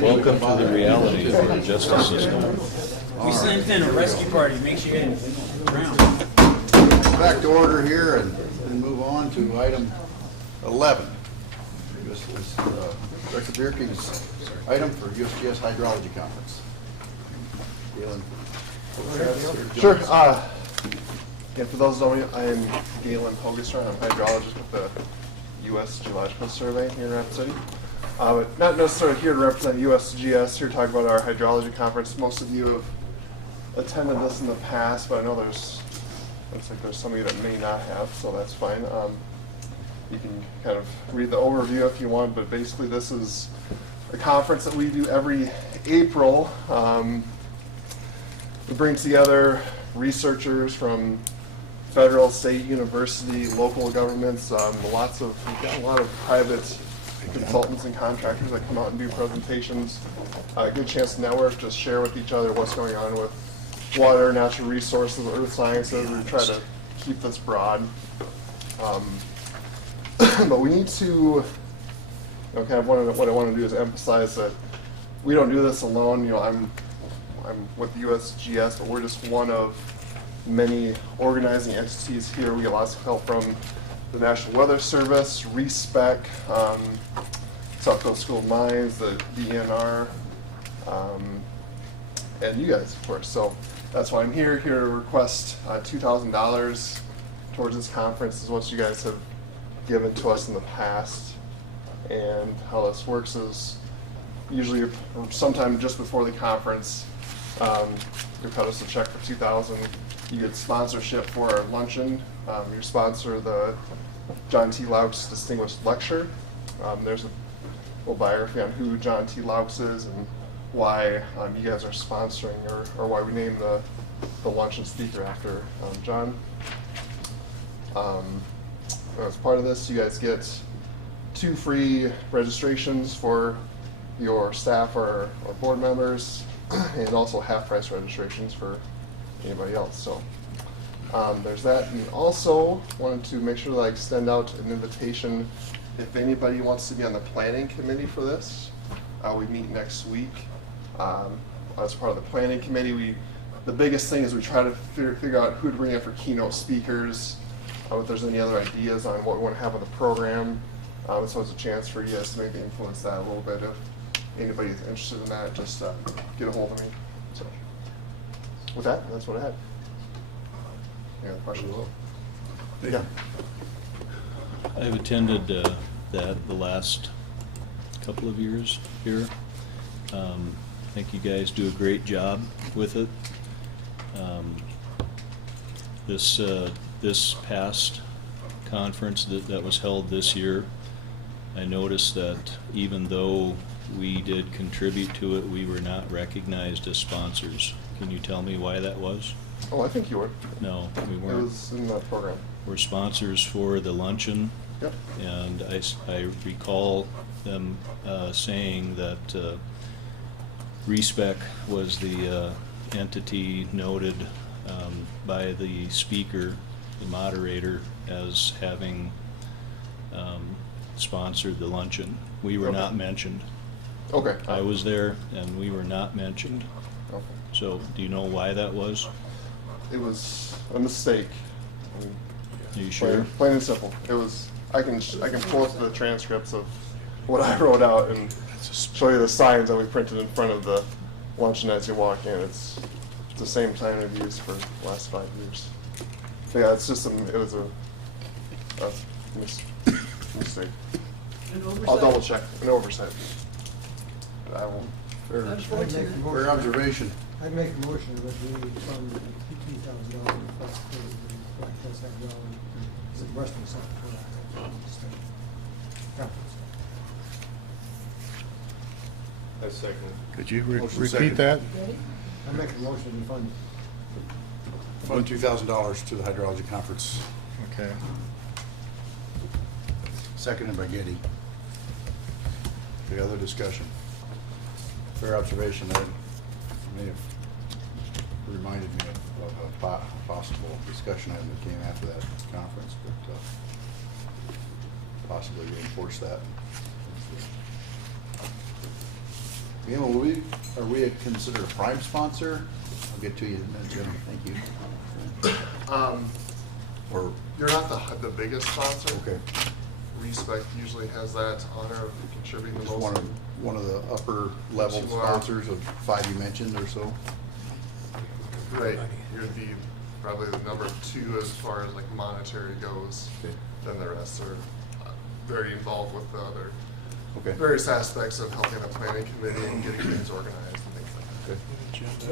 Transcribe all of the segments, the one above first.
Welcome to the reality of our justice system. We sent in a rescue party, make sure you get around. Back to order here and move on to item 11. This is Director Bierke's item for USGS Hydrology Conference. Galen. Sure. Yeah, for those who don't know, I am Galen Hogestra. I'm a hydrologist with the U.S. Geological Survey here in Rapid City. But not necessarily here to represent USGS, here to talk about our hydrology conference. Most of you have attended this in the past, but I know looks like there's some of you that may not have, so that's fine. You can kind of read the overview if you want, but basically this is a conference that we do every April. We bring together researchers from federal, state, university, local governments. We've got a lot of private consultants and contractors that come out and do presentations. A good chance to network, just share with each other what's going on with water, natural resources, earth sciences. We try to keep this broad. But we need to, kind of what I want to do is emphasize that we don't do this alone. I'm with USGS, but we're just one of many organizing entities here. We get lots of help from the National Weather Service, RESPEC, South Coast School of Mines, the DNR, and you guys, of course. So that's why I'm here to request $2,000 towards this conference. This is what you guys have given to us in the past. And how this works is usually sometime just before the conference, you cut us a check for $2,000. You get sponsorship for our luncheon. You sponsor the John T. Laux Distinguished Lecture. There's a little biography on who John T. Laux is and why you guys are sponsoring, or why we named the luncheon speaker after John. As part of this, you guys get 2 free registrations for your staff or board members, and also half-price registrations for anybody else. So there's that. And also wanted to make sure that I extend out an invitation if anybody wants to be on the planning committee for this. We meet next week. As part of the planning committee, the biggest thing is we try to figure out who to bring in for keynote speakers, if there's any other ideas on what we want to have on the program. So it's a chance for you guys to maybe influence that a little bit. If anybody's interested in that, just get a hold of me. So with that, that's what I had. Any other questions? Yeah. I've attended that the last couple of years here. I think you guys do a great job with it. This past conference that was held this year, I noticed that even though we did contribute to it, we were not recognized as sponsors. Can you tell me why that was? Oh, I think you were. No, we weren't. It was in the program. We're sponsors for the luncheon. Yep. And I recall them saying that RESPEC was the entity noted by the speaker, the moderator, as having sponsored the luncheon. We were not mentioned. Okay. I was there and we were not mentioned. Okay. So do you know why that was? It was a mistake. Are you sure? Plain and simple. It was. I can pull up the transcripts of what I wrote out and show you the signs that we printed in front of the luncheon as you walk in. It's the same sign we've used for the last 5 years. But yeah, it's just it was a mistake. I'll double check. An oversight. But I won't. Fair observation. I'd make a motion that we fund the $2,000 request for the Black Hills Hydrology, is it Western South Carolina State Conference. I second. Could you Motion repeat second. that? I make a motion to fund $2,000 to the hydrology conference. Okay. Seconded by Getty. The other discussion. Fair observation. That may have reminded me of a possible discussion item that came after that conference, but possibly reinforce that. Yeah, well, are we considered a prime sponsor? I'll get to you in a minute, Jim. Thank you. Or, You're not the biggest sponsor. okay, Respect usually has that honor of contributing the just most. one of the upper level You are. sponsors of 5 you mentioned or so? Right, you'd be probably the number 2 as far as like monetary goes. Okay. Then the rest are very involved with the other Okay. various aspects of helping a planning committee and getting things organized and things like that.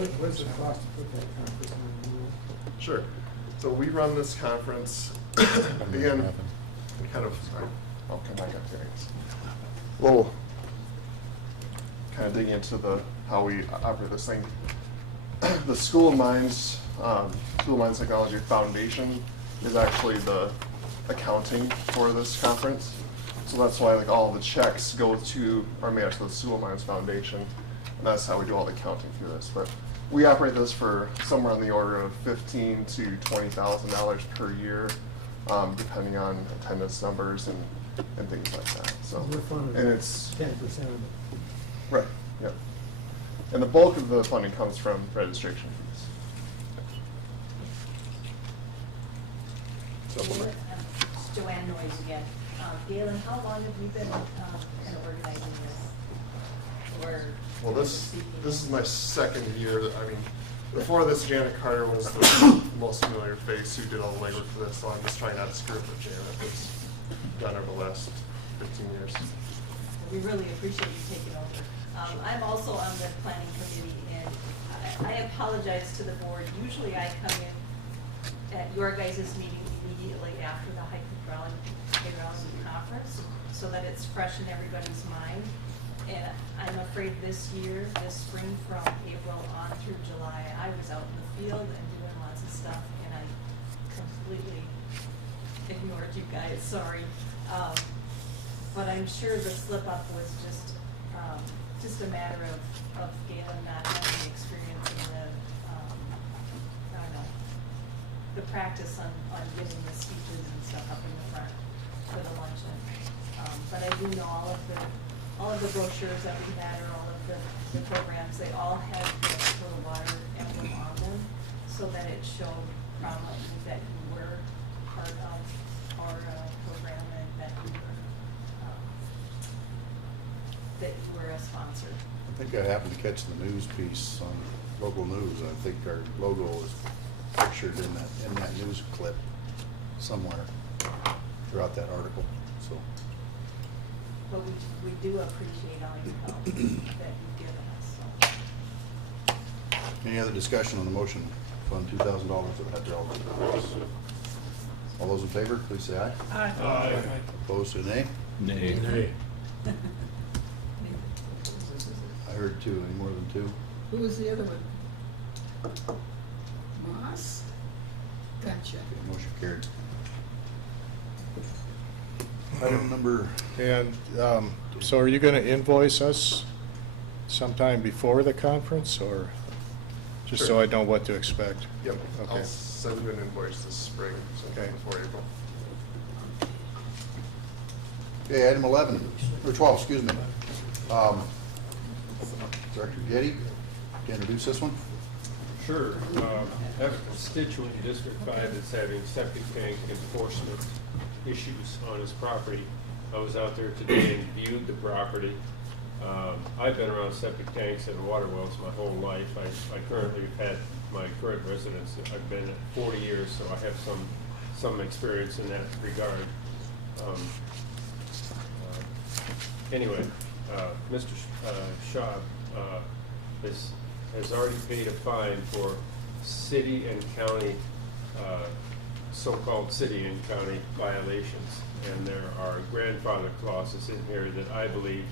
Okay. What's the cost to put that conference on? Sure. So we run this conference, again, kind of, sorry, I'll come back up here. Well, kind of digging into how we operate this thing. The School of Mines Technology Foundation is actually the accounting for this conference. So that's why like all the checks go to, are made out to the School of Mines Foundation. And that's how we do all the accounting through this. But we operate this for somewhere on the order of $15,000 to $20,000 per year, depending on attendance numbers and things like that. So, We're funding and it's 10% of it. right, yep. And the bulk of the funding comes from registration fees. Supplement. Joanne Noyes again. Galen, how long have you been kind of organizing this? Or Well, this is my second year. I mean, before this, Janet Carter was the most familiar face who did all the labor for this, so I'm just trying not to screw up what Janet has done over the last 15 years. We really appreciate you taking over. I'm also on the planning committee, and I apologize to the board. Usually I come in at your guys' meeting immediately after the hydraulic conference, so that it's fresh in everybody's mind. And I'm afraid this year, this spring, from April on through July, I was out in the field and doing lots of stuff, and I completely ignored you guys, sorry. But I'm sure the slip up was just a matter of Galen not having the experience and the, I don't know, the practice on getting the speeches and stuff up in the front for the luncheon. But I do know all of the brochures that we had, or all of the programs, they all had the Dakota Water emblem on them, so that it showed prominently that you were part of our program and that you were a sponsor. I think I happened to catch the news piece on local news. I think our logo is pictured in that news clip somewhere throughout that article, so. But we do appreciate all your help that you've given us, so. Any other discussion on the motion, fund $2,000 of hydraulic? All those in favor, please say aye. Aye. Opposed, say nay. Nay. I heard 2. Any more than 2? Who was the other one? Moss? Gotcha. Okay, motion carried. Item number, And so are you going to invoice us sometime before the conference, or just so Sure. I know what to expect? Yep, I'll Okay. send you an invoice this spring, so Okay. before April. okay, item 11, or 12, excuse me. Director Getty, to introduce this one? Sure. I have a constituent in District 5 that's having septic tank enforcement issues on his property. I was out there today and viewed the property. I've been around septic tanks and water wells my whole life. I currently have had my current residence. I've been at 40 years, so I have some experience in that regard. Anyway, Mr. Schaub has already paid a fine for city and county, so-called city and county violations. And there are grandfather clauses in here that I believe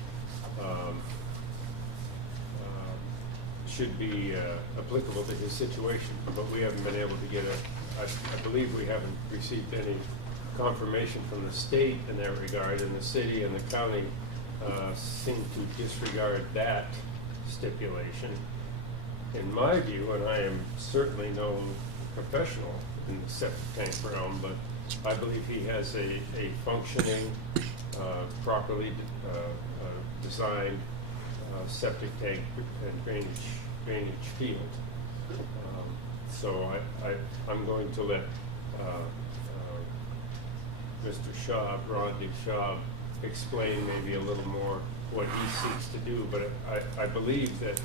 should be applicable to his situation, but we haven't been able to get I believe we haven't received any confirmation from the state in that regard, and the city and the county seem to disregard that stipulation. In my view, and I am certainly no professional in the septic tank realm, but I believe he has a functioning, properly designed septic tank and drainage field. So I'm going to let Mr. Schaub, Rodney Schaub, explain maybe a little more what he seeks to do, but I believe that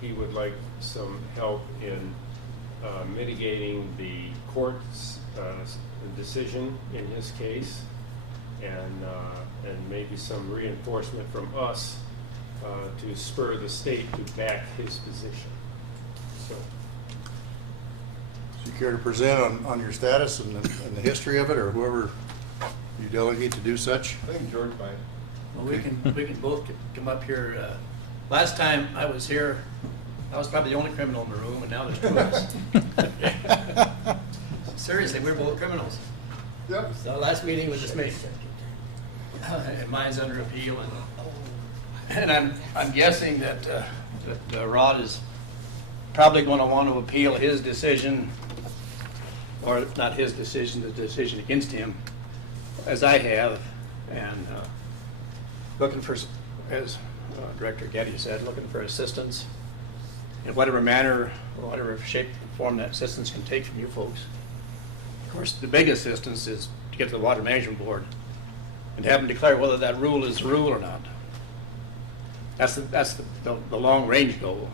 he would like some help in mitigating the court's decision in his case, and maybe some reinforcement from us to spur the state to back his position. So. Do you care to present on your status and the history of it, or whoever you delegate to do such? I think George might. Well, we can both come up here. Last time I was here, I was probably the only criminal in the room, and now there's two of us. Seriously, we're both criminals. Yep. So last meeting was just me, and mine's under appeal, and I'm guessing that Rod is probably going to want to appeal his decision, or not his decision, the decision against him, as I have, and looking for, as Director Getty said, looking for assistance in whatever manner, or whatever shape and form that assistance can take from you folks. Of course, the big assistance is to get to the Water Management Board and have them declare whether that rule is the rule or not. That's the long range goal.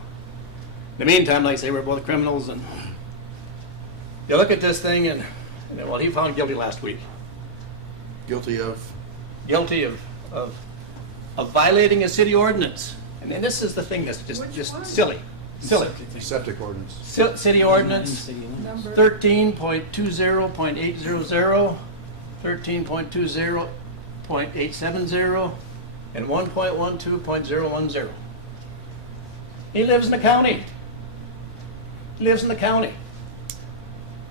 In the meantime, like I say, we're both criminals, and you look at this thing, and well, he found guilty last week. Guilty of? Guilty of violating a city ordinance. And then this is the thing that's just silly. Silly. Septic ordinance. City ordinance 13.20.800, 13.20.870, and 1.12.010. He lives in the county. He lives in the county.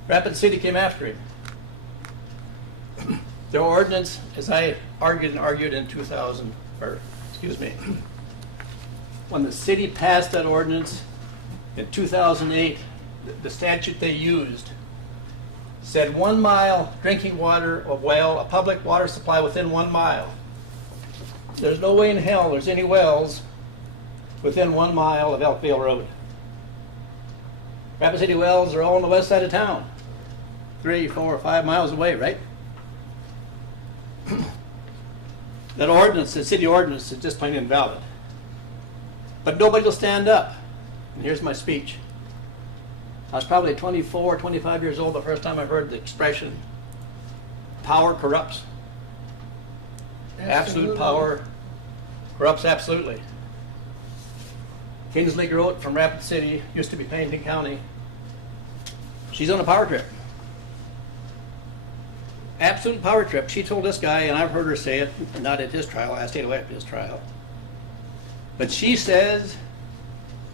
Rapid City came after him. The ordinance, as I argued in 2000, or excuse me, when the city passed that ordinance in 2008, the statute they used said 1 mile drinking water, a well, a public water supply within 1 mile. There's no way in hell there's any wells within 1 mile of Elkvale Road. Rapid City wells are all on the west side of town, 3, 4, or 5 miles away, right? That ordinance, the city ordinance, is just plain invalid. But nobody will stand up. And here's my speech. I was probably 24, 25 years old the first time I heard the expression, power corrupts. Absolute power corrupts absolutely. Kingsley Grote from Rapid City, used to be Pennington County. She's on a power trip. Absolute power trip. She told this guy, and I've heard her say it, not at his trial, I stayed away from his trial. But she says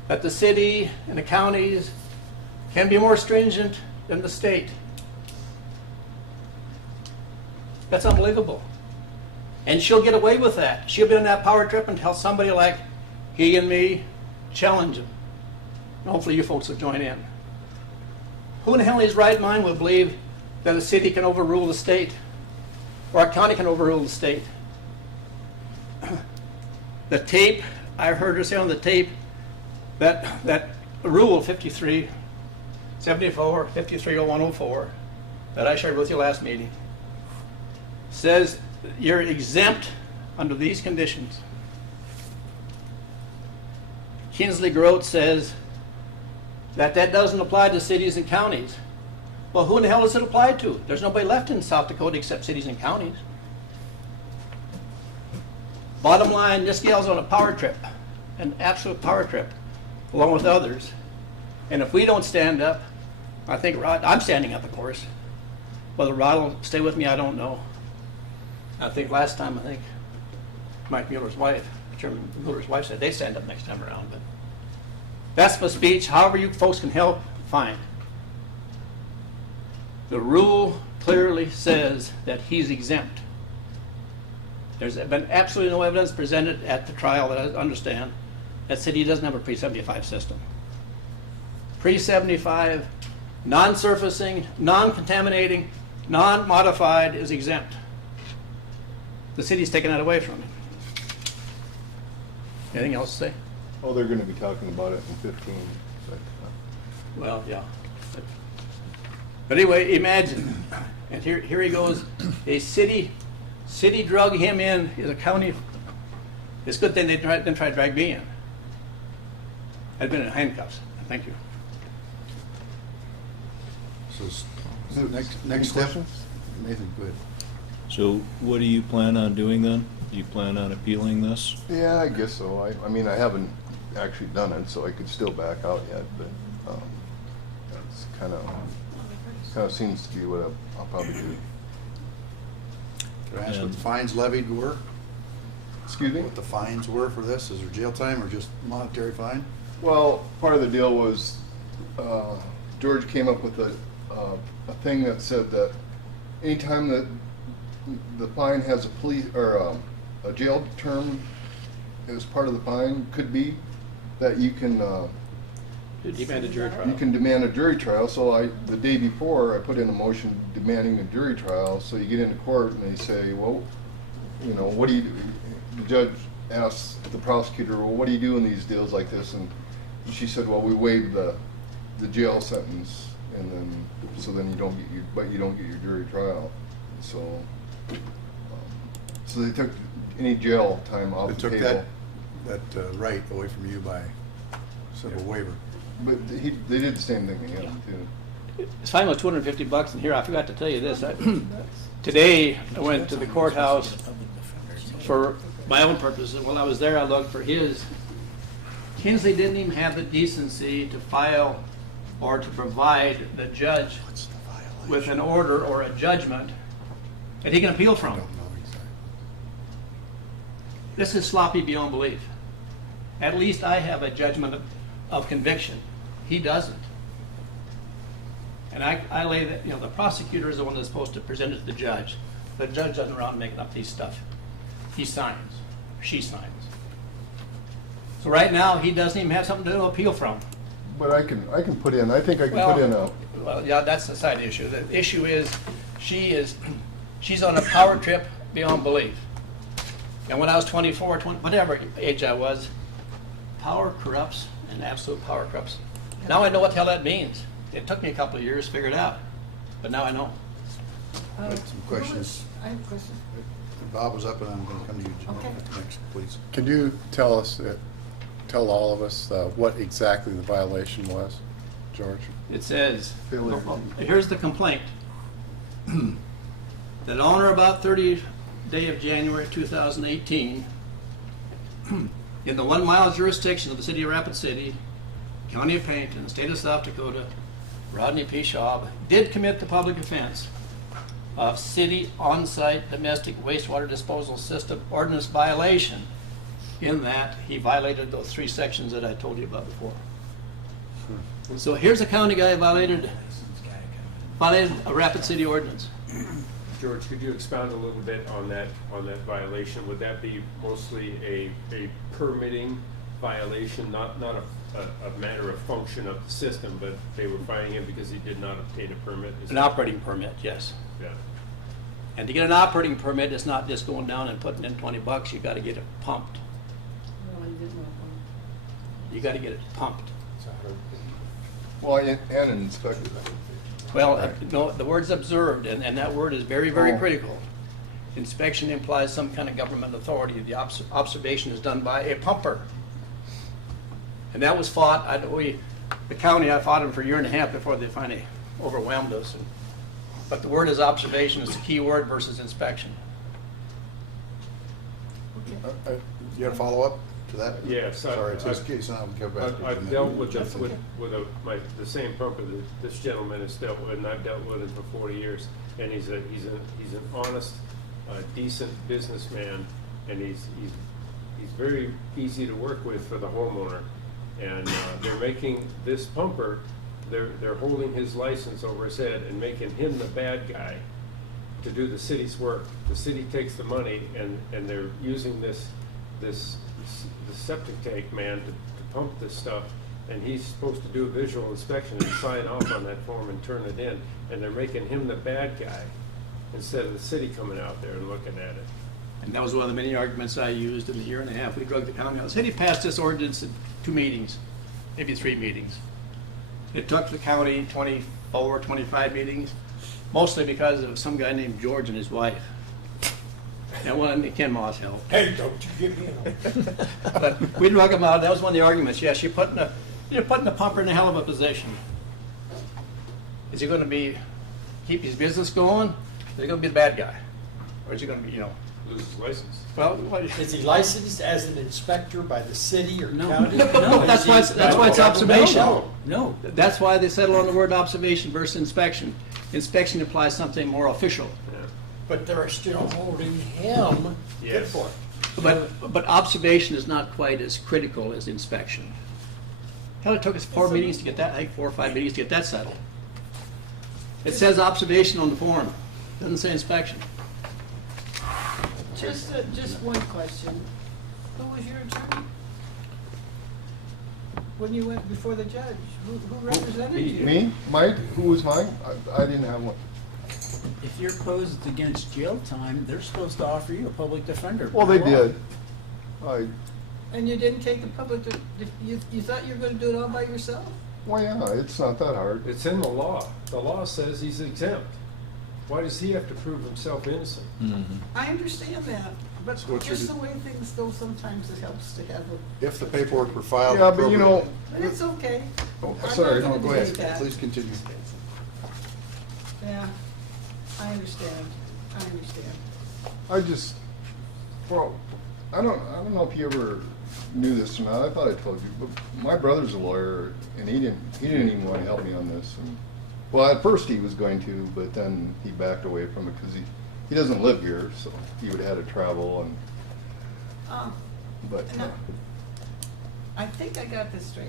that the city and the counties can be more stringent than the state. That's unbelievable. And she'll get away with that. She'll be on that power trip until somebody like he and me challenge him. And hopefully you folks will join in. Who in the hell in his right mind will believe that a city can overrule the state, or a county can overrule the state? The tape, I heard her say on the tape that rule 5374, 530104 that I shared with you last meeting says you're exempt under these conditions. Kingsley Grote says that doesn't apply to cities and counties. Well, who in the hell does it apply to? There's nobody left in South Dakota except cities and counties. Bottom line, this gal's on a power trip, an absolute power trip, along with others. And if we don't stand up, I think Rod, I'm standing up, of course. Whether Rod will stay with me, I don't know. I think last time, Mike Mueller's wife, Chairman Mueller's wife said they stand up next time around. But that's my speech. However you folks can help, fine. The rule clearly says that he's exempt. There's been absolutely no evidence presented at the trial that I understand that city doesn't have a pre-75 system. Pre-75, non-surfacing, non-contaminating, non-modified is exempt. The city's taken that away from him. Anything else to say? Oh, they're gonna be talking about it in 15, but, Well, yeah. But anyway, imagine, and here he goes, a city drug him in, is a county, it's a good thing they didn't try to drag me in. I'd been in handcuffs, thank you. so next step, Nathan, go ahead. So what do you plan on doing then? Do you plan on appealing this? Yeah, I guess so. I mean, I haven't actually done it, so I could still back out yet, but that's kind of seems to be what I'll probably do. Can I ask what And- the fines levied were? Excuse me? What the fines were for this? Is there jail time or just monetary fine? Well, part of the deal was George came up with a thing that said that anytime that the fine has a police or a jail term as part of the fine, could be that you can Demand a jury trial. you can demand a jury trial. So the day before I put in a motion demanding a jury trial. So you get into court and they say, well, you know, what do you do? The judge asks the prosecutor, well, what do you do in these deals like this? And she said, well, we waive the jail sentence, and then so then you don't get your jury trial. So so they took any jail time off They the took table. that right away from you by civil waiver. But they did the same thing to him too. His fine was $250, and here, I forgot to tell you this. Today, I went to the courthouse for my own purposes. While I was there, I looked for his. Kinsley didn't even have the decency to file or to provide the judge with an order or a judgment that he can appeal from. This is sloppy beyond belief. At least I have a judgment of conviction. He doesn't. And I lay that, the prosecutor is the one that's supposed to present it to the judge. The judge doesn't run making up these stuff. He signs, she signs. So right now, he doesn't even have something to appeal from. But I can put in. I think I can put in a. Well, yeah, that's the side issue. The issue is, she's on a power trip beyond belief. And when I was 24, whatever age I was, power corrupts, and absolute power corrupts. Now I know what the hell that means. It took me a couple of years to figure it out, but now I know. Some questions. I have a question. Bob was up, and I'm going to come to you Okay. next, please. Can you tell all of us what exactly the violation was, George? It says, Failure. here's the complaint. That on or about 30th day of January 2018, in the 1 mile jurisdiction of the city of Rapid City, County of Pennington, the state of South Dakota, Rodney P. Schaub did commit the public offense of city on-site domestic wastewater disposal system ordinance violation, in that he violated those 3 sections that I told you about before. So here's a county guy violated a Rapid City ordinance. George, could you expound a little bit on that violation? Would that be mostly a permitting violation, not a matter of function of the system, but they were fining him because he did not obtain a permit? An operating permit, yes. Yeah. And to get an operating permit, it's not just going down and putting in $20. You got to get it pumped. No, you didn't know. You got to get it pumped. Well, and inspected. Well, no, the word's observed, and that word is very, very Oh. critical. Inspection implies some kind of government authority. The observation is done by a pumper. And that was fought. The county, I fought them for a year and a half before they finally overwhelmed us. But the word is observation. It's the key word versus inspection. You got a follow-up to that? Yes. Sorry, it's his case, and I'll come back to you. I've dealt with the same pumper that this gentleman has dealt with, and I've dealt with him for 40 years. And he's an honest, decent businessman, and he's very easy to work with for the homeowner. And they're making this pumper, they're holding his license over his head and making him the bad guy to do the city's work. The city takes the money, and they're using this septic tank man to pump this stuff, and he's supposed to do a visual inspection and sign off on that form and turn it in, and they're making him the bad guy instead of the city coming out there and looking at it. And that was one of the many arguments I used in the year and a half we drug the county out. The city passed this ordinance in 2 meetings, maybe 3 meetings. It took the county 24, 25 meetings, mostly because of some guy named George and his wife. That one, Ken Moss helped. Hey, don't you get me in. But we drug him out. That was one of the arguments. Yes, you're putting the pumper in a hell of a position. Is he going to be keep his business going? Is he going to be the bad guy, or is he going to be, Lose his license. well? Is he licensed as an inspector by the city or No. county? No, that's why it's observation. No. That's why they settle on the word observation versus inspection. Inspection implies something more official. But they're still holding him good Yes. for it. But observation is not quite as critical as inspection. Hell, it took us 4 meetings to get that, I think 4 or 5 meetings to get that settled. It says observation on the form, doesn't say inspection. Just one question. Who was your attorney? When you went before the judge, who represented you? Me? Mike? Who was mine? I didn't have one. If you're posed against jail time, they're supposed to offer you a public defender. Well, they by law. did. And you didn't take the public, you thought you were gonna do it all by yourself? Well, yeah, it's not that hard. It's in the law. The law says he's exempt. Why does he have to prove himself innocent? I understand that, but So what's your just the way things go, sometimes it helps to have a, If the paperwork were filed. Yeah, but you know, but it's okay. oh, I'm sorry, not No, gonna go debate ahead, that. please continue. Yeah, I understand, I just, well, I don't know if you ever knew this or not. I thought I told you, but my brother's a lawyer, and he didn't even want to help me on this. And, well, at first he was going to, but then he backed away from it because he doesn't live here, so he would have had to travel and. But no. I think I got this straight.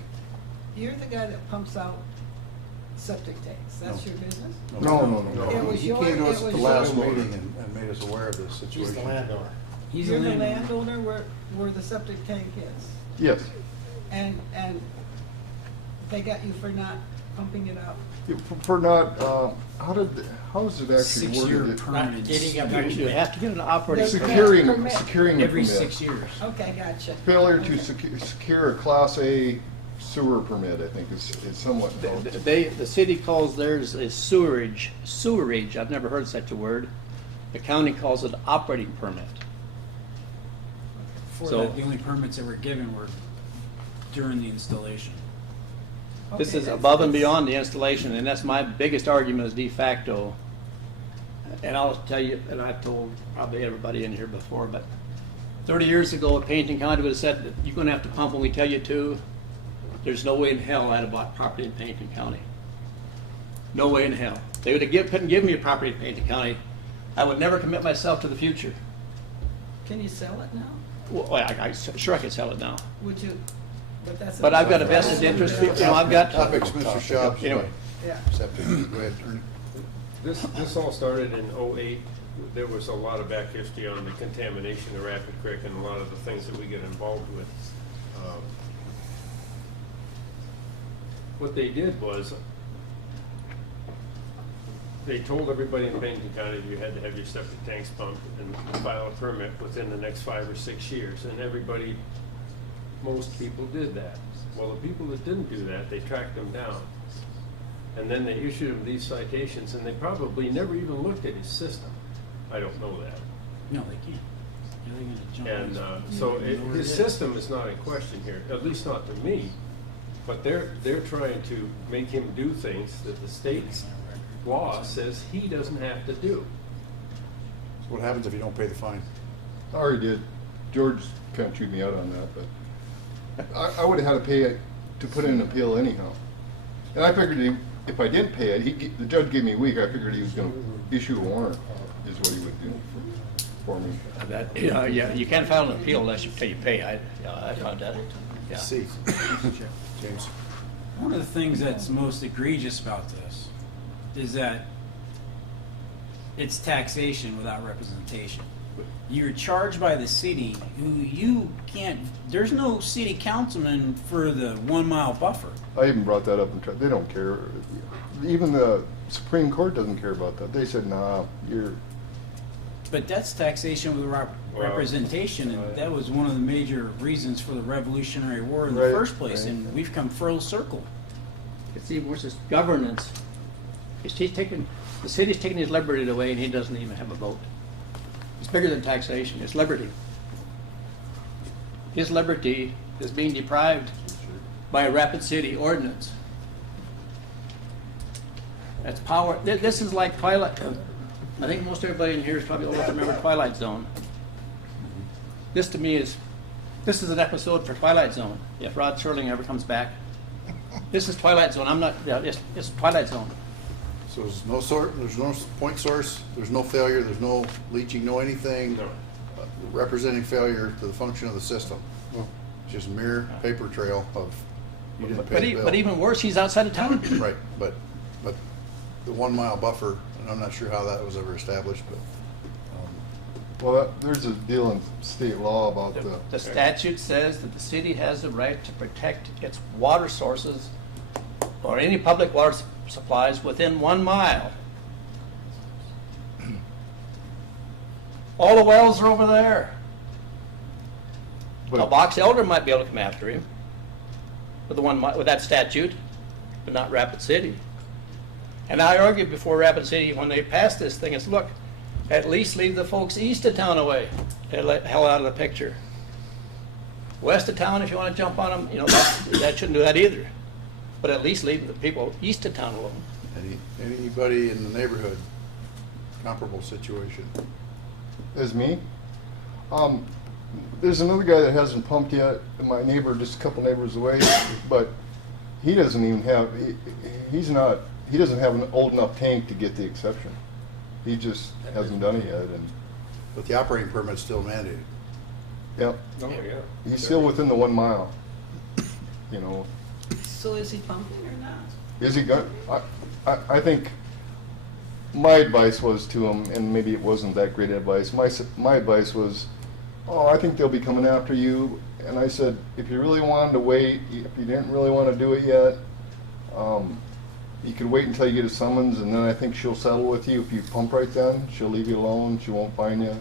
You're the guy that pumps out septic tanks, that's No. your business? no. It was He your- came to us it at the was last your- meeting and made us aware of this situation. He's the landowner. He's You're the landowner. landowner where the septic tank is, Yes. and they got you for not pumping it out? For not, how is it actually 6-year worded? permit. Getting a You have to get an operating There's- permit. Securing the Every permit. 6 years. Okay, gotcha. Failure to secure a Class A sewer permit, I think, is somewhat. The city calls theirs a sewerage, I've never heard such a word. The county calls it operating permit. Before So- that, the only permits that were given were during the installation. This Okay, is that's- above and beyond the installation, and that's my biggest argument is de facto. And I'll tell you, and I've told probably everybody in here before, but 30 years ago, if Pennington County would have said that you're gonna have to pump when we tell you to, there's no way in hell I'd have bought property in Pennington County. No way in hell. They would have couldn't give me a property in Pennington County. I would never commit myself to the future. Can you sell it now? Well, sure I could sell it now. Would you? But that's. But I've got a vested interest, I've got. Topics, Mr. Shop. Anyway. Yeah. Septic, go ahead, Ernie. This all started in '08. There was a lot of back history on the contamination of Rapid Creek and a lot of the things that we get involved with. What they did was, they told everybody in Pennington County you had to have your septic tanks pumped and file a permit within the next 5 or 6 years. And everybody, most people did that. Well, the people that didn't do that, they tracked them down. And then they issued him these citations, and they probably never even looked at his system. I don't know that. No, they can't. They're gonna jump And on so You know where his it is. system is not in question here, at least not to me. But they're trying to make him do things that the state's law says he doesn't have to do. What happens if you don't pay the fine? I already did. George kind of chewed me out on that, but I would have had to pay it to put in an appeal anyhow. And I figured if I didn't pay it, the judge gave me a week. I figured he was going to issue a warrant, is what he would do for me. Yeah, you can't file an appeal unless you pay. I found that. Yeah. C. James. One of the things that's most egregious about this is that it's taxation without representation. You're charged by the city, who you can't, there's no city councilman for the 1 mile buffer. I even brought that up and tried. They don't care. Even the Supreme Court doesn't care about that. They said, nah, you're. But that's taxation with representation, and that was one of the major reasons for the Revolutionary War in the Right, first place, right. and we've come full circle. It's even worse, it's governance. He's taking, the city's taking his liberty away and he doesn't even have a vote. It's bigger than taxation, it's liberty. His liberty is being deprived by a Rapid City ordinance. That's power, this is like Twilight, I think most everybody in here is probably old enough to remember Twilight Zone. This to me is, this is an episode for Twilight Zone, if Rod Serling ever comes back. This is Twilight Zone, I'm not, yeah, it's Twilight Zone. So there's no point source, there's no failure, there's no leaching, no anything representing failure to the function of the system. Just mere paper trail of you didn't pay the bill. But even worse, he's outside of town. Right, but the 1 mile buffer, and I'm not sure how that was ever established, but Well, there's a deal in state law about The statute says that the city has the right to protect its water sources or any public water supplies within 1 mile. All the wells are over there. Now, but Box Elder might be able to come after him with with that statute, but not Rapid City. And I argued before Rapid City when they passed this thing, is look, at least leave the folks east of town away, hell out of the picture. West of town, if you want to jump on them, you know, that shouldn't do that either. But at least leave the people east of town alone. anybody in the neighborhood, comparable situation. Is me. There's another guy that hasn't pumped yet. My neighbor, just a couple neighbors away, but he doesn't even have. He doesn't have an old enough tank to get the exception. He just hasn't done it yet, and But the operating permit's still mandated. yep, Oh, yeah. he's still within the 1 mile. You know, So is he pumping or not? is he going? I think my advice was to him, and maybe it wasn't that great advice. My advice was, oh, I think they'll be coming after you. And I said, if you really wanted to wait, if you didn't really want to do it yet, you could wait until you get a summons, and then I think she'll settle with you. If you pump right then, she'll leave you alone. She won't fine you.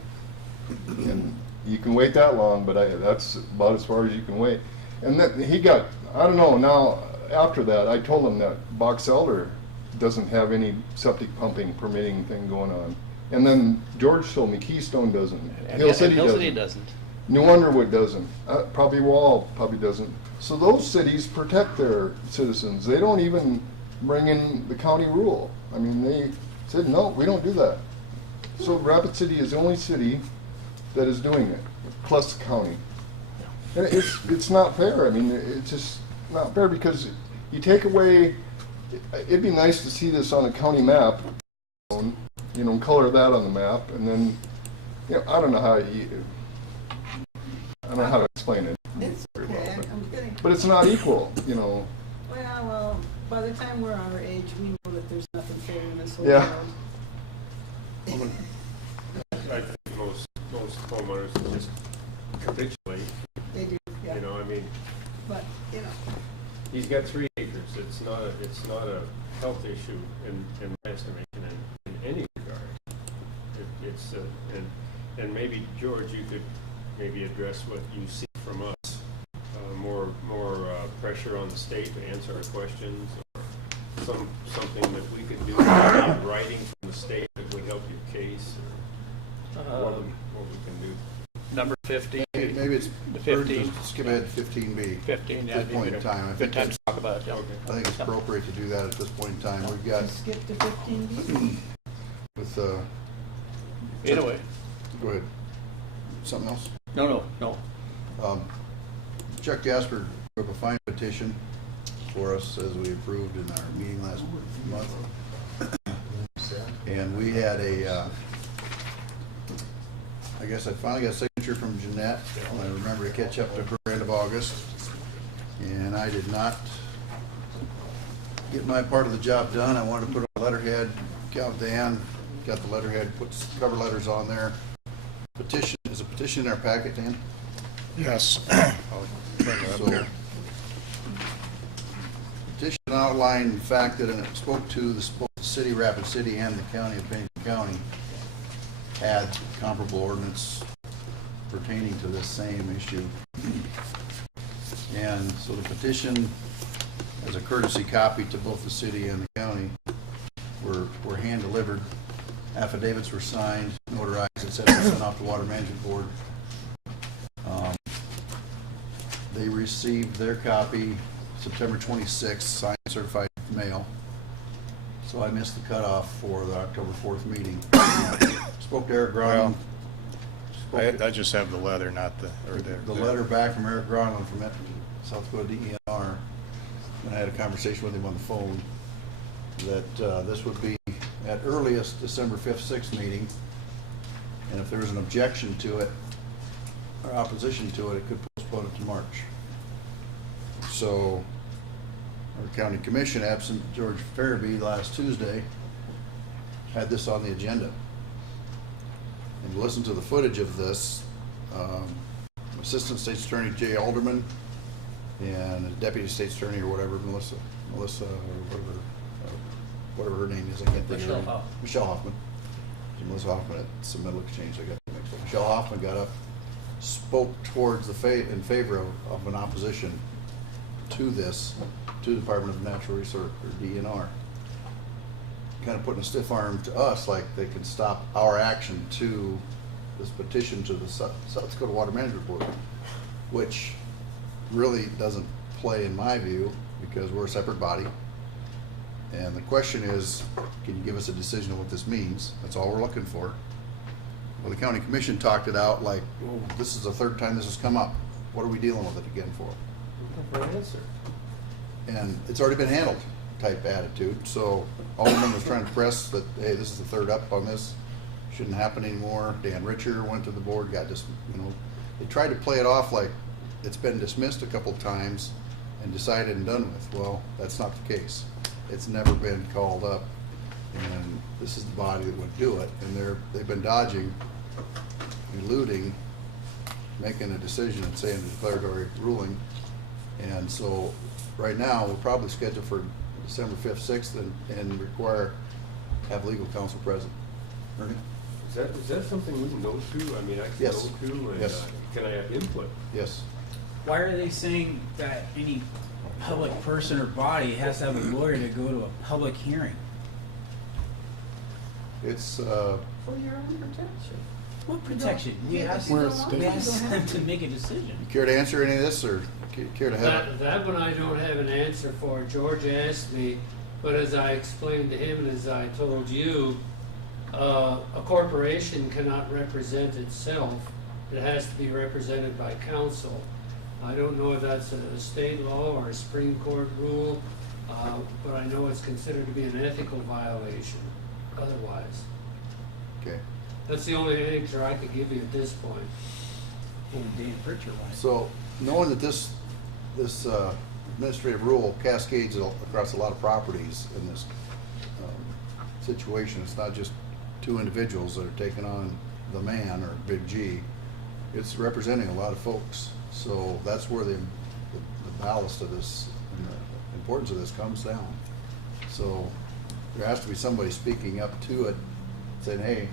And you can wait that long, but that's about as far as you can wait. And then he got, I don't know, now after that, I told him that Box Elder doesn't have any septic pumping permitting thing going on. And then George told me Keystone doesn't. Hill City doesn't. New Underwood doesn't. Probably Wall probably doesn't. So those cities protect their citizens. They don't even bring in the county rule. I mean, they said, no, we don't do that. So Rapid City is the only city that is doing it, plus the county. And it's not fair. I mean, it's just not fair because you take away, it'd be nice to see this on a county map, you know, color that on the map, and then, you know, I don't know how to explain it. It's okay, I'm getting, But it's not equal, you know. well, by the time we're our age, we know that there's nothing fair in this whole Yeah. world. I think most homeowners just capitulate, They do, yeah, you know, I mean, but, you know, he's got 3 acres. It's not a health issue in my estimation in any regard. And maybe, George, you could maybe address what you see from us, more pressure on the state to answer our questions, or something that we could do in writing from the state that would help your case, or what we can do. Number 15. Maybe it's The better 15. to skip ahead to 15B. 15, yeah. At this point in time. I Good think time to talk about it, yeah. I think it's appropriate to do that at this point in time. We've got skip to 15B. with, Either way. go ahead. Something else? No. Chuck Gasper wrote a fine petition for us as we approved in our meeting last month. And we had I guess I finally got a signature from Jeanette. I remember to catch up to her end of August. And I did not get my part of the job done. I wanted to put a letterhead, Dan got the letterhead, put cover letters on there. Petition, is a petition in our packet, Dan? Yes. So, petition outlined the fact that it spoke to the city, Rapid City, and the county of Pennington County, had comparable ordinance pertaining to this same issue. And so the petition, as a courtesy copy to both the city and the county, were hand-delivered. Affidavits were signed, notarized, et cetera, sent off to Water Management Board. They received their copy September 26th, signed certified mail. So I missed the cutoff for the October 4th meeting. Spoke to Eric Gronlund. I just have the letter, not the, or The letter back from Eric Gronlund from South Dakota DENR. And I had a conversation with him on the phone that this would be at earliest December 5th, 6th meeting. And if there was an objection to it or opposition to it, it could postpone it to March. So our county commission, absent George Farabee last Tuesday, had this on the agenda. And listen to the footage of this. Assistant State's Attorney Jay Alderman and Deputy State's Attorney or whatever, Melissa or whatever her name is, I can't think of her name. Michelle Hoffman. Melissa Hoffman at Submittal Exchange, I got that mixed up. Michelle Hoffman got up, spoke towards in favor of an opposition to this, to the Department of Natural Resources, or DNR. Kind of putting a stiff arm to us, like they can stop our action to this petition to the South Dakota Water Management Board, which really doesn't play in my view because we're a separate body. And the question is, can you give us a decision on what this means? That's all we're looking for. Well, the county commission talked it out like, oh, this is the third time this has come up. What are we dealing with it again for? Looking for an answer. And it's already been handled type attitude. So Alderman was trying to press that, hey, this is the third up on this. Shouldn't happen anymore. Dan Richer went to the board, got just, they tried to play it off like it's been dismissed a couple times and decided and done with. Well, that's not the case. It's never been called up, and this is the body that would do it. And they've been dodging, eluding, making a decision and saying a declaratory ruling. And so right now we're probably scheduled for December 5th, 6th, and have legal counsel present. Ernie? Is that something we can go to? I mean, I can Yes. go to, and Yes. Can I have input? Yes. Why are they saying that any public person or body has to have a lawyer to go to a public hearing? It's, For your own protection. What protection? We asked We're a them to make a decision. you care to answer any of this, or care to have? That one I don't have an answer for. George asked me, but as I explained to him and as I told you, a corporation cannot represent itself. It has to be represented by counsel. I don't know if that's a state law or a Supreme Court rule, but I know it's considered to be an ethical violation otherwise. Okay. That's the only answer I could give you at this point. Dan Pritchard, So knowing that this administrative rule cascades across a lot of properties in this situation, it's not just two individuals that are taking on the man or Big G. It's representing a lot of folks. So that's where the ballast of this and the importance of this comes down. So there has to be somebody speaking up to it, saying, hey,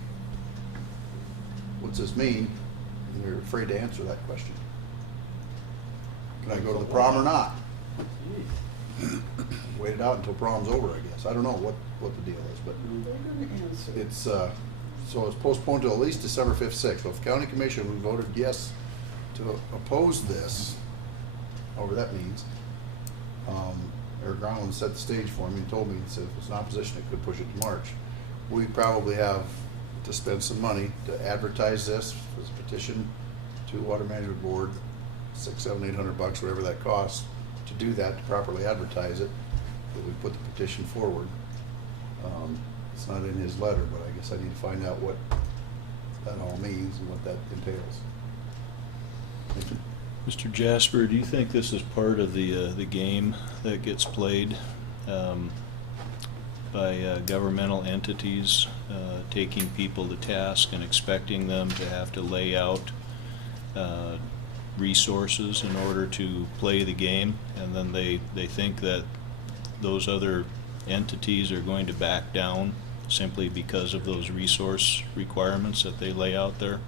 what's this mean? And they're afraid to answer that question. Can I go to the prom or not? Wait it out until prom's over, I guess. I don't know what the deal is, but They're gonna answer. it's, so it's postponed to at least December 5th, 6th. So if county commission, we voted yes to oppose this, however that means, Eric Gronlund set the stage for me and told me, he said if it's an opposition, it could push it to March. We probably have to spend some money to advertise this as a petition to Water Management Board, $600, $700, $800, whatever that costs, to do that, to properly advertise it, that we put the petition forward. It's not in his letter, but I guess I need to find out what that all means and what that entails. Mr. Jasper, do you think this is part of the game that gets played by governmental entities, taking people to task and expecting them to have to lay out resources in order to play the game, and then they think that those other entities are going to back down simply because of those resource requirements that they lay out there?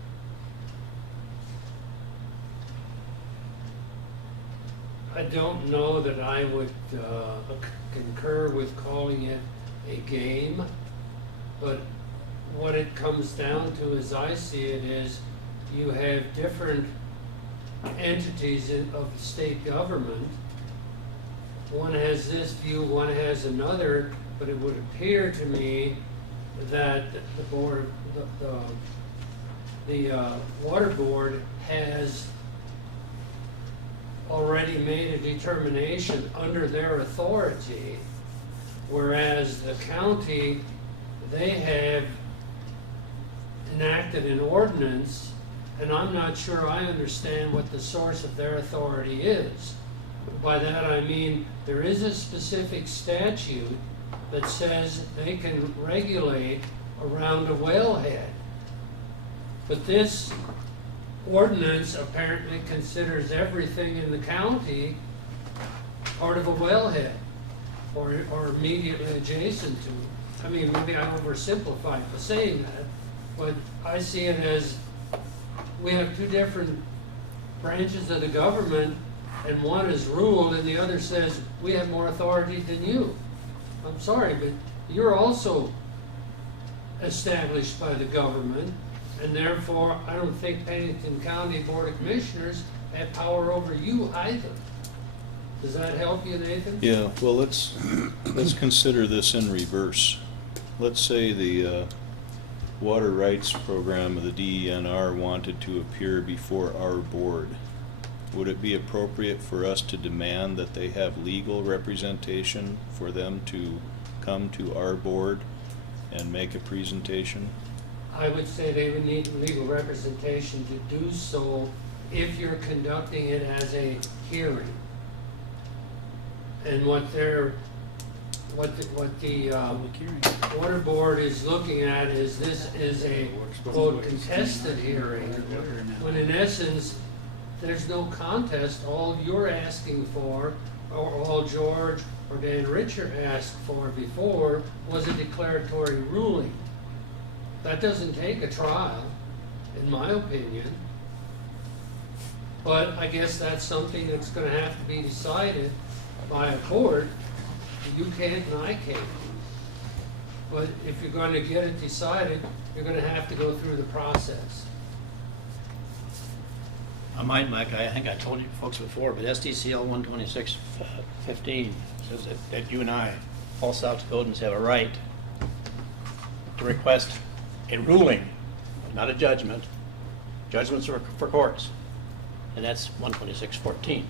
I don't know that I would concur with calling it a game, but what it comes down to, as I see it, is you have different entities of the state government. One has this view, one has another, but it would appear to me that the board, the water board has already made a determination under their authority, whereas the county, they have enacted an ordinance, and I'm not sure I understand what the source of their authority is. By that I mean there is a specific statute that says they can regulate around a wellhead. But this ordinance apparently considers everything in the county part of a wellhead or immediately adjacent to it. I mean, maybe I oversimplified by saying that, but I see it as we have two different branches of the government, and one is ruled and the other says we have more authority than you. I'm sorry, but you're also established by the government, and therefore I don't think Pennington County Board of Commissioners have power over you either. Does that help you, Nathan? Yeah, well, let's consider this in reverse. Let's say the water rights program of the DENR wanted to appear before our board. Would it be appropriate for us to demand that they have legal representation for them to come to our board and make a presentation? I would say they would need legal representation to do so if you're conducting it as a hearing. And what the water board is looking at is this is a quote contested hearing, when in essence there's no contest. All you're asking for, or all George or Dan Richard asked for before, was a declaratory ruling. That doesn't take a trial, in my opinion. But I guess that's something that's going to have to be decided by a court. You can't and I can't. But if you're going to get it decided, you're going to have to go through the process. Mike, I think I told you folks before, but SDCL 12615 says that you and I, all South Dakotans, have a right to request a ruling, not a judgment. Judgments are for courts, and that's 12614.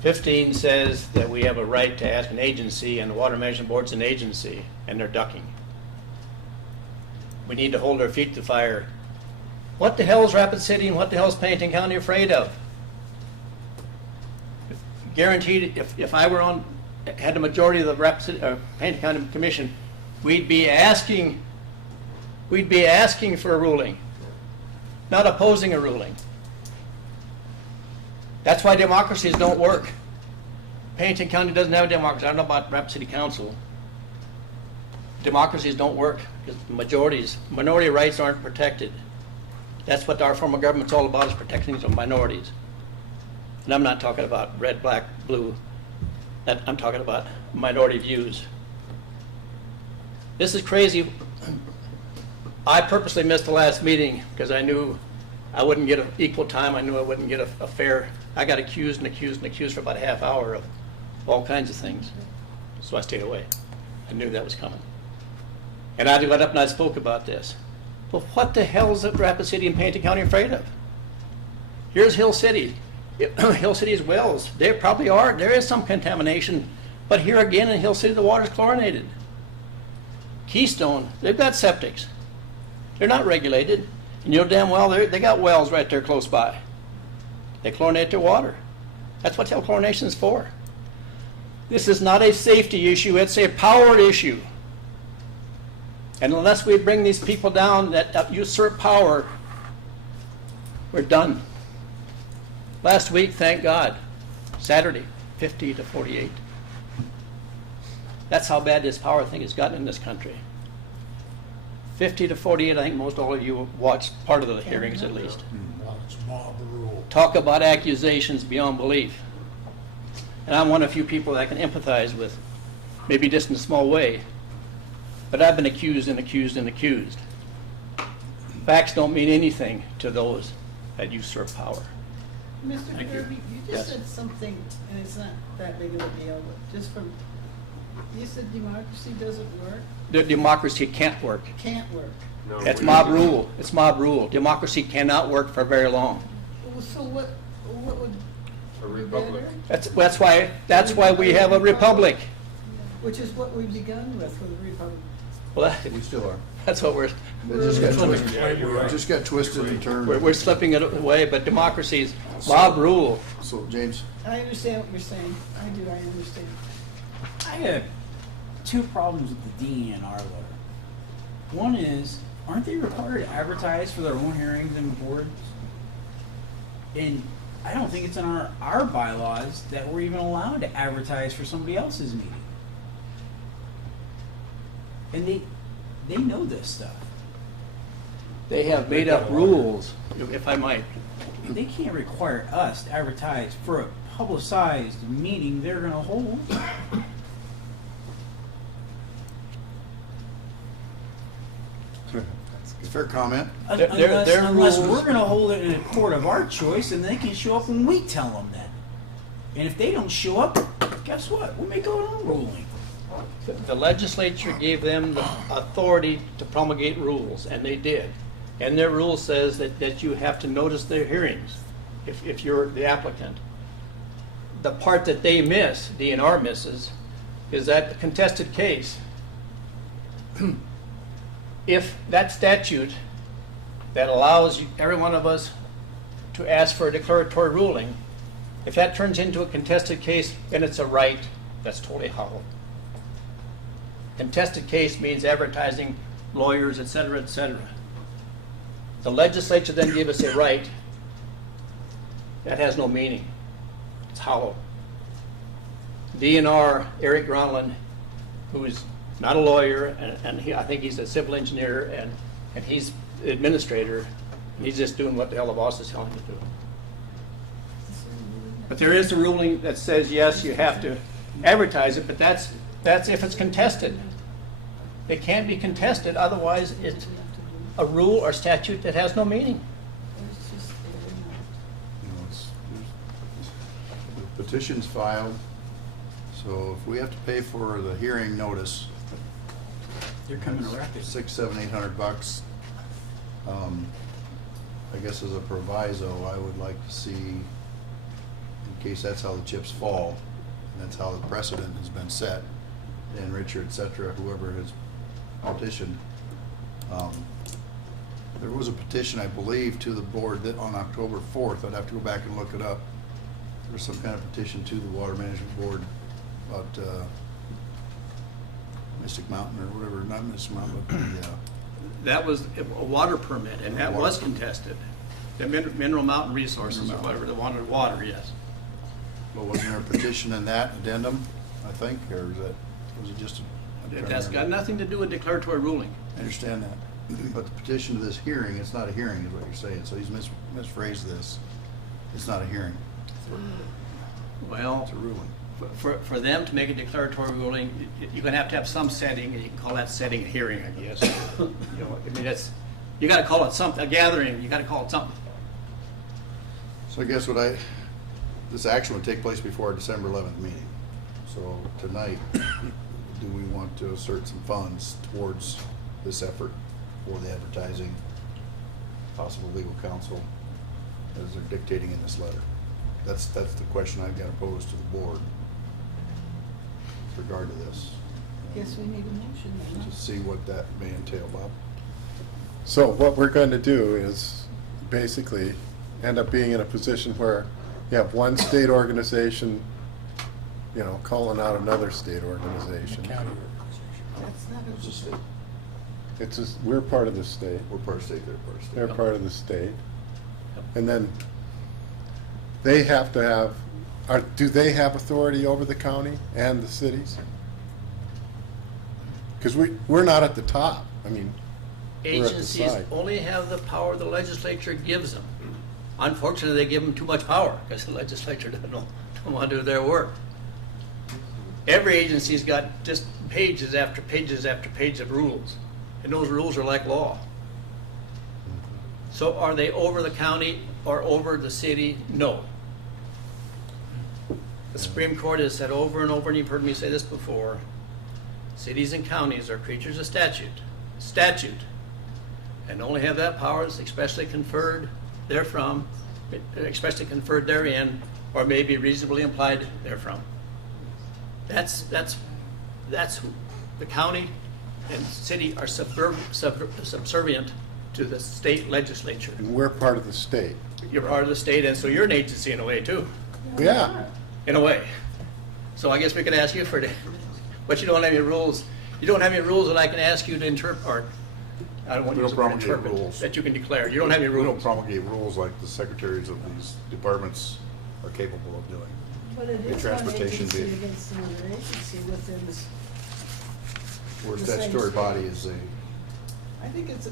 15 says that we have a right to ask an agency, and the Water Management Board's an agency, and they're ducking. We need to hold our feet to the fire. What the hell is Rapid City and what the hell is Pennington County afraid of? Guaranteed, if I were had the majority of the Rapid City, Pennington County Commission, we'd be asking for a ruling, not opposing a ruling. That's why democracies don't work. Pennington County doesn't have a democracy. I don't know about Rapid City Council. Democracies don't work because minority rights aren't protected. That's what our form of government's all about, is protecting the minorities. And I'm not talking about red, black, blue. I'm talking about minority views. This is crazy. I purposely missed the last meeting because I knew I wouldn't get an equal time. I knew I wouldn't get a fair. I got accused and accused and accused for about a half hour of all kinds of things. So I stayed away. I knew that was coming. And I got up and I spoke about this. Well, what the hell is Rapid City and Pennington County afraid of? Here's Hill City. Hill City's wells, there probably are. There is some contamination. But here again in Hill City, the water's chlorinated. Keystone, they've got septics. They're not regulated. And you know damn well they got wells right there close by. They chlorinate their water. That's what hell chlorination is for. This is not a safety issue, it's a power issue. And unless we bring these people down that usurp power, we're done. Last week, thank God, Saturday, 50 to 48. That's how bad this power thing has gotten in this country. 50 to 48, I think most all of you watched part of the hearings at least. Well, it's mob rule. Talk about accusations beyond belief. And I'm one of the few people that I can empathize with, maybe just in a small way. But I've been accused and accused and accused. Facts don't mean anything to those that usurp power. Mr. Thank you. Kirby, you Yes. just said something, and it's not that big of a deal, but just from, you said democracy doesn't work? The democracy can't work. Can't work. No, That's we- mob rule. It's mob rule. Democracy cannot work for very long. Well, so what would A be republic. better? That's why we have a republic. Which is what we've begun with the republic. Well, We still are. that's what It just got twisted, Yeah, you're right. just got twisted and turned. we're slipping it away, but democracy is mob rule. So, James, I understand what you're saying. I do, I understand. I have two problems with the DNR letter. One is, aren't they required to advertise for their own hearings and boards? And I don't think it's in our bylaws that we're even allowed to advertise for somebody else's meeting. And they know this stuff. They have made up rules, if I might. They can't require us to advertise for a publicized meeting they're going to hold. fair comment. Unless we're going to hold it in a court of our choice, and they can show up when we tell them that. And if they don't show up, guess what? We make our own ruling. The legislature gave them the authority to promulgate rules, and they did. And their rule says that you have to notice their hearings if you're the applicant. The part that they miss, DNR misses, is that the contested case. If that statute that allows every one of us to ask for a declaratory ruling, if that turns into a contested case, then it's a right that's totally hollow. Contested case means advertising, lawyers, et cetera, et cetera. The legislature then gave us a right that has no meaning. It's hollow. DNR, Eric Gronlund, who is not a lawyer, and I think he's a civil engineer, and he's the administrator, and he's just doing what the hell the boss is telling him to do. But there is a ruling that says, yes, you have to advertise it, but that's if it's contested. It can't be contested, otherwise it's a rule or statute that has no meaning. You know, the petition's filed, so if we have to pay for the hearing notice, They're coming to wreck it. $600, $700, $800. I guess as a proviso, I would like to see, in case that's how the chips fall, and that's how the precedent has been set, and Richard, et cetera, whoever has petitioned. There was a petition, I believe, to the board that on October 4th, I'd have to go back and look it up. There was some kind of petition to the Water Management Board about Mystic Mountain or whatever, not Mystic Mountain, but That was a water permit, and that was contested. The Mineral Mountain Resources, or whatever, they wanted water, yes. well, wasn't there a petition in that addendum, I think, or was it just? That's got nothing to do with declaratory ruling. I understand that, but the petition to this hearing, it's not a hearing, is what you're saying, so he's misphrased this. It's not a hearing, Well, it's a ruling. for them to make a declaratory ruling, you're gonna have to have some setting, and you can call that setting a hearing, I guess. You know, I mean, you gotta call it something, a gathering, you gotta call it something. So I guess this action would take place before our December 11th meeting. So tonight, do we want to assert some funds towards this effort for the advertising, possible legal counsel, as they're dictating in this letter? That's the question I've got to pose to the board with regard to this, Guess we need a motion then, huh? to see what that may entail, Bob. So what we're going to do is basically end up being in a position where you have one state organization, you know, calling out another state organization. County organization. That's not It's a state. It's just, we're part of the state. We're part of state, they're part of state. They're part of the state. And then they have to have, do they have authority over the county and the cities? Because we're not at the top. I mean, we're at the Agencies side. only have the power the legislature gives them. Unfortunately, they give them too much power because the legislature don't want to do their work. Every agency's got just pages after pages after page of rules, and those rules are like law. So are they over the county or over the city? No. The Supreme Court has said over and over, and you've heard me say this before, cities and counties are creatures of statute, and only have that power that's expressly conferred therefrom, expressly conferred therein, or may be reasonably implied therefrom. That's who the county and city are subservient to the state legislature. And we're part of the state. You're part of the state, and so you're an agency in a way too, Yeah. in a way. So I guess we could ask you for, but you don't have any rules. You don't have any rules that I can ask you to interpret, or I don't want to We use don't the word promulgate interpret, rules. that you can declare. You don't have any We don't rules. promulgate rules like the secretaries of these departments are capable of doing. But it The is one transportation agency bid. against another agency within this. Where The same statutory state. body is a, I think it's,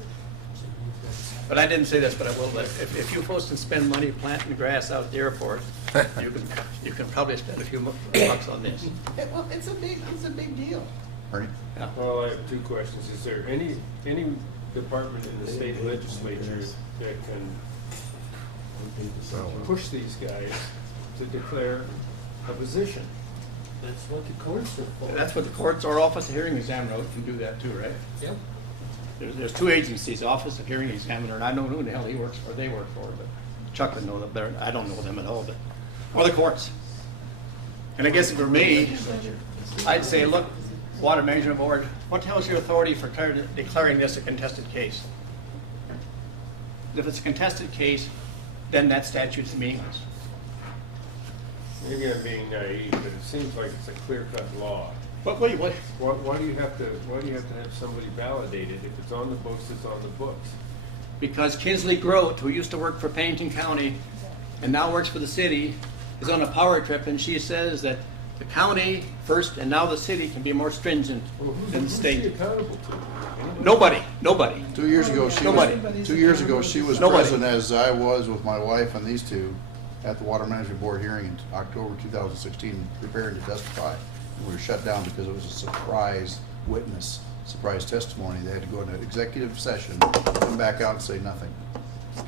But I didn't say this, but I will. But if you folks can spend money planting grass out at the airport, you can probably spend a few bucks on this. well, it's a big deal. Ernie? Yeah. Well, I have two questions. Is there any department in the state legislature that can push these guys to declare a position? That's what the courts are for. That's what the courts or Office of Hearing Examiner can do that too, right? Yep. There's two agencies, Office of Hearing Examiner, and I don't know who the hell he works for, they work for, but Chuck would know them. I don't know them at all, but, or the courts. And I guess for me, I'd say, look, Water Management Board, what the hell is your authority for declaring this a contested case? If it's a contested case, then that statute's meaningless. Maybe I'm being naive, but it seems like it's a clear-cut law. What? Why do you have to have somebody validate it? If it's on the books, it's on the books. Because Kinsley Grote, who used to work for Pennington County and now works for the city, is on a power trip, and she says that the county first and now the city can be more stringent than the Who's she state. accountable to? Nobody. 2 years ago, Nobody. 2 years ago, she was Nobody. present as I was with my wife and these two at the Water Management Board hearing in October 2016, preparing to testify. We were shut down because it was a surprise witness, surprise testimony. They had to go into executive session, come back out and say nothing.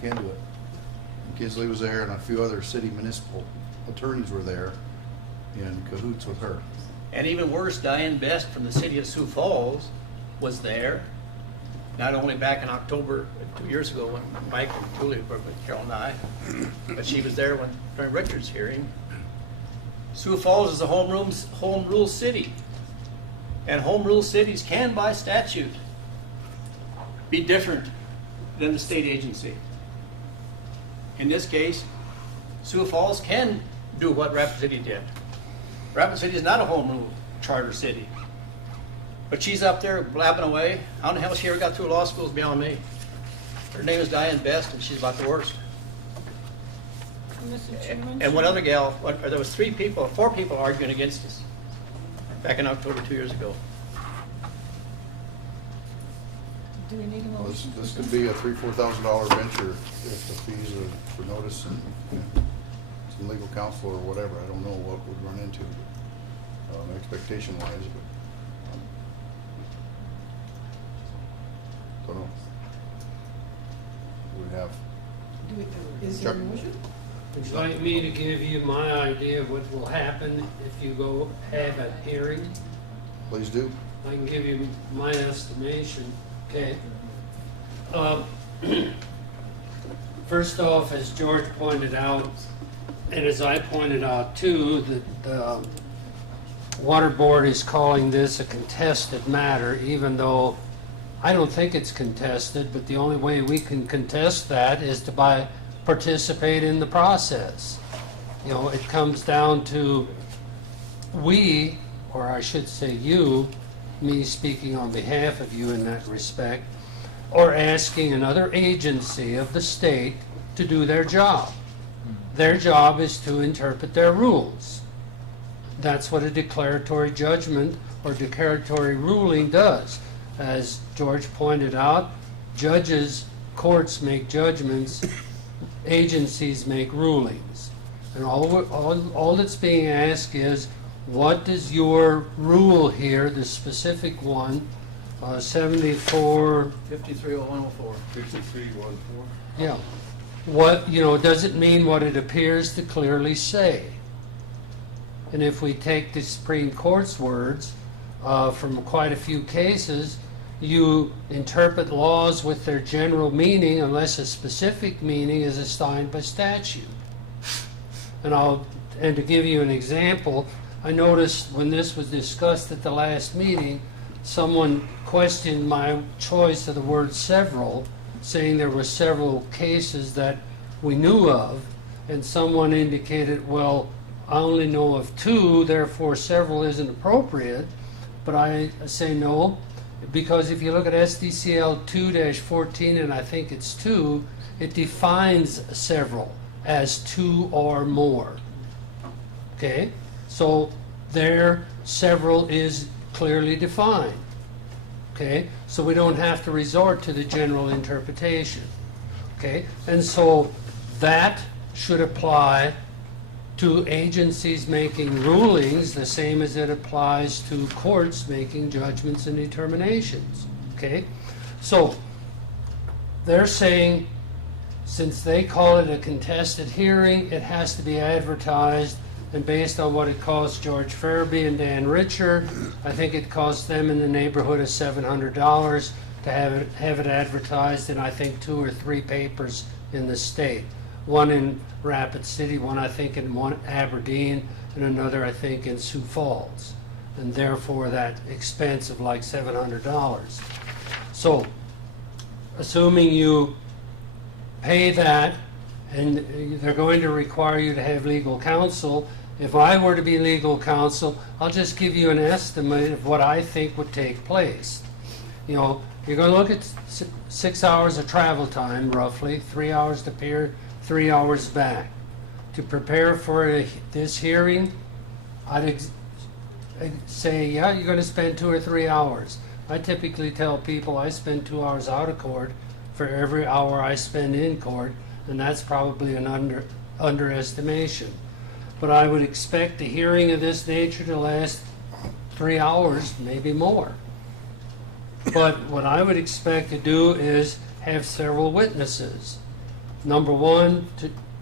Can't do it. And Kinsley was there and a few other city municipal attorneys were there in cahoots with her. And even worse, Diane Best from the city of Sioux Falls was there, not only back in October 2 years ago when Mike and Julie were with Carol and I, but she was there during Richard's hearing. Sioux Falls is a home rule city, and home rule cities can, by statute, be different than the state agency. In this case, Sioux Falls can do what Rapid City did. Rapid City is not a home rule charter city, but she's up there blabbing away. How in the hell she ever got through law school is beyond me. Her name is Diane Best, and she's about the worst. Mr. Chairman. And one other gal, there was 4 people arguing against us back in October 2 years ago. Do we need a Well, motion? this could be a $3,000-4,000 venture if the fees are for notice and some legal counsel or whatever. I don't know what we'd run into expectation-wise, but don't know. We have. Is there a Chuck? motion? Would you like me to give you my idea of what will happen if you go have a hearing? Please do. I can give you my estimation, okay? First off, as George pointed out, and as I pointed out too, that the Water Board is calling this a contested matter, even though I don't think it's contested, but the only way we can contest that is to participate in the process. You know, it comes down to we, or I should say you, me speaking on behalf of you in that respect, or asking another agency of the state to do their job. Their job is to interpret their rules. That's what a declaratory judgment or declaratory ruling does. As George pointed out, judges, courts make judgments, agencies make rulings. And all that's being asked is, what does your rule here, the specific one, 74, 530104. 5314. yeah, what, does it mean what it appears to clearly say? And if we take the Supreme Court's words from quite a few cases, you interpret laws with their general meaning unless a specific meaning is assigned by statute. And to give you an example, I noticed when this was discussed at the last meeting, someone questioned my choice of the word several, saying there were several cases that we knew of, and someone indicated, well, I only know of two, therefore several isn't appropriate. But I say no, because if you look at SDCL 2-14, and I think it's 2, it defines several as 2 or more. Okay? So there, several is clearly defined. Okay? So we don't have to resort to the general interpretation. Okay? And so that should apply to agencies making rulings the same as it applies to courts making judgments and determinations. Okay? So they're saying, since they call it a contested hearing, it has to be advertised, and based on what it cost George Farabee and Dan Richer, I think it cost them in the neighborhood of $700 to have it advertised in, I think, 2 or 3 papers in the state. One in Rapid City, one I think in Aberdeen, and another I think in Sioux Falls. And therefore that expense of like $700. So, assuming you pay that, and they're going to require you to have legal counsel. If I were to be legal counsel, I'll just give you an estimate of what I think would take place. You're going to look at 6 hours of travel time, roughly, 3 hours to pier, 3 hours back. To prepare for this hearing, I'd say, yeah, you're going to spend 2 or 3 hours. I typically tell people I spend 2 hours out of court for every hour I spend in court, and that's probably an underestimation. But I would expect a hearing of this nature to last 3 hours, maybe more. But what I would expect to do is have several witnesses. Number one,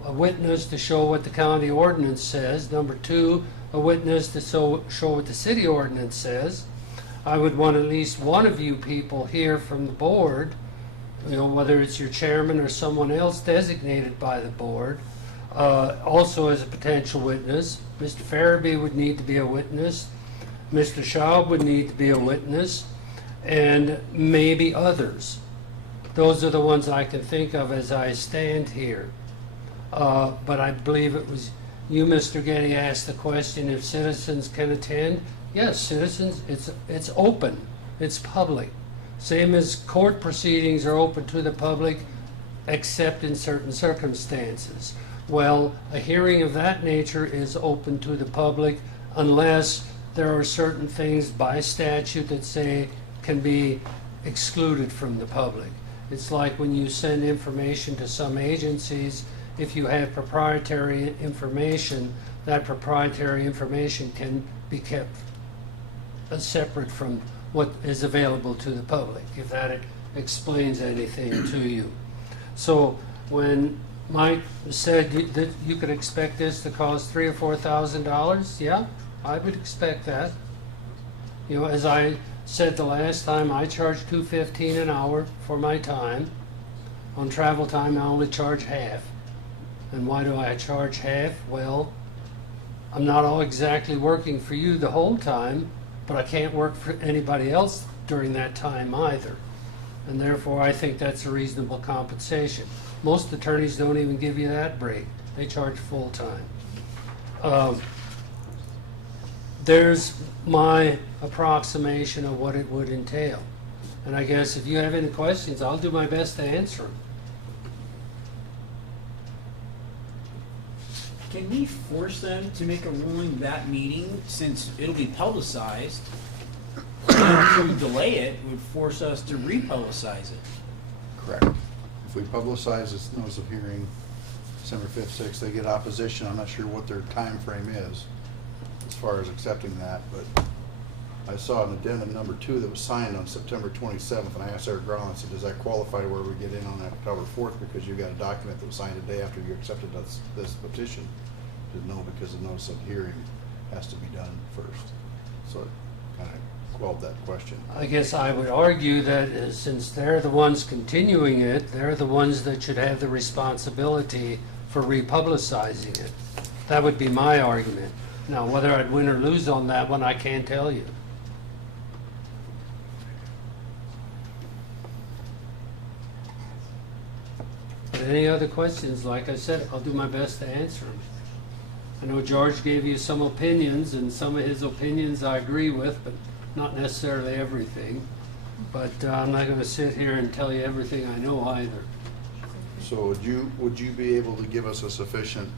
a witness to show what the county ordinance says. Number two, a witness to show what the city ordinance says. I would want at least one of you people here from the board, whether it's your chairman or someone else designated by the board, also as a potential witness. Mr. Farabee would need to be a witness. Mr. Schaub would need to be a witness, and maybe others. Those are the ones I can think of as I stand here. But I believe it was you, Mr. Getty, asked the question if citizens can attend. Yes, citizens, it's open, it's public. Same as court proceedings are open to the public, except in certain circumstances. Well, a hearing of that nature is open to the public unless there are certain things by statute that say can be excluded from the public. It's like when you send information to some agencies, if you have proprietary information, that proprietary information can be kept separate from what is available to the public, if that explains anything to you. So when Mike said that you could expect this to cost $3,000 or $4,000, yeah, I would expect that. As I said the last time, I charge $2.15 an hour for my time. On travel time, I only charge half. And why do I charge half? Well, I'm not all exactly working for you the whole time, but I can't work for anybody else during that time either. And therefore, I think that's a reasonable compensation. Most attorneys don't even give you that break. They charge full time. There's my approximation of what it would entail. And I guess if you have any questions, I'll do my best to answer them. Can we force them to make a ruling that meeting, since it'll be publicized? If we delay it, it would force us to republicize it. Correct. If we publicize this notice of hearing December 5th, 6th, they get opposition. I'm not sure what their time frame is as far as accepting that, but I saw an addendum number 2 that was signed on September 27th, and I asked Eric Brown, I said, does that qualify where we get in on October 4th because you got a document that was signed a day after you accepted this petition? He said, no, because the notice of hearing has to be done first. So it kind of quelled that question. I guess I would argue that since they're the ones continuing it, they're the ones that should have the responsibility for republicizing it. That would be my argument. Now, whether I'd win or lose on that one, I can't tell you. But any other questions, like I said, I'll do my best to answer them. I know George gave you some opinions, and some of his opinions I agree with, but not necessarily everything. But I'm not going to sit here and tell you everything I know either. So would you be able to give us a sufficient,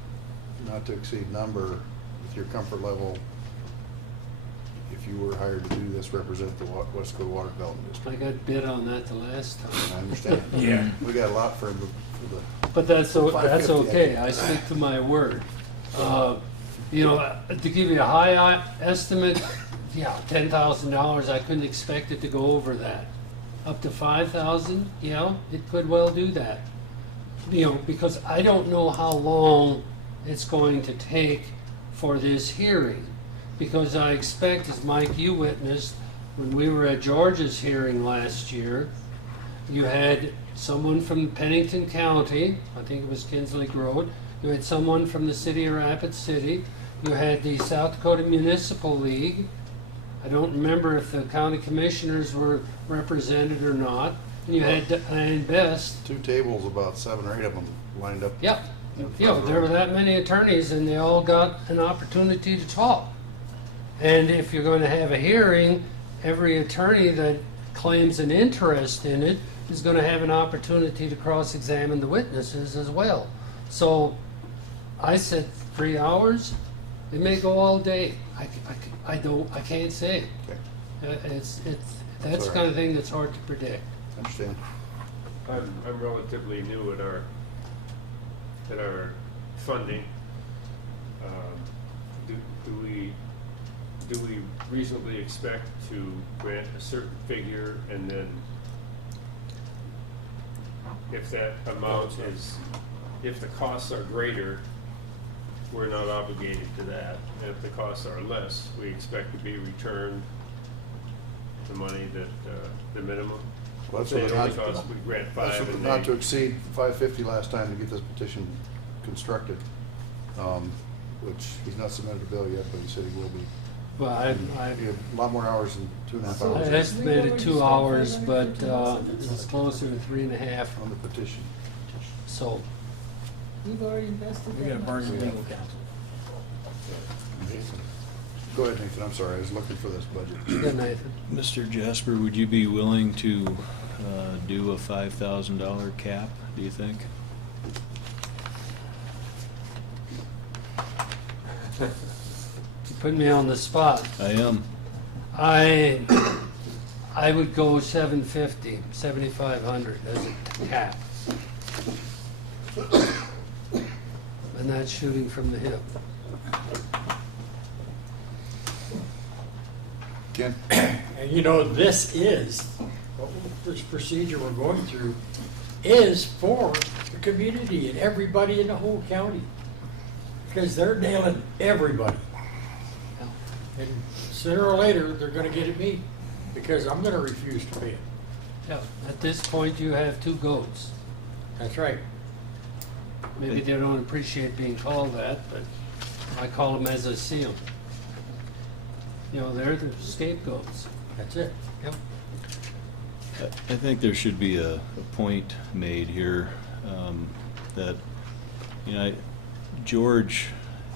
not to exceed number with your comfort level if you were hired to do this, represent the West Dakota Water Development I District? got bid on that the last time. I understand. Yeah. We got a lot for the. But that's 550, okay. I I think. stick to my word. You know, to give you a high estimate, yeah, $10,000. I couldn't expect it to go over that. Up to 5,000, yeah, it could well do that. You know, because I don't know how long it's going to take for this hearing. Because I expect, as Mike, you witnessed, when we were at George's hearing last year, you had someone from Pennington County, I think it was Kinsley Road, you had someone from the city of Rapid City, you had the South Dakota Municipal League, I don't remember if the county commissioners were represented or not, and you had Diane Best. 2 tables, about 7 or 8 of them lined up. Yep, you know, there were that many attorneys and they all got an opportunity to talk. And if you're going to have a hearing, every attorney that claims an interest in it is going to have an opportunity to cross-examine the witnesses as well. So I said 3 hours. It may go all day. I can't say. Okay, That's all the right. kind of thing that's hard to predict. understand. I'm relatively new at our funding. Do we reasonably expect to grant a certain figure, and then if that amount is, if the costs are greater, we're not obligated to that, and if the costs are less, we expect to be returned the money that, the minimum? Well, that's Say what it only not- costs, we grant That's 5 what- and not to they, exceed $550 last time to get this petition constructed, which he's not submitted a bill yet, but he said he will be. But I You have a lot more hours than 2.5 I hours estimated 2 hours, but it's closer to 3.5. on the petition. So We've already invested We that got to much. bargain with legal counsel. Go ahead, Nathan, I'm sorry, I was looking for this budget. good, Nathan. Mr. Jasper, would you be willing to do a $5,000 cap, do you think? You put me on the spot. I am. I would go 750, 7,500 as a cap. And that's shooting from the hip. Ken? And you know, this procedure we're going through is for the community and everybody in the whole county. Because they're nailing everybody. And sooner or later, they're gonna get at me, because I'm gonna refuse to pay it. Yeah, at this point, you have 2 goats. That's right. Maybe they don't appreciate being called that, but I call them as I see them. You know, they're the scapegoats. That's it. Yep. I think there should be a point made here that, you know, George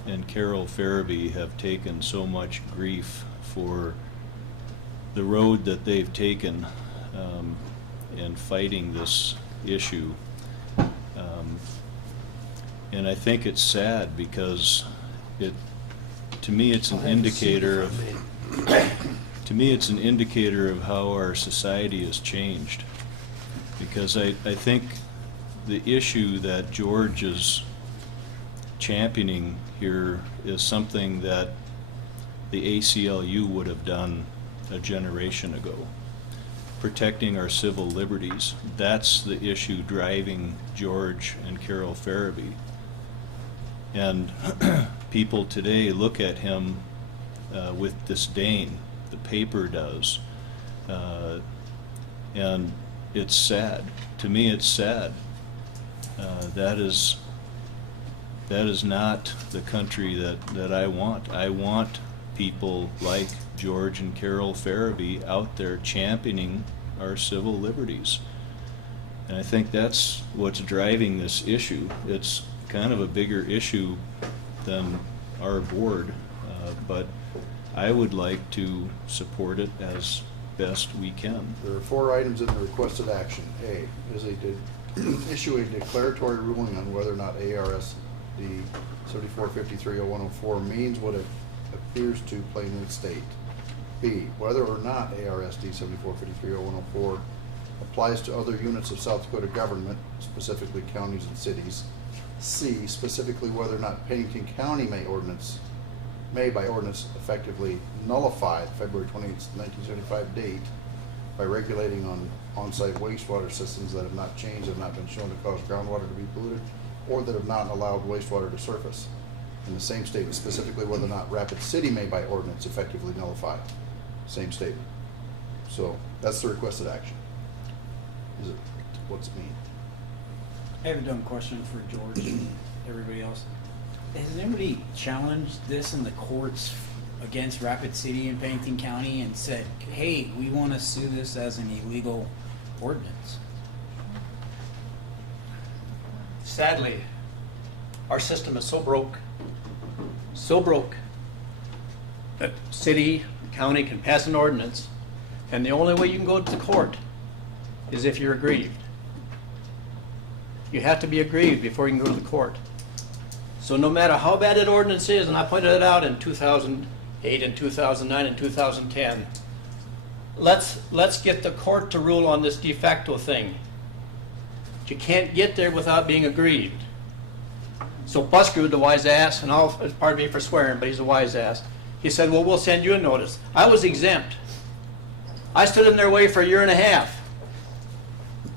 and Carol Farabee have taken so much grief for the road that they've taken in fighting this issue. And I think it's sad because to me, it's an indicator of, to me, it's an indicator of how our society has changed. Because I think the issue that George is championing here is something that the ACLU would have done a generation ago. Protecting our civil liberties. That's the issue driving George and Carol Farabee. And people today look at him with disdain. The paper does. And it's sad. To me, it's sad. That is not the country that I want. I want people like George and Carol Farabee out there championing our civil liberties. And I think that's what's driving this issue. It's kind of a bigger issue than our board, but I would like to support it as best we can. There are 4 items in the requested action. A is issue a declaratory ruling on whether or not ARSD 74530104 means what it appears to plainly state. B, whether or not ARSD 74530104 applies to other units of South Dakota government, specifically counties and cities. C, specifically whether or not Pennington County may by ordinance effectively nullify the February 28, 1975 date by regulating on-site wastewater systems that have not changed, have not been shown to cause groundwater to be polluted, or that have not allowed wastewater to surface. In the same statement, specifically whether or not Rapid City may by ordinance effectively nullify. Same statement. So that's the requested action. What's it mean? I have a dumb question for George and everybody else. Has anybody challenged this in the courts against Rapid City and Pennington County and said, hey, we want to sue this as an illegal ordinance? Sadly, our system is so broke, that city, county can pass an ordinance, and the only way you can go to the court is if you're aggrieved. You have to be aggrieved before you can go to the court. So no matter how bad that ordinance is, and I pointed it out in 2008 and 2009 and 2010, let's get the court to rule on this de facto thing. But you can't get there without being aggrieved. So Busker, the wise ass, and pardon me for swearing, but he's a wise ass, he said, well, we'll send you a notice. I was exempt. I stood in their way for 1.5 years.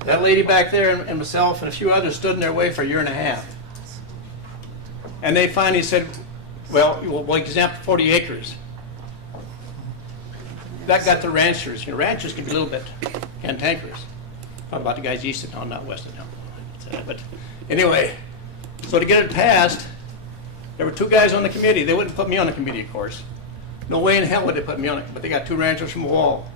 That lady back there and myself and a few others stood in their way for 1.5 years. And they finally said, well, we'll exempt 40 acres. That got the ranchers. You know, ranchers can be a little bit cantankerous. Talk about the guys east of town, not west of town. But anyway, so to get it passed, there were 2 guys on the committee. They wouldn't put me on the committee, of course. No way in hell would they put me on it, but they got 2 ranchers from Wall.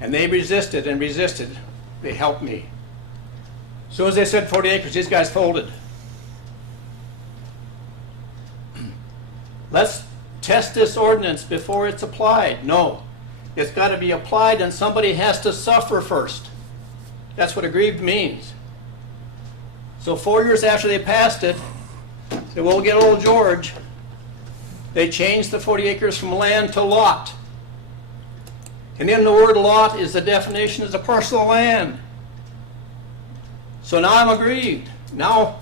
And they resisted and resisted. They helped me. As soon as they said 40 acres, these guys folded. Let's test this ordinance before it's applied. No. It's got to be applied and somebody has to suffer first. That's what aggrieved means. So 4 years after they passed it, they will get old George. They changed the 40 acres from land to lot. And in the word lot is the definition as a parcel of land. So now I'm aggrieved. Now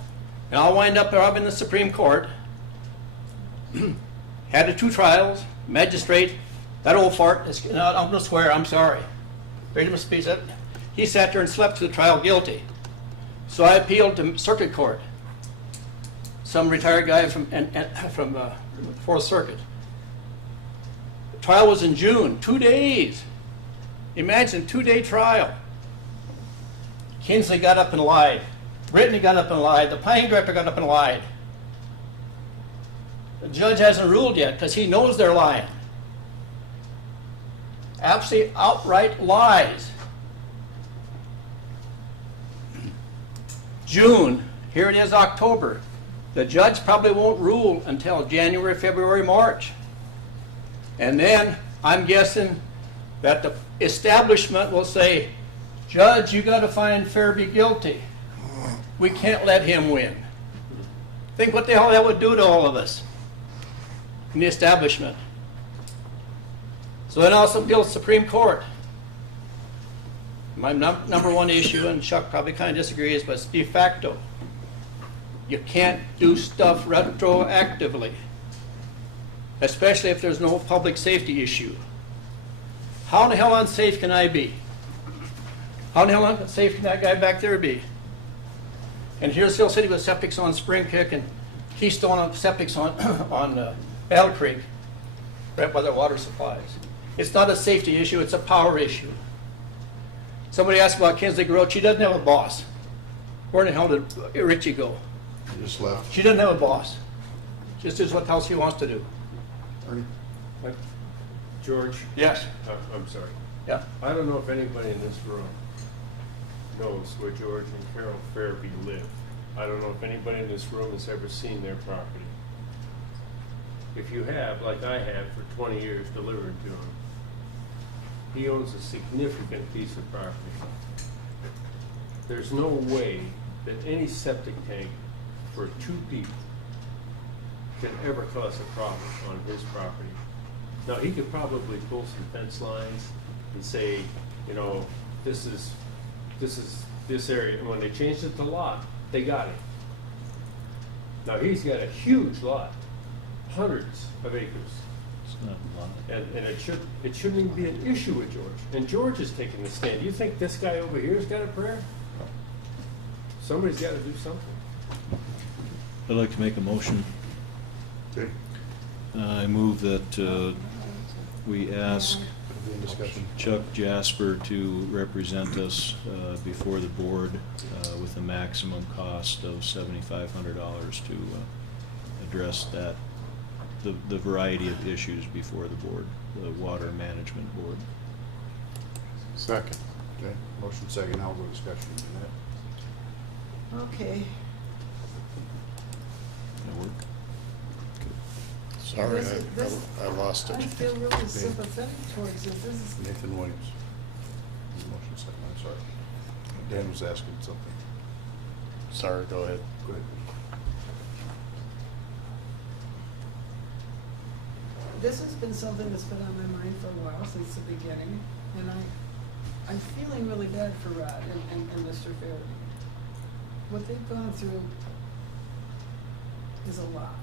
I'll wind up in the Supreme Court. Had the 2 trials, magistrate, that old fart, I'm going to swear, I'm sorry. Freedom of speech. He sat there and slept through the trial guilty. So I appealed to circuit court. Some retired guy from 4th Circuit. The trial was in June, 2 days. Imagine, 2-day trial. Kinsley got up and lied. Brittany got up and lied. The planning director got up and lied. The judge hasn't ruled yet because he knows they're lying. Absolutely outright lies. June, here it is October. The judge probably won't rule until January, February, March. And then I'm guessing that the establishment will say, Judge, you got to find Farabee guilty. We can't let him win. Think what the hell that would do to all of us in the establishment. So then also appeals to Supreme Court. My number one issue, and Chuck probably kind of disagrees, but it's de facto. You can't do stuff retroactively, especially if there's no public safety issue. How in the hell unsafe can I be? How in the hell unsafe can that guy back there be? And here's Hill City with septics on Spring Kick and Keystone on septics on Battle Creek, right by their water supplies. It's not a safety issue, it's a power issue. Somebody asked about Kinsley Grove. She doesn't have a boss. Where in the hell did Richie go? You just left. She doesn't have a boss. Just does what the hell she wants to do. Ernie? George? Yes. I'm sorry. Yeah. I don't know if anybody in this room knows where George and Carol Fairby live. I don't know if anybody in this room has ever seen their property. If you have, like I have for 20 years, delivered to him, he owns a significant piece of property. There's no way that any septic tank for 2 people can ever cause a problem on his property. Now, he could probably pull some fence lines and say, you know, this is this area. And when they changed it to lot, they got it. Now, he's got a huge lot, hundreds of acres. It's not a lot. And it shouldn't even be an issue with George. And George is taking the stand. You think this guy over here has got a prayer? Somebody's got to do something. I'd like to make a motion. Okay. I move that we ask Be in discussion. Chuck Jasper to represent us before the board with a maximum cost of $7,500 to address that, the variety of issues before the board, the Water Management Board. Second. Okay, motion second, now we'll go discussion. Jeanette? Okay. That work? Sorry, This- I lost I it. feel really sympathetic towards this. This is, Nathan Williams. Motion second, I'm sorry. Dan was asking something. Sorry, go ahead. Go ahead. this has been something that's been on my mind for a while, since the beginning, and I'm feeling really bad for Rod and Mr. Fairby. What they've gone through is a lot.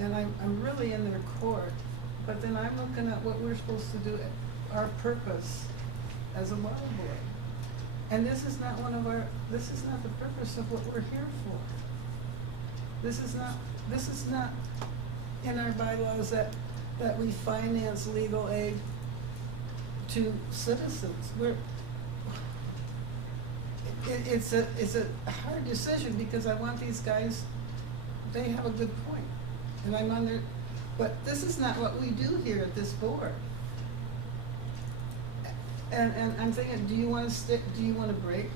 And I'm really in their court, but then I'm looking at what we're supposed to do, our purpose as a water board. And this is not this is not the purpose of what we're here for. This is not in our bylaws that we finance legal aid to citizens. It's a hard decision because I want these guys, they have a good point. And I'm on their, but this is not what we do here at this board. And I'm thinking, do you want to break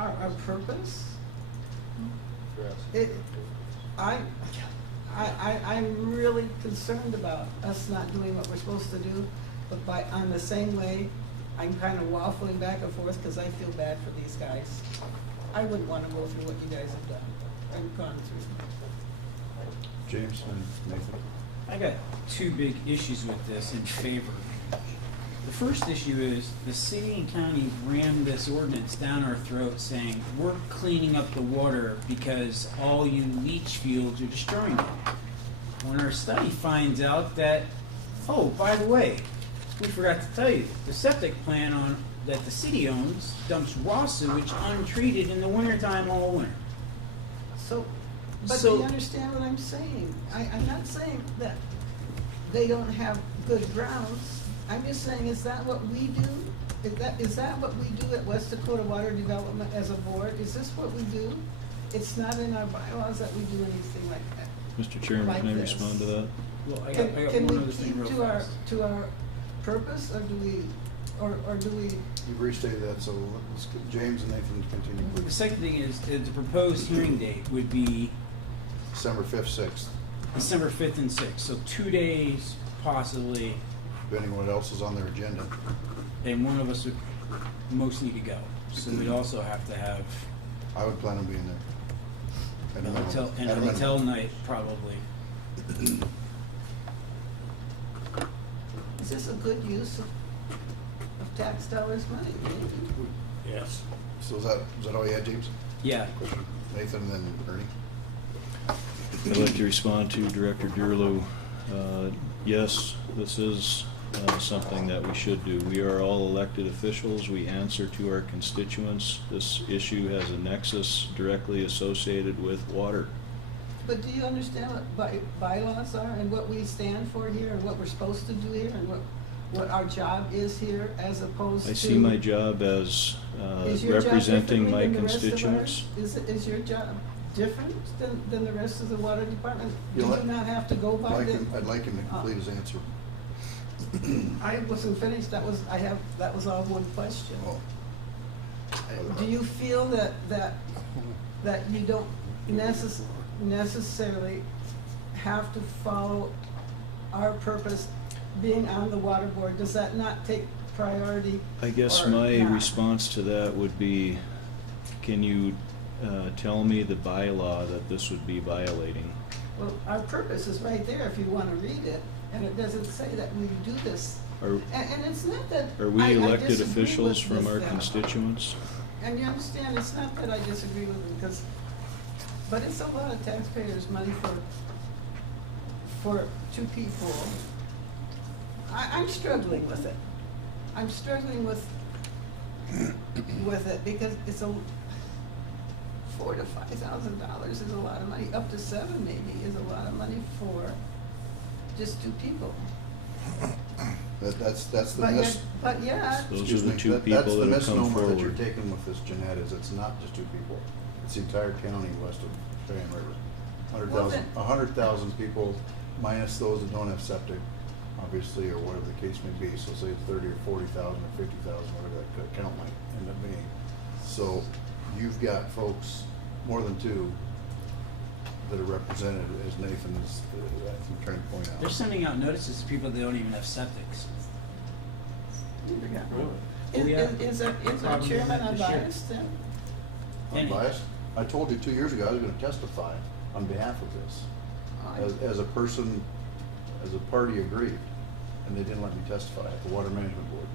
our purpose? I'm really concerned about us not doing what we're supposed to do, but on the same way, I'm kind of waffling back and forth because I feel bad for these guys. I wouldn't want to go through what you guys have done and gone through. James and Nathan. I got 2 big issues with this in favor. The first issue is the city and county rammed this ordinance down our throat saying, we're cleaning up the water because all you leach fields are destroying it. When our study finds out that, oh, by the way, we forgot to tell you, the septic plant that the city owns dumps raw sewage untreated in the wintertime all winter. But do you understand what I'm saying? I'm not saying that they don't have good grounds. I'm just saying, is that what we do? Is that what we do at West Dakota Water Development as a board? Is this what we do? It's not in our bylaws that we do anything like that. Mr. Chairman, Like can I this. respond to that? Well, I got Can one we other thing keep real to fast. our purpose, or do we? You've restated that, so let's James and Nathan continue. The second thing is that the proposed hearing date would be December 5th, 6th, December 5th and 6th, so 2 days possibly, depending on what else is on their agenda. and one of us would most need to go. So we'd also have to have I would plan on being there. At a minimum. a At a minimum. hotel night probably. Is this a good use of tax dollars' money? Maybe. Yes. So is that all you had, James? Yeah. Nathan, then Ernie? I'd like to respond to Director Durlow. Yes, this is something that we should do. We are all elected officials. We answer to our constituents. This issue has a nexus directly associated with water. But do you understand what bylaws are and what we stand for here and what we're supposed to do here and what our job is here as opposed to? I see my job as Is your job representing my differently than the rest of constituents. ours? Is your job different than the rest of the water department? Do You'll you let- not have to go by the? I'd like him to complete his answer. I wasn't finished, that was all one question. Oh. Do you feel that you don't necessarily have to follow our purpose being on the water board? Does that not take priority? I guess or my not? response to that would be, can you tell me the bylaw that this would be violating? Well, our purpose is right there if you want to read it, and it doesn't say that we do this. Are, And it's not that are we I elected disagree officials with from our them. constituents? And you understand, it's not that I disagree with them, but it's a lot of taxpayers' money for two people. I'm struggling with it. I'm struggling with it because it's $4,000 to $5,000 is a lot of money. Up to $7,000 maybe is a lot of money for just two people. That's the But miss. yet, but yeah, Those are Excuse the me, two that's people the that have come misnomer that you're forward. taking with this, Jeanette, is it's not just two people. It's the entire county west of Cheyenne River. Well, 100,000 people minus those that don't have septic, obviously, or whatever the case may be. So say it's 30 or 40,000 or 50,000, whatever that count might end up being. So you've got folks, more than two, that are represented, as Nathan is trying to point out. They're sending out notices to people that don't even have septics. is our chairman unbiased then? Unbiased? I told you 2 years ago I was gonna testify on behalf of this. As a person, as a party aggrieved, and they didn't let me testify at the Water Management Board.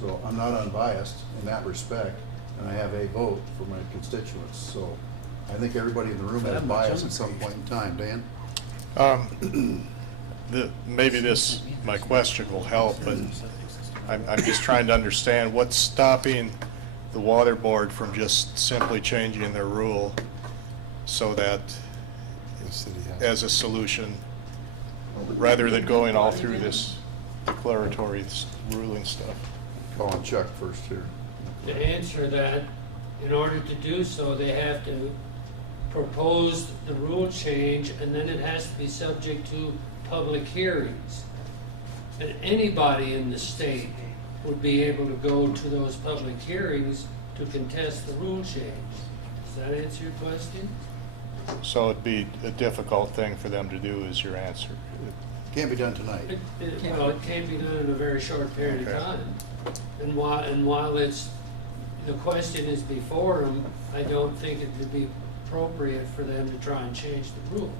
So I'm not unbiased in that respect, and I have a vote for my constituents, so I think everybody in the room has bias at some point in time. Dan? Maybe my question will help, but I'm just trying to understand what's stopping the water board from just simply changing their rule so that The city has. as a solution, rather than going all through this declaratory ruling stuff. Calling Chuck first here. To answer that, in order to do so, they have to propose the rule change, and then it has to be subject to public hearings. And anybody in the state would be able to go to those public hearings to contest the rule change. Does that answer your question? So it'd be a difficult thing for them to do is your answer. Can't be done tonight. Well, it can't be done in a very short period of Okay. time. And while the question is before them, I don't think it would be appropriate for them to try and change the rule.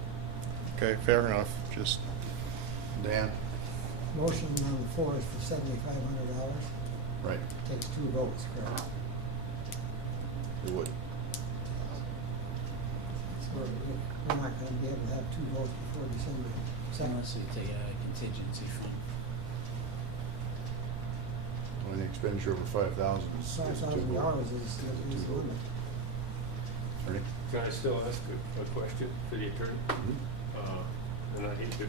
Okay, fair enough, just. Dan? Motion on the floor is for $7,500. Right, Takes two votes, correct? it would. So we're not gonna be able to have two votes before December Unless 2nd. they take it out of contingency fund. When the expenditure over 5,000 is two $5,000 votes. is the limit. Ernie? Can I still ask a question for the attorney? And I hate to,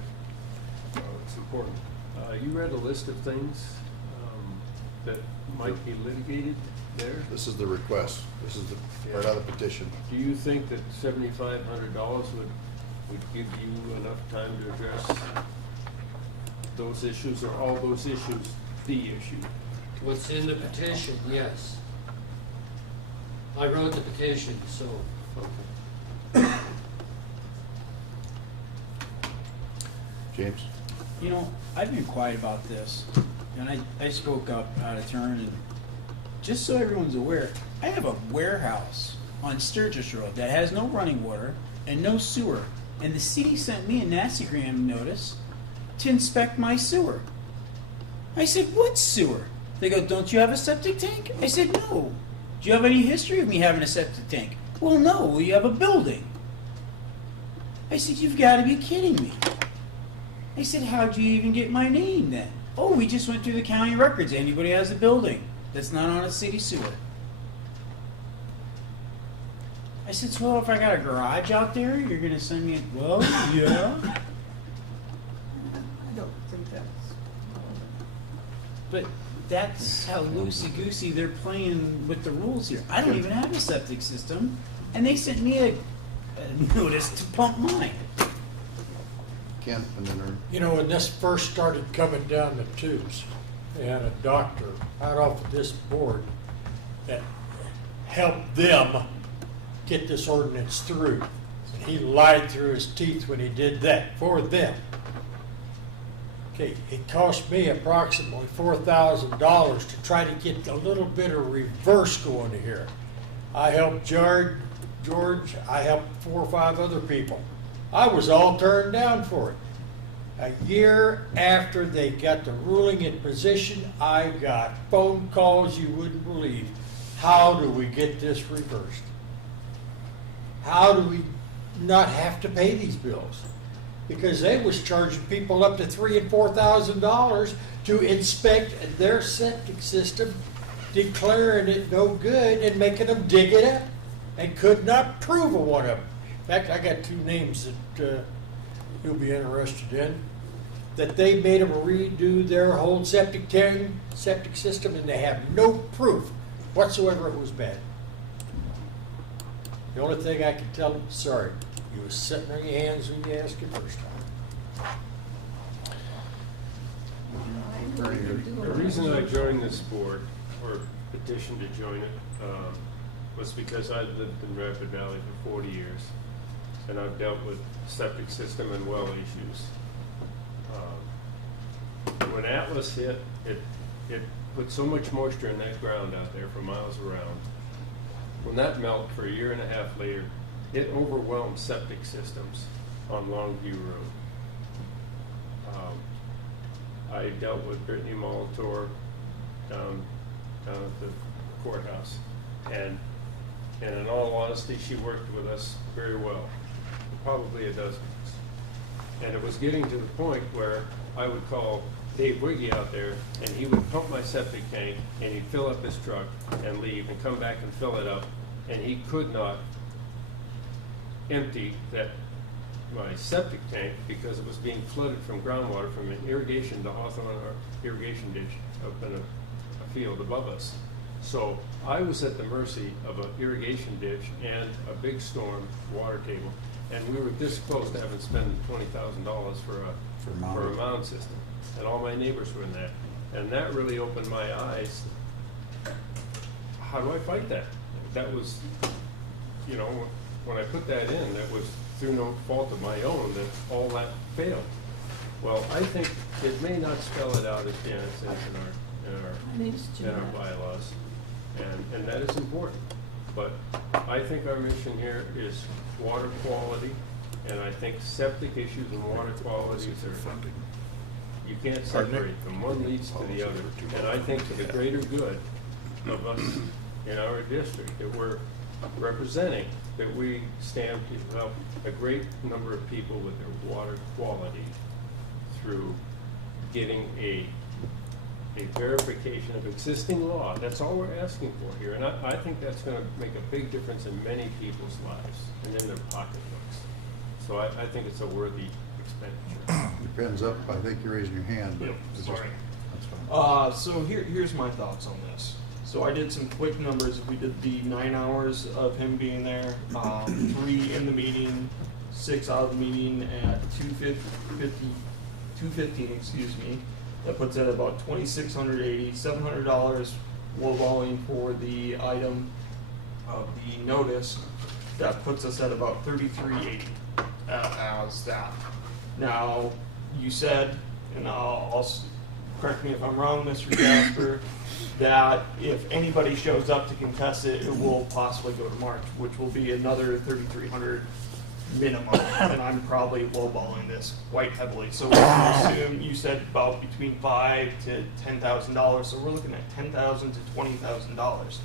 it's important. You read a list of things that might be litigated there? This is the request. This is right out of the petition. Do you think that $7,500 would give you enough time to address those issues, or all those issues, the issue? What's in the petition, yes. I wrote the petition, so. James? You know, I've been quiet about this, and I spoke up out of turn, and just so everyone's aware, I have a warehouse on Sturgis Road that has no running water and no sewer, and the city sent me a nastygram notice to inspect my sewer. I said, what sewer? They go, don't you have a septic tank? I said, no. Do you have any history of me having a septic tank? Well, no, we have a building. I said, you've got to be kidding me. I said, how'd you even get my name then? Oh, we just went through the county records. Anybody has a building that's not on a city sewer. I said, so if I got a garage out there, you're going to send me a... Well, yeah. I don't think that's. But that's how loosey-goosey they're playing with the rules here. I don't even have a septic system, and they sent me a notice to pump mine. Ken, and then Ern. You know, when this first started coming down the tubes, they had a doctor out off of this board that helped them get this ordinance through. And he lied through his teeth when he did that for them. Okay, it cost me approximately $4,000 to try to get a little bit of reverse going here. I helped George, I helped 4 or 5 other people. I was all turned down for it. A year after they got the ruling in position, I got phone calls you wouldn't believe. How do we get this reversed? How do we not have to pay these bills? Because they was charging people up to $3,000 and $4,000 to inspect their septic system, declaring it no good and making them dig it up, and could not prove a one of them. In fact, I got 2 names that you'll be interested in, that they made them redo their whole septic system, and they have no proof whatsoever it was bad. The only thing I can tell them, sorry, you was sitting on your hands when you asked it first time. The reason I joined this board, or petitioned to join it, was because I've lived in Rapid Valley for 40 years, and I've dealt with septic system and well issues. When Atlas hit, it put so much moisture in that ground out there for miles around. When that melted for a year and a half later, it overwhelmed septic systems on Longview Road. I dealt with Brittany Molitor down at the courthouse, and in all honesty, she worked with us very well, probably a dozen. And it was getting to the point where I would call Dave Wiggy out there, and he would pump my septic tank, and he'd fill up his truck and leave and come back and fill it up, and he could not empty my septic tank because it was being flooded from groundwater from an irrigation to Hawthorne irrigation ditch up in a field above us. So I was at the mercy of an irrigation ditch and a big storm water table, and we were this close to having to spend $20,000 for a mound system, and all my neighbors were in that, and that really opened my eyes. How do I fight that? That was, you know, when I put that in, that was through no fault of my own that all that failed. Well, I think it may not spell it out as Janet says in our bylaws, and that is important. But I think our mission here is water quality, and I think septic issues and water quality you can't separate them. One leads to the other. And I think for the greater good of us in our district that we're representing, that we stand to help a great number of people with their water quality through getting a verification of existing law. That's all we're asking for here. And I think that's going to make a big difference in many people's lives and in their pocketbooks. So I think it's a worthy expenditure. Your pen's up. I think you're raising your hand. But Yep, sorry. That's fine. So here's my thoughts on this. So I did some quick numbers. If we did the 9 hours of him being there, 3 in the meeting, 6 out of the meeting at 2:15, excuse me. That puts it at about $2,680, $700 lowballing for the item of the notice. That puts us at about $3,380 as that. Now, you said, and I'll correct me if I'm wrong, Mr. Jasper, that if anybody shows up to contest it, it will possibly go to March, which will be another $3,300 minimum, and I'm probably lowballing this quite heavily. So we can assume you said about between $5,000 to $10,000. So we're looking at $10,000 to $20,000.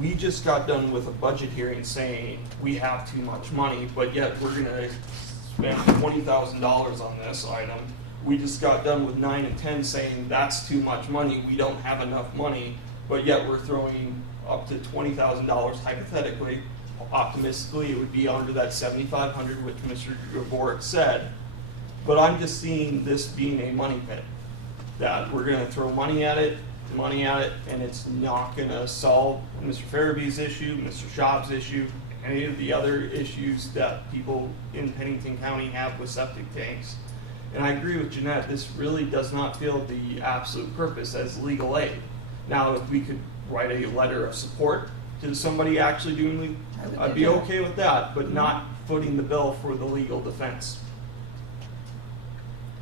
We just got done with a budget hearing saying we have too much money, but yet we're gonna spend $20,000 on this item. We just got done with 9 and 10 saying that's too much money, we don't have enough money, but yet we're throwing up to $20,000 hypothetically. Optimistically, it would be under that 7,500, which Mr. Gaboric said. But I'm just seeing this being a money pit, that we're gonna throw money at it, and it's not gonna solve Mr. Farabee's issue, Mr. Schaub's issue, any of the other issues that people in Pennington County have with septic tanks. And I agree with Jeanette, this really does not feel the absolute purpose as legal aid. Now, if we could write a letter of support to somebody actually doing, I'd be okay with that, but not footing the bill for the legal defense.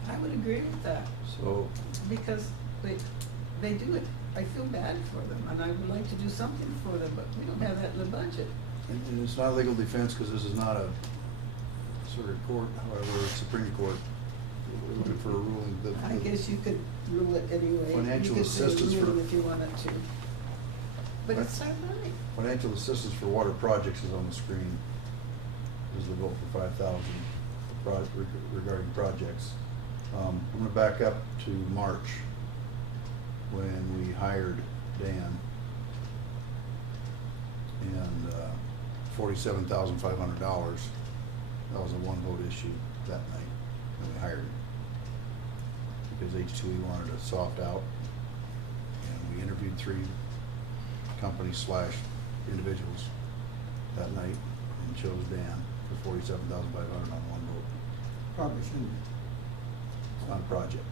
I would agree with that, So, because they do it. I feel bad for them, and I would like to do something for them, but we don't have that in the budget. and it's not legal defense because this is not a circuit court, however, Supreme Court. We're looking for a ruling. I guess you could rule it anyway. Financial You could say assistance rule for- it if you wanted to. But it's our money. Financial assistance for water projects is on the screen. Is the vote for 5,000 regarding projects. I'm gonna back up to March when we hired Dan. And $47,500. That was a one vote issue that night when we hired him. Because H2E wanted to soft out. And we interviewed 3 companies / individuals that night and chose Dan for $47,500 on one vote. Probably shouldn't. It's not a project.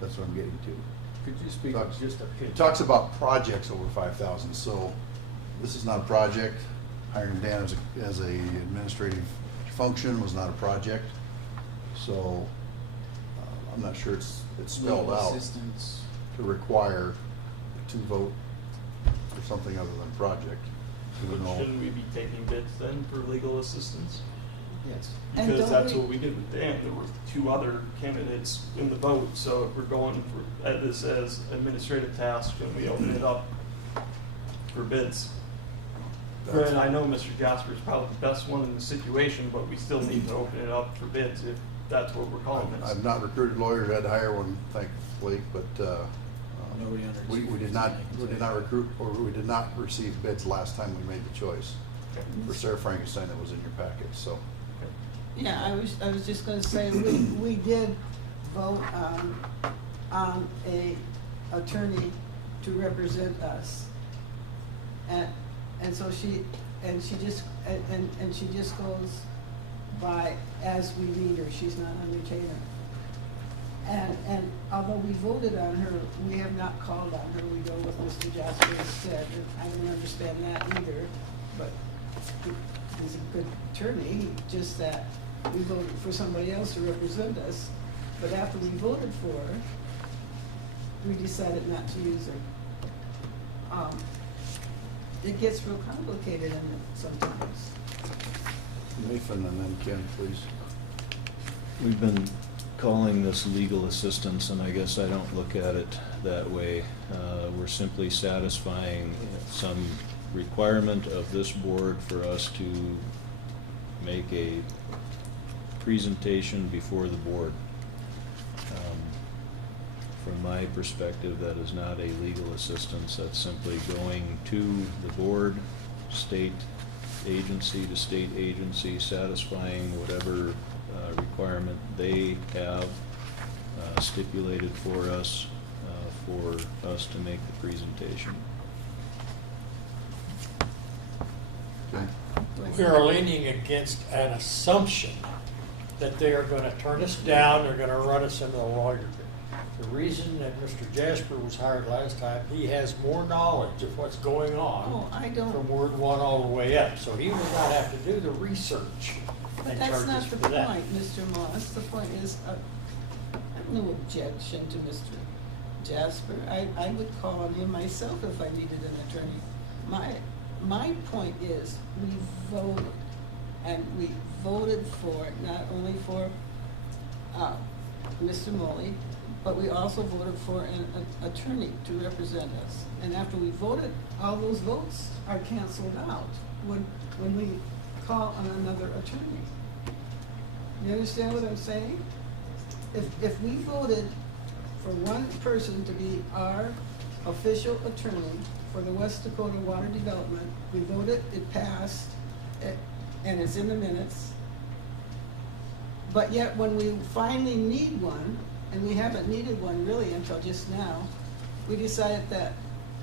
That's what I'm getting to. Could you speak Talks- just a It bit? talks about projects over 5,000, so this is not a project. Hiring Dan as a administrative function was not a project. So I'm not sure it's spelled Legal out assistance. to require to vote for something other than project. But Even though- shouldn't we be taking bids then for legal assistance? Yes. And Because don't that's we- what we did with Dan. There were 2 other candidates in the vote, so if we're going for this as administrative task, then we open it up for bids. Granted, I know Mr. Jasper is probably the best one in the situation, but we still need to open it up for bids if that's what we're calling this. I've not recruited lawyers, had to hire one, thankfully, but Nobody under we did not recruit, or we did not receive bids last time we made the choice. For Sarah Frankenstein, that was in your packet, so. Yeah, I was just gonna say, we did vote on a attorney to represent us. And so she just goes by as we need her, she's not on retainer. And although we voted on her, we have not called on her, we go with Mr. Jasper instead. And I don't understand that either, but he's a good attorney, just that we voted for somebody else to represent us. But after we voted for her, we decided not to use her. It gets real complicated in it sometimes. Nathan and then Ken, please. We've been calling this legal assistance, and I guess I don't look at it that way. We're simply satisfying some requirement of this board for us to make a presentation before the board. From my perspective, that is not a legal assistance. That's simply going to the board, state agency to state agency, satisfying whatever requirement they have stipulated for us to make the presentation. Okay. We are leaning against an assumption that they are gonna turn us down, they're gonna run us into the lawyer pit. The reason that Mr. Jasper was hired last time, he has more knowledge of what's going on. Oh, I don't. From Ward 1 all the way up, so he will not have to do the research But and that's charge not us the for that. point, Mr. Moss. The point is, I have no objection to Mr. Jasper. I would call on him myself if I needed an attorney. My point is, we voted And we voted for, not only for Mr. Moley, but we also voted for an attorney to represent us. And after we voted, all those votes are canceled out when we call on another attorney. You understand what I'm saying? If we voted for one person to be our official attorney for the West Dakota Water Development, we voted, it passed, and it's in the minutes. But yet when we finally need one, and we haven't needed one really until just now, we decided that,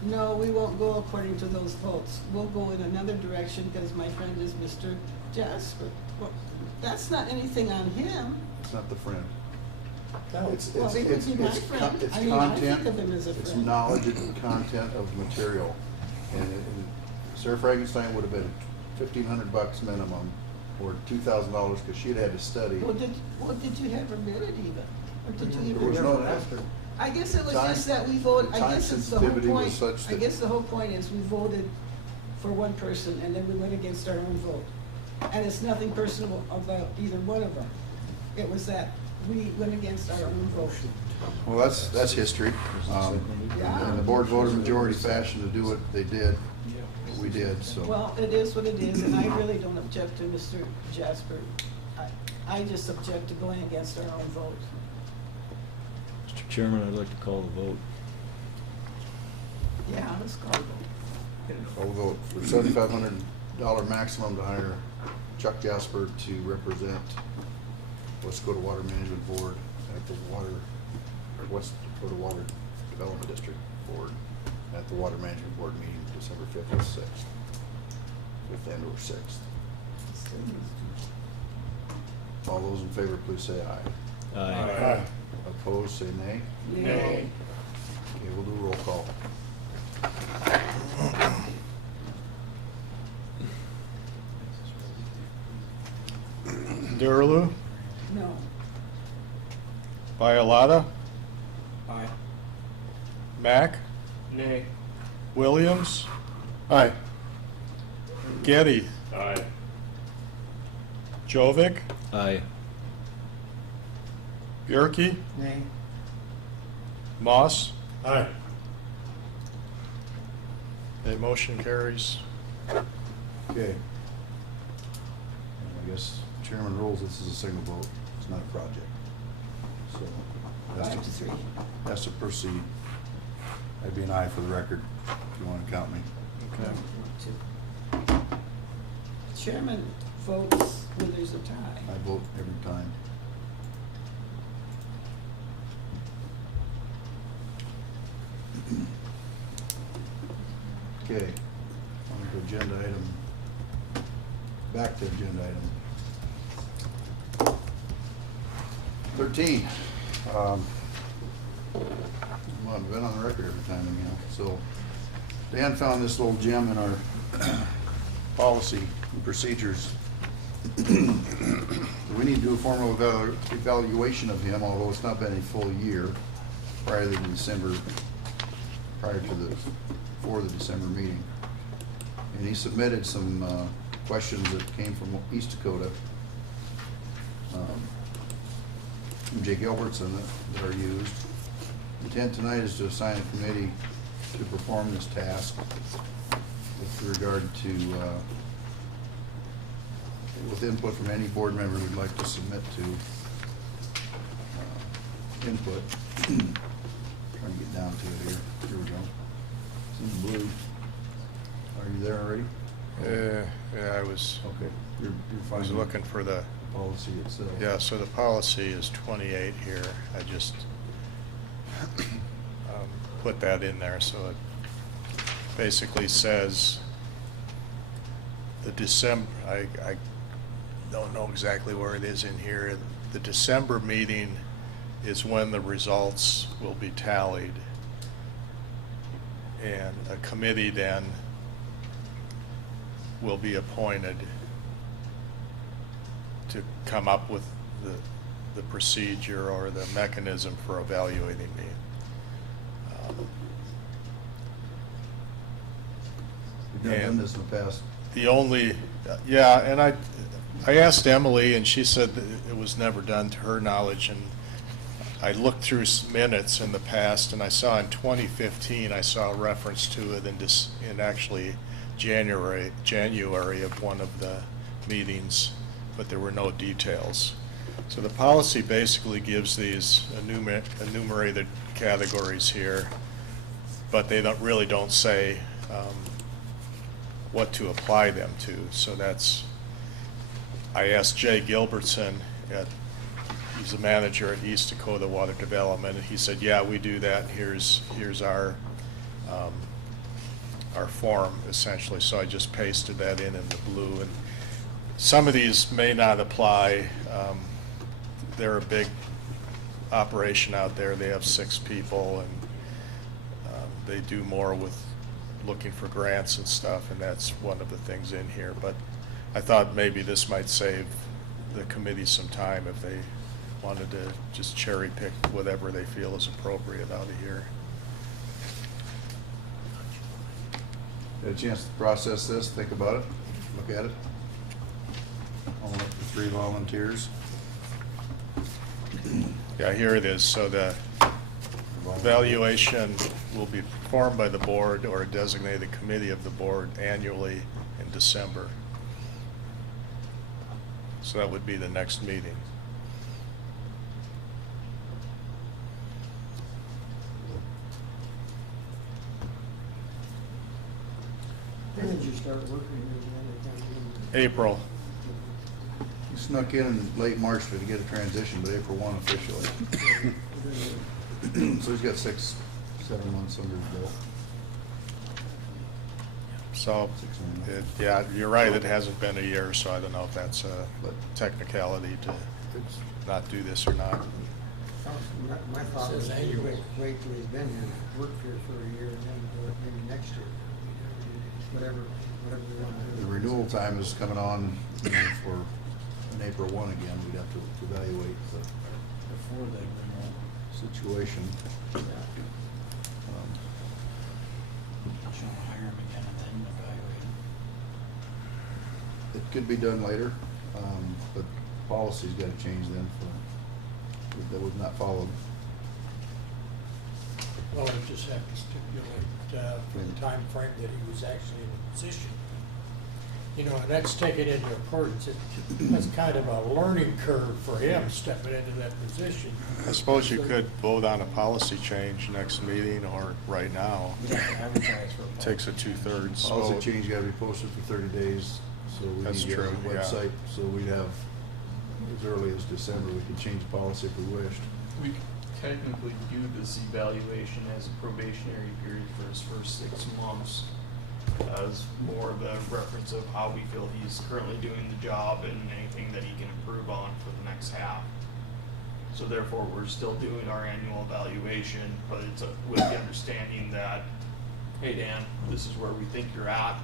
no, we won't go according to those votes. We'll go in another direction because my friend is Mr. Jasper. Well, that's not anything on him. It's not the friend. No. It's Well, he would be my friend. It's I mean, I content. think of him as a It's friend. knowledge and content of material. And Sarah Frankenstein would have been $1,500 minimum, or $2,000 because she'd had to study. Well, did you have a minute even? Or did you There was even? no. I guess it was Time- just that we voted, I time guess it's the whole sensitivity was point, such I that- guess the whole point is we voted for one person and then we went against our own vote. And it's nothing personal about either one of them. It was that we went against our own vote. Well, that's history. Yeah. And the board voted majority fashion to do what they did. We did, so. Well, it is what it is, and I really don't object to Mr. Jasper. I just object to going against our own vote. Mr. Chairman, I'd like to call the vote. Yeah, let's call it. I'll vote for $7,500 maximum to hire Chuck Jasper to represent West Dakota Water Management Board at the West Dakota Water Development District Board at the Water Management Board meeting December 5th and 6th. 5th and or 6th. All those in favor, please say aye. Aye. Opposed, say nay. Nay. Okay, we'll do a roll call. Durlu, No. Bialotta, Aye. Mack, Nay. Williams, Aye. Getty, Aye. Jovic, Aye. Bjorky, Nay. Moss. Aye. A motion carries. Okay. And I guess chairman rules, this is a single vote, it's not a project. So, has 5-3. has to proceed. That'd be an aye for the record, if you want to count me. Okay. Chairman votes when there's a tie. I vote every time. Okay, on to agenda item, back to agenda item 13. Well, I've been on the record every time anyhow. So Dan found this little gem in our policy and procedures. We need to do a formal evaluation of him, although it's not been a full year prior to the December, before the December meeting. And he submitted some questions that came from East Dakota, from Jake Gilbertson that are used. Intent tonight is to assign a committee to perform this task with regard to, with input from any board member who'd like to submit to input. Trying to get down to it here. Here we go. It's in blue. Are you there already? Yeah, I was Okay. You're I was finding looking for the, policy itself. yeah, so the policy is 28 here. I just put that in there, so it basically says the December, I don't know exactly where it is in here. The December meeting is when the results will be tallied. And a committee then will be appointed to come up with the procedure or the mechanism for evaluating me. We've done this in the past. The only, yeah, and I asked Emily, and she said that it was never done to her knowledge, and I looked through minutes in the past, and I saw in 2015, I saw a reference to it in actually January of one of the meetings, but there were no details. So the policy basically gives these enumerated categories here, but they really don't say what to apply them to. So I asked Jay Gilbertson, he's the manager at East Dakota Water Development, and he said, yeah, we do that. Here's our form, essentially. So I just pasted that in the blue. And some of these may not apply. They're a big operation out there. They have 6 people, and they do more with looking for grants and stuff, and that's one of the things in here. But I thought maybe this might save the committee some time if they wanted to just cherry pick whatever they feel is appropriate out of here. Had a chance to process this, think about it, look at it. I'll look for 3 volunteers. Yeah, here it is. So the evaluation will be performed by the board or a designated committee of the board annually in December. So that would be the next meeting. When did you start working here again? April. He snuck in late March to get a transition, but April 1 officially. So he's got 6, 7 months under his belt. So, yeah, you're right, it hasn't been a year, so I don't know if that's a technicality to not do this or not. My thought was wait till he's been here, work here for a year, and then do it maybe next year. Whatever we want to do. The renewal time is coming on, for an April 1 again. We'd have to evaluate Before the renewal. situation. Should hire him again and then evaluate him. It could be done later, but policy's got to change then that was not followed. Well, we just have to stipulate for the time frame that he was actually in the position. You know, and that's taken into accordance. That's kind of a learning curve for him stepping into that position. I suppose you could vote on a policy change next meeting or right now. Takes a 2/3 Policy vote. change got to be posted for 30 days, so we That's need to get on the true, yeah. website, so we'd have, as early as December, we could change the policy if we wished. We could technically do this evaluation as a probationary period for his first 6 months, as more of a reference of how we feel he's currently doing the job and anything that he can improve on for the next half. So therefore, we're still doing our annual evaluation, but it's with the understanding that, hey Dan, this is where we think you're at,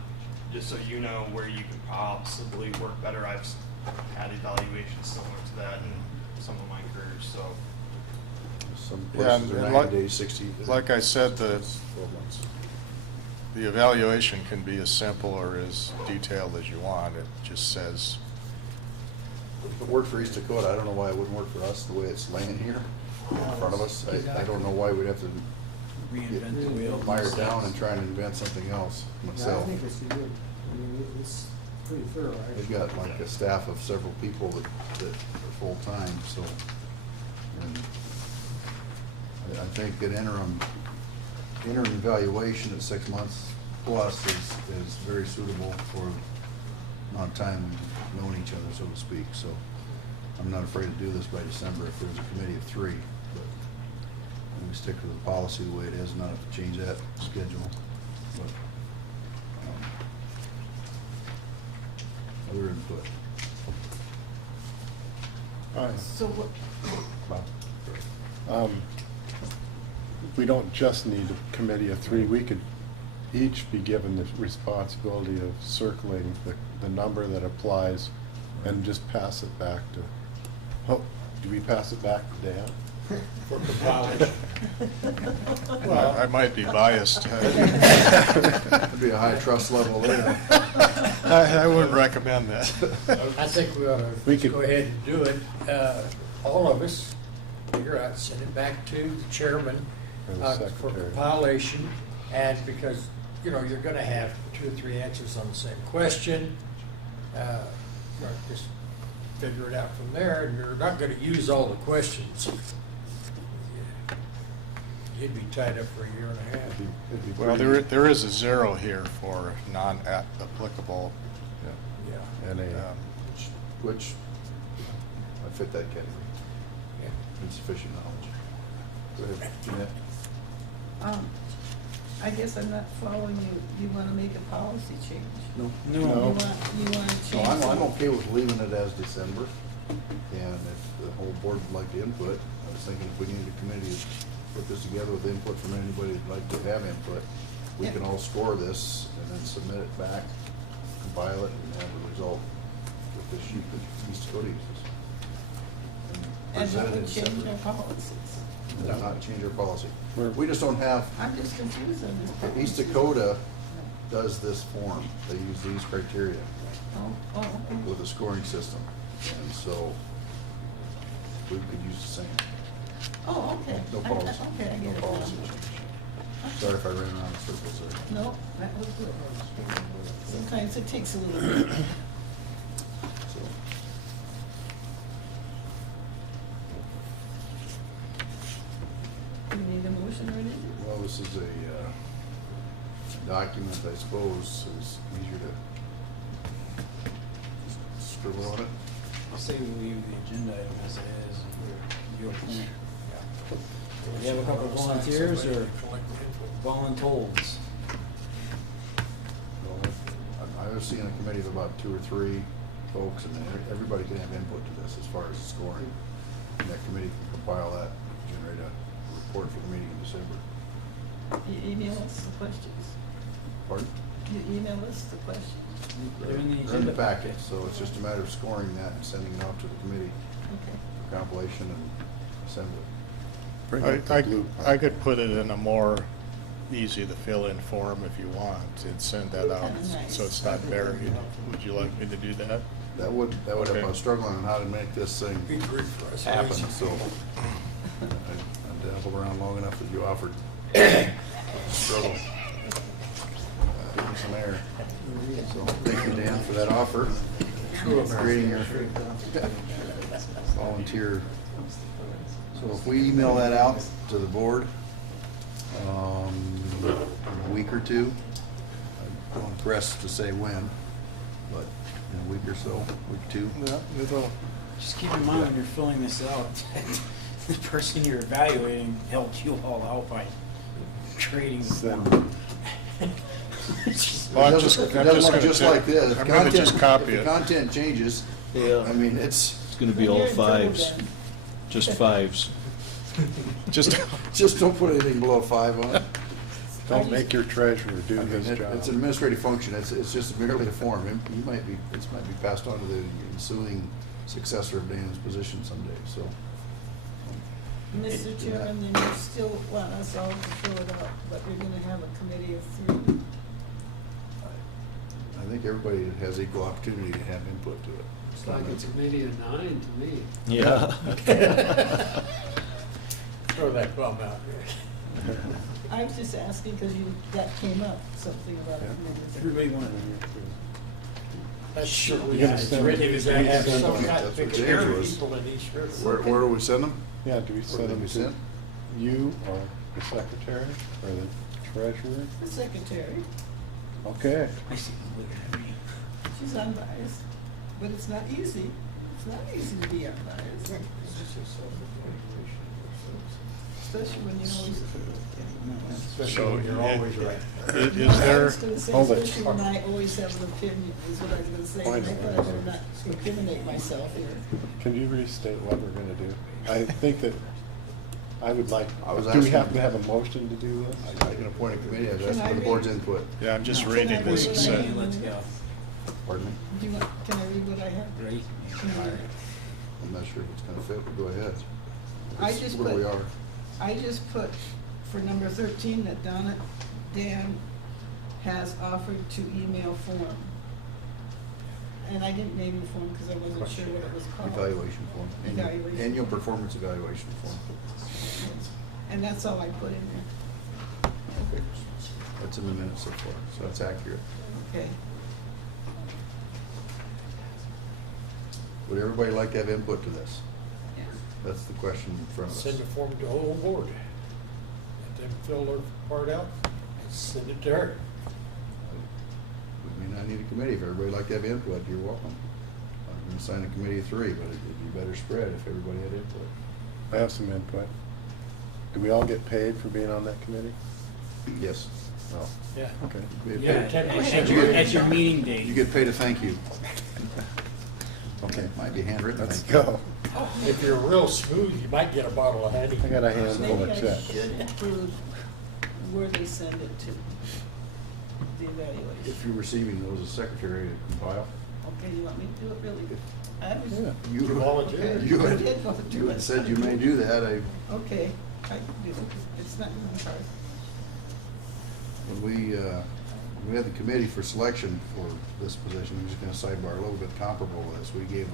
just so you know where you could possibly work better. I've had evaluations similar to that in some of my careers, so. Some Yeah, places are and 90 days, 60. like I said, 12 months. the evaluation can be as simple or as detailed as you want. It just says, If it worked for East Dakota, I don't know why it wouldn't work for us the way it's laying here in front of us. I don't know why we'd have to Reinvent the wheel. mire down and try and invent something else Yeah, I myself. think it's good. I mean, it's pretty thorough, actually. They've got like a staff of several people that are full-time, so. And I think an interim evaluation at 6 months plus is very suitable for the amount of time we've known each other, so to speak. So I'm not afraid to do this by December if there's a committee of 3, but we stick with the policy the way it is, not have to change that schedule. But, other input. All right. So what, Bob? We don't just need a committee of 3. We could each be given the responsibility of circling the number that applies and just pass it back to, do we pass it back to Dan? for compilation. I might be biased. That'd be a high trust level there. I wouldn't recommend that. I think we ought We to could- go ahead and do it, all of us, figure out, send it back to the chairman Or the for secretary. compilation, and because, you know, you're gonna have 2 or 3 answers on the same question, or just figure it out from there, and you're not gonna use all the questions. You'd be tied up for a year and a half. It'd be Well, pretty- there is a 0 here for non-applicable. Yeah. Yeah. And a, Which, I fit that category. Yeah. Insufficient knowledge. Go ahead, Jeanette. I guess I'm not following you. You wanna make a policy change? No. You want to So change? I'm okay with leaving it as December, and if the whole board would like to input, I was thinking if we needed a committee to put this together with input from anybody who'd like to have input, we Yeah. can all score this and then submit it back, compile it, and have a result with the sheet that East Dakota uses. And present that it in would change December. our policies. Does not change our policy. We're- We just don't have, I'm just confused on this. policy. East Dakota does this form, they use these criteria Oh, okay. with a scoring system, and so we could use the same. Oh, okay. No I- policy, Okay, I no get it. policy now. change. Sorry if I ran around in circles there. No, that was good. Sometimes it takes a little bit. So, You need a motion or anything? well, this is a document, I suppose, is easier to just scribble on it. I'll say we leave the agenda item as it is, and you'll appoint. We have a couple volunteers or voluntold? Well, I was seeing a committee of about 2 or 3 folks, and then everybody can have input to this as far as scoring. And that committee can compile that, generate a report for the meeting in December. You email us the questions. Pardon? You email us the questions. They're in the They're in the agenda packet, packet. so it's just a matter of scoring that and sending it off to the committee Okay. for compilation and assembly. bring up the blue part. I could put it in a more easy to fill in form if you want and send that out, Nice. so it's not buried. Would you like me to do that? That would help. Okay. I was struggling on how to make this thing Be great for us. happen, so I dabbled around long enough that you offered. Struggle. Give me some air. So thank you, Dan, for that offer. Creating your volunteer. So if we email that out to the board, in a week or two, I don't press to say when, but in a week or so, week or two. Yeah, it'll, Just keep in mind when you're filling this out, the person you're evaluating helped you all out by creating the form. Well, I'm It just- doesn't I'm look just gonna just check. like this. I'm gonna just Content- copy if the it. content changes, Yeah. I mean, it's, It's gonna be all You're in trouble 5s, then. just 5s. just, just don't put anything below 5 on it. Don't make your treasurer do I mean, his job. it's an administrative function, it's just merely a form. It might be passed on to the ensuing successor of Dan's position someday, so. Mr. Chairman, then you still want us all to fill it out, but you're gonna have a committee of 3. I think everybody has equal opportunity to have input to it. It's like it's a committee of 9 to me. Yeah. Throw that bum out there. I was just asking because that came up, something about a Yeah. committee of 3. Everybody want That's Sure, sure. You're gonna send- I have some That's kind what of James picture was. people in each group. Where do we send them? Yeah, do we Where send do them we to send? you or the secretary or the treasurer? The secretary, Okay. I see them looking at me. she's unbiased, but it's not easy. It's not easy to be unbiased. Especially when you always. so You're always right. is I there, was gonna say, Hold it. especially when I always have an opinion, is what I was gonna say, and I thought I better not incriminate myself here. Can you restate what we're gonna do? I think that I would like, I was do we asking- have to have a motion to do this? I can appoint a committee, I was Can asking I for the read? board's input. yeah, I'm just Can I reading read this. what It I said- have? Let's go. Pardon me? Do you want, can I read what I have? Ready? I'm not sure if it's gonna fit, but go ahead. I It's just where we put, are. I just put for number 13 that Dan has offered to email form. And I didn't name the form because I wasn't sure what it was called. Evaluation form. Evaluation. Annual performance evaluation form. And that's all I put in there. Okay. That's in the minutes so far, so that's accurate. Okay. Would everybody like to have input to this? Yeah. That's the question in front of us. Send the form to the whole board. Let them fill their part out and send it to her. We may not need a committee. If everybody would like to have input, you're welcome. I'm gonna sign a committee of 3, but it'd be better spread if everybody had input. I have some input. Do we all get paid for being on that committee? Yes. Oh, Yeah. okay. Yeah, at your meeting date. You get paid a thank you. Okay, might be handwritten. Let's thank you. go. If you're real smooth, you might get a bottle of honey. I got a handful Maybe of I checks. should include where they send it to, the evaluation. If you're receiving those as secretary to compile. Okay, you want me to do it really? I was. Yeah. You volunteer. You I did volunteer. you had said you may do that. Okay, I can do it. It's not really hard. When we had the committee for selection for this position, I'm just gonna sidebar a little bit comparable with this. We gave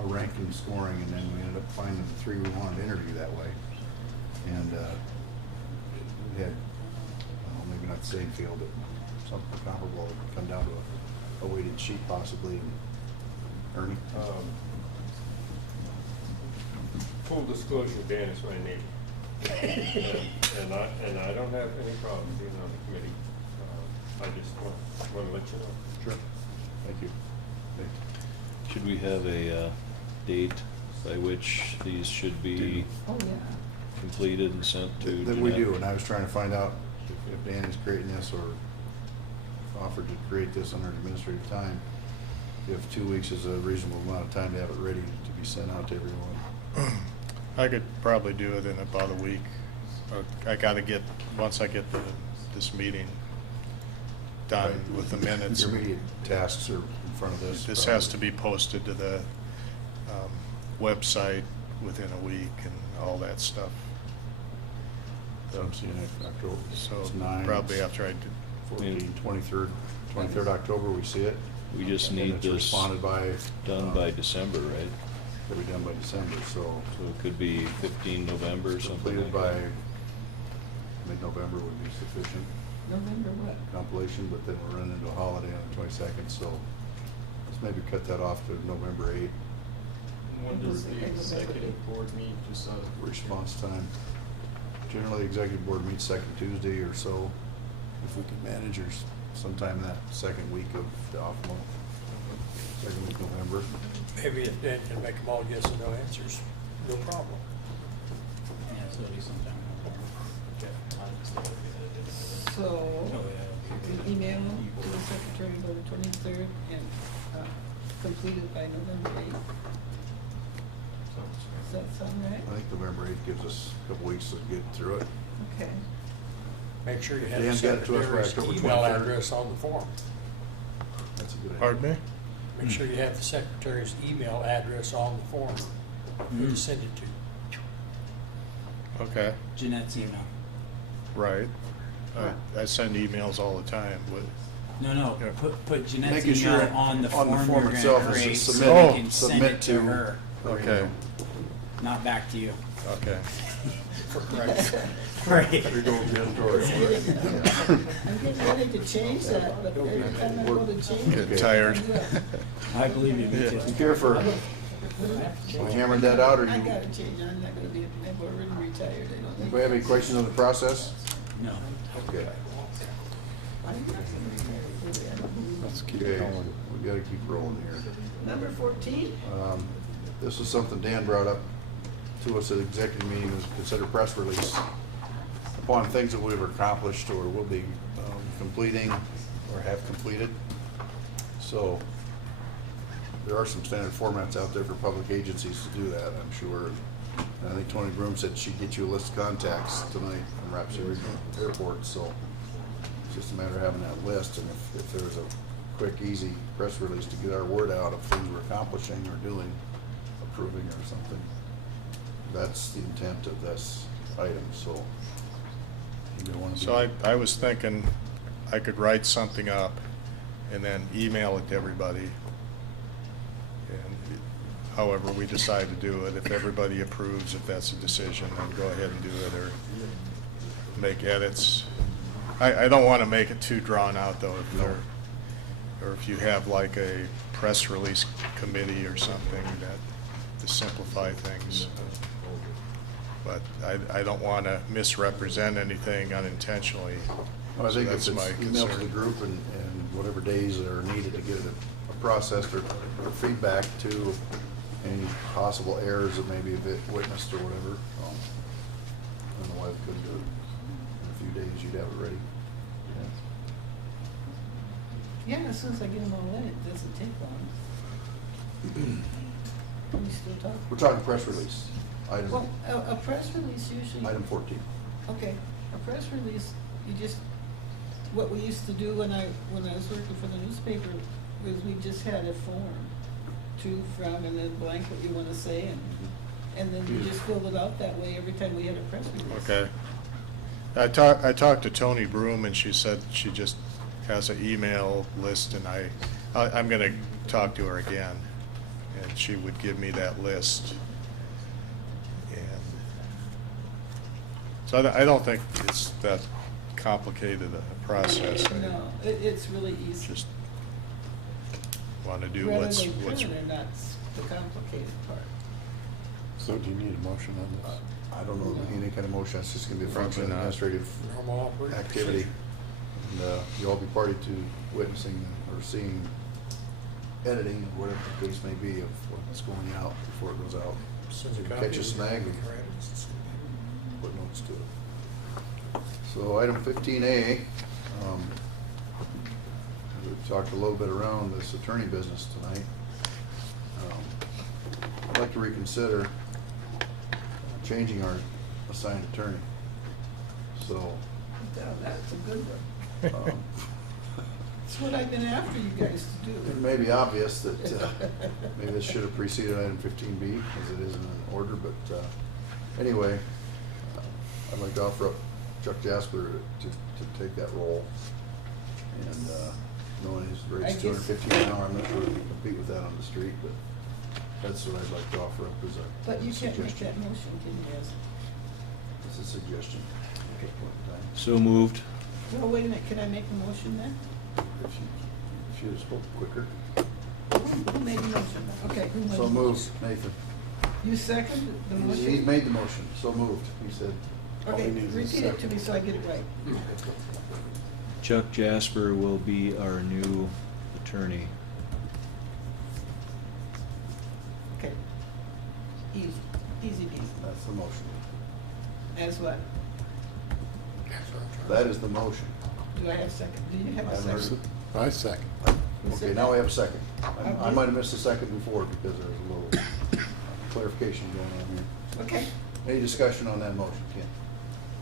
a ranking scoring, and then we ended up finding the 3 we wanted to interview that way. And we had, well, maybe not the same field, but something comparable. It would come down to a weighted sheet possibly. Ernie? Full disclosure, Dan is my neighbor. And I don't have any problem being on the committee. I just want to let you know. Sure. Thank you. Should we have a date by which these should be Oh, yeah. completed and sent to Then we Jeanette? do, and I was trying to find out if Dan is creating this or offered to create this under administrative time. If 2 weeks is a reasonable amount of time to have it ready to be sent out to everyone. I could probably do it in about a week. I gotta get, once I get this meeting done Right. with the minutes. Your immediate tasks are in front of this. This has to be posted to the website within a week and all that stuff. So I'm seeing it October. So It's 9, probably after I do. 14, 23rd October, we see it. We just And need it's this responded by. done by December, right? It'll be done by December, so. So it could be 15 November or something Completed like by that. mid-November would be sufficient November what? compilation, but then we're running into a holiday on the 22nd, so let's maybe cut that off to November 8th. When does the executive board meet, just out of Response time. Generally, the executive board meets second Tuesday or so, if we can manage, or sometime that second week of the off month, second week of November. Maybe if Dan can make them all yes and no answers, no problem. Yeah, so it'll be sometime. So, an email to the secretary by the 23rd and completed by November 8th. Does that sound right? I think November 8th gives us a couple weeks to get through it. Okay. Make sure you have the Dan's got it to us by secretary's October email 23rd. address on the form. That's a good idea. Pardon me? Make sure you have the secretary's email address on the form who to send it to. Okay, Jeanette's email. right. I send emails all the time, but No, Yeah. put Jeanette's Making email sure on the on the form form you're itself gonna is create, just so submit- we can send submit it to to- her, okay, not back to you. okay. Right. Right. Here you go, Jen, Dory. I'm getting ready to change that, but every time I go to change it. Get tired. I believe you, me too. You care for hammering that out, or I you, gotta change, I'm not gonna be, I've already retired, I don't think. anybody have any questions on the process? No. Okay. Let's keep Okay, going. we gotta keep rolling here. Number 14? This is something Dan brought up to us at the executive meeting, is consider press release upon things that we've accomplished or will be completing or have completed. So there are some standard formats out there for public agencies to do that, I'm sure. And I think Tony Broom said she'd get you a list of contacts tonight from Rapid City Regional Airport, so it's just a matter of having that list, and if there's a quick, easy press release to get our word out of things we're accomplishing or doing, approving or something. that's the intent of this item, so. You don't wanna So be- I was thinking I could write something up and then email it to everybody. And however we decide to do it, if everybody approves, if that's a decision, then go ahead and do it, or make edits. I don't want to make it too drawn out, though, if there, or if you have like a press release committee or something that, to simplify things. But I don't want to misrepresent anything unintentionally. Well, I think So if that's it's my emailed to concern. the group and whatever days are needed to get it processed or feedback to any possible errors that may be a bit witnessed or whatever. I don't know why we couldn't do it. In a few days, you'd have it ready. Yeah, as soon as I get them all in, it doesn't take long. Can we still talk? We're talking press release, item, Well, a press release usually. item 14. Okay, a press release, you just, what we used to do when I was working for the newspaper was we just had a form, to, from, and then blank what you want to say, and then you just filled it out that way every time we had a press release. Okay. I talked to Tony Broom, and she said she just has an email list, and I'm going to talk to her again, and she would give me that list. And so I don't think it's that complicated a process. No, it's really easy. Just want to do Rather what's than print it, and that's the complicated part. So do you need a motion on this? I don't know, any kind of motion, it's just gonna be a function of Probably not. administrative Normal operating activity. procedure. And you'll all be party to witnessing or seeing editing, whatever the case may be, of what's going out before it goes out. Send a So you copy catch a of the snag and credits. put notes to it. So item 15A, we've talked a little bit around this attorney business tonight. I'd like to reconsider changing our assigned attorney. So, Now, that's a good one. um, It's what I've been after you guys to do. it may be obvious that maybe this should have preceded item 15B, as it isn't in order, but anyway, I'd like to offer up Chuck Jasper to take that role. And knowing his I rate's guess- $250 an hour, I'm not going to compete with that on the street, but that's what I'd like to offer up as a But you can't make suggestion. that motion, can you, Yes? It's a suggestion. at this point in time. So moved. Well, wait a minute, can I make a motion then? If you'd have spoken quicker. Who made the motion? Okay, who made the So motion? moved, Nathan. You second the motion? He made the motion, so moved, he said. Okay, All he needs is a repeat it to second. me so I get it right. Chuck Jasper will be our new attorney. Okay. Easy, easy peasy. That's the motion. As what? That is the motion. Do I have a second? Do you have I a haven't heard second? I second. Who Okay, said now that? we have a second. I Okay. might have missed a second before because there was a little clarification going on here. Okay. Any discussion on that motion, Ken?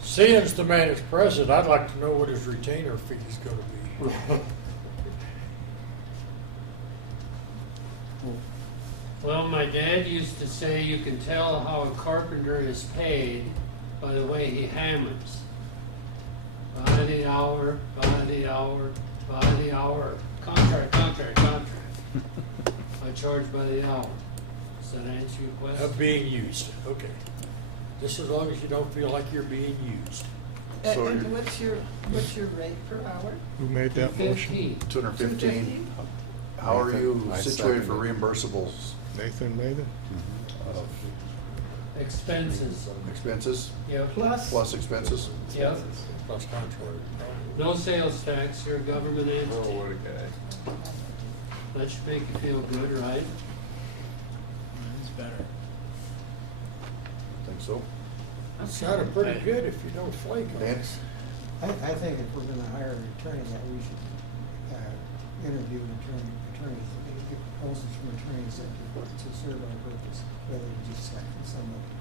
Seeing as the man is present, I'd like to know what his retainer fee is gonna be. Well, my dad used to say you can tell how a carpenter is paid by the way he hammers. By the hour, by the hour, by the hour. Contract. I charge by the hour. Does that answer your question? Of being used, okay. Just as long as you don't feel like you're being used. So And you're- what's your rate per hour? Who made that motion? 15. 215. How are you Nathan, I situated for second it. reimbursables Nathan made it? of Expenses. expenses, Yep. plus expenses? Yep. Plus contract. No sales tax. You're a government entity. what a guy. That should make you feel good, right? It's better. Think so? Sounded pretty good if you don't flake on Dan? us. I think if we're gonna hire an attorney, that we should, interview attorneys, get proposals from attorneys that to serve our purpose, rather than just select somebody.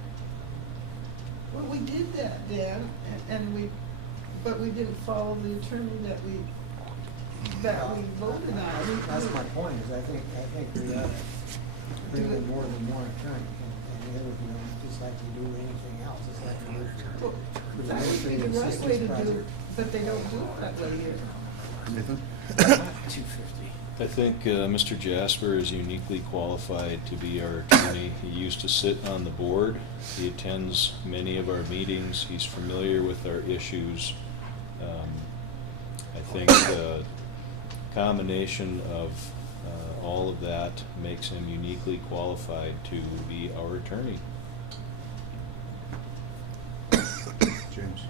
Well, we did that, Dan, but we didn't follow the attorney that we voted on. That's my point, is I think we ought to bring in more than one attorney, and everything else, just like you do anything else, it's like a Well, that would be the right way to do it, but they don't do it that way here. Nathan? 250. I think Mr. Jasper is uniquely qualified to be our attorney. He used to sit on the board. He attends many of our meetings. He's familiar with our issues. I think the combination of all of that makes him uniquely qualified to be our attorney. James?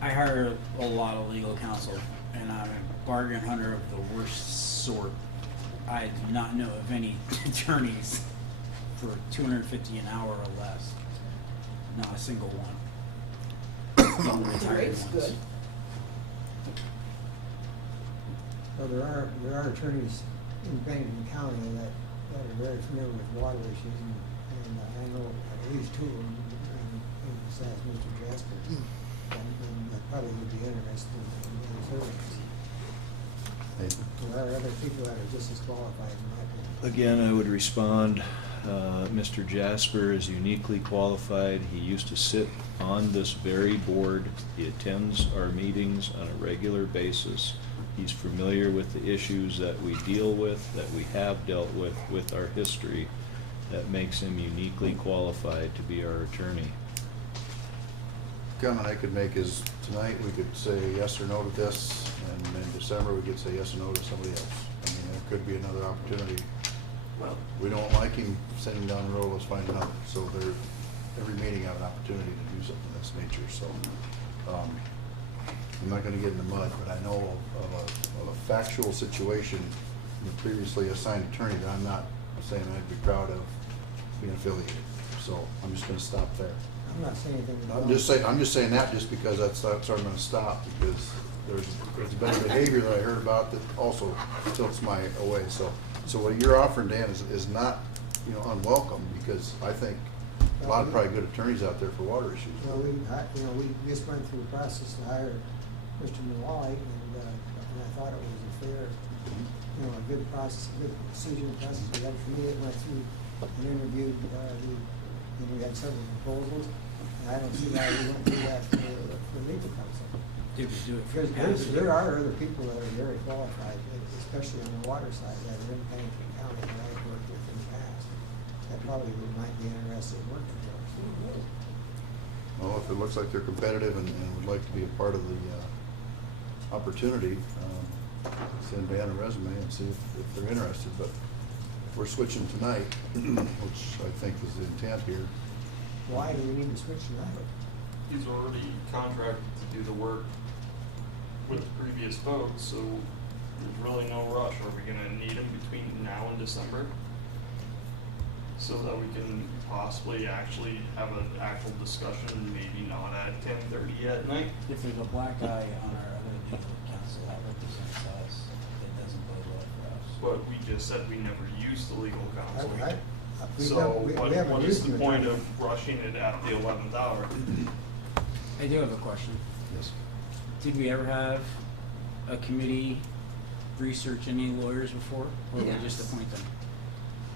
I hire a lot of legal counsel, and I'm a bargain hunter of the worst sort. I do not know of any attorneys for $250 an hour or less. Not a single one. Even The retired rate's ones. good. Well, there are attorneys in Bennington County that are very familiar with water issues, and I know at least two of them, and besides Mr. Jasper, and that probably would be interested in their services. Nathan? There are other people that are just as qualified in my opinion. Again, I would respond, Mr. Jasper is uniquely qualified. He used to sit on this very board. He attends our meetings on a regular basis. He's familiar with the issues that we deal with, that we have dealt with our history. That makes him uniquely qualified to be our attorney. Comment I could make is, tonight we could say yes or no to this, and in December we could say yes or no to somebody else. I mean, there could be another opportunity. Well, We don't like him sending down the road, let's find another. So every meeting I have an opportunity to do something of this nature, so. I'm not gonna get in the mud, but I know of a factual situation in the previously assigned attorney that I'm not saying I'd be proud of being affiliated. So I'm just gonna stop there. I'm not saying anything. I'm just saying that just because that's where I'm gonna stop, because there's better behavior that I heard about that also tilts my away. So what you're offering, Dan, is not, unwelcome, because I think a lot of probably good attorneys out there for water issues. Well, we just went through the process to hire Mr. Malloy, and I thought it was a fair, a good process, a good decision process. We had for me, it went through and interviewed, we had several proposals, and I don't see why we won't do that for legal counsel. Did we do it for Because capacity? there are other people that are very qualified, especially on the water side, that are in Bennington County that I've worked with in the past, that probably might be interested in working for us. Well, if it looks like they're competitive and would like to be a part of the opportunity, send Dan a resume and see if they're interested. But if we're switching tonight, which I think is the intent here. Why do we need to switch tonight? he's already contracted to do the work with the previous folks, so there's really no rush. Are we gonna need him between now and December? So that we can possibly actually have an actual discussion, maybe not at 10:30 at night? If there's a black eye on our other legal counsel that represents us, it doesn't bode well for us. But we just said we never used the legal counsel. We So haven't what is used the them point at all. of rushing it at the 11th hour? I do have a question. Yes. Did we ever have a committee research any lawyers before, or we just Yes. appoint them?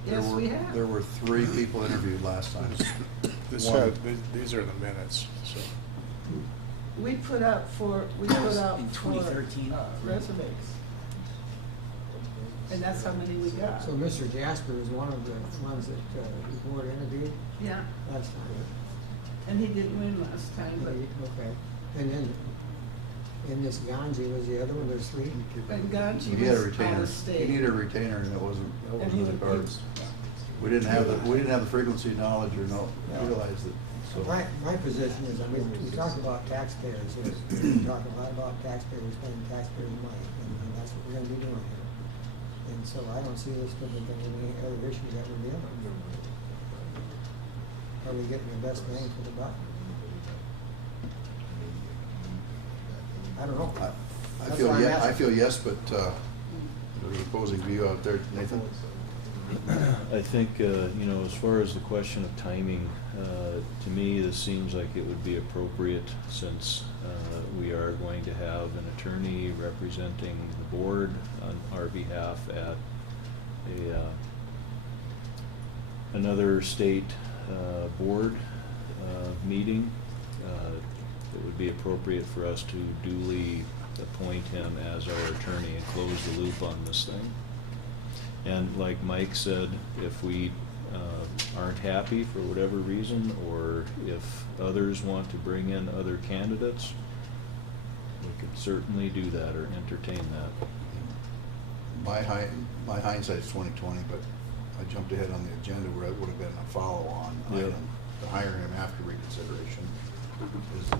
Yes, we have. There were 3 people interviewed last time. These are the minutes, so. We put out In for 2013? resumes. And that's how many we got. So Mr. Jasper is one of the ones that the board interviewed Yeah, last time. and he didn't win last time, but, Okay. And then, this Ganji was the other one, there's 3? and God, she He had a was out retainer. of He state. needed a retainer, and that wasn't And he in the would- cards. We didn't have the frequency knowledge or realize it. So My position is, we talk about taxpayers here. We talk a lot about taxpayers, spending taxpayers' money, and that's what we're gonna be doing here. And so I don't see this different than any other issue that we're dealing with. Are we getting the best bang for the buck? I don't know. I That's feel why I'm I asking. feel yes, but there's an opposing view out there, Nathan. I think, as far as the question of timing, to me, this seems like it would be appropriate since we are going to have an attorney representing the board on our behalf at another state board meeting, it would be appropriate for us to duly appoint him as our attorney and close the loop on this thing. And like Mike said, if we aren't happy for whatever reason, or if others want to bring in other candidates, we could certainly do that or entertain that. My hindsight's 20/20, but I jumped ahead on the agenda where it would have been a follow-on Yep. item. To hire him after reconsideration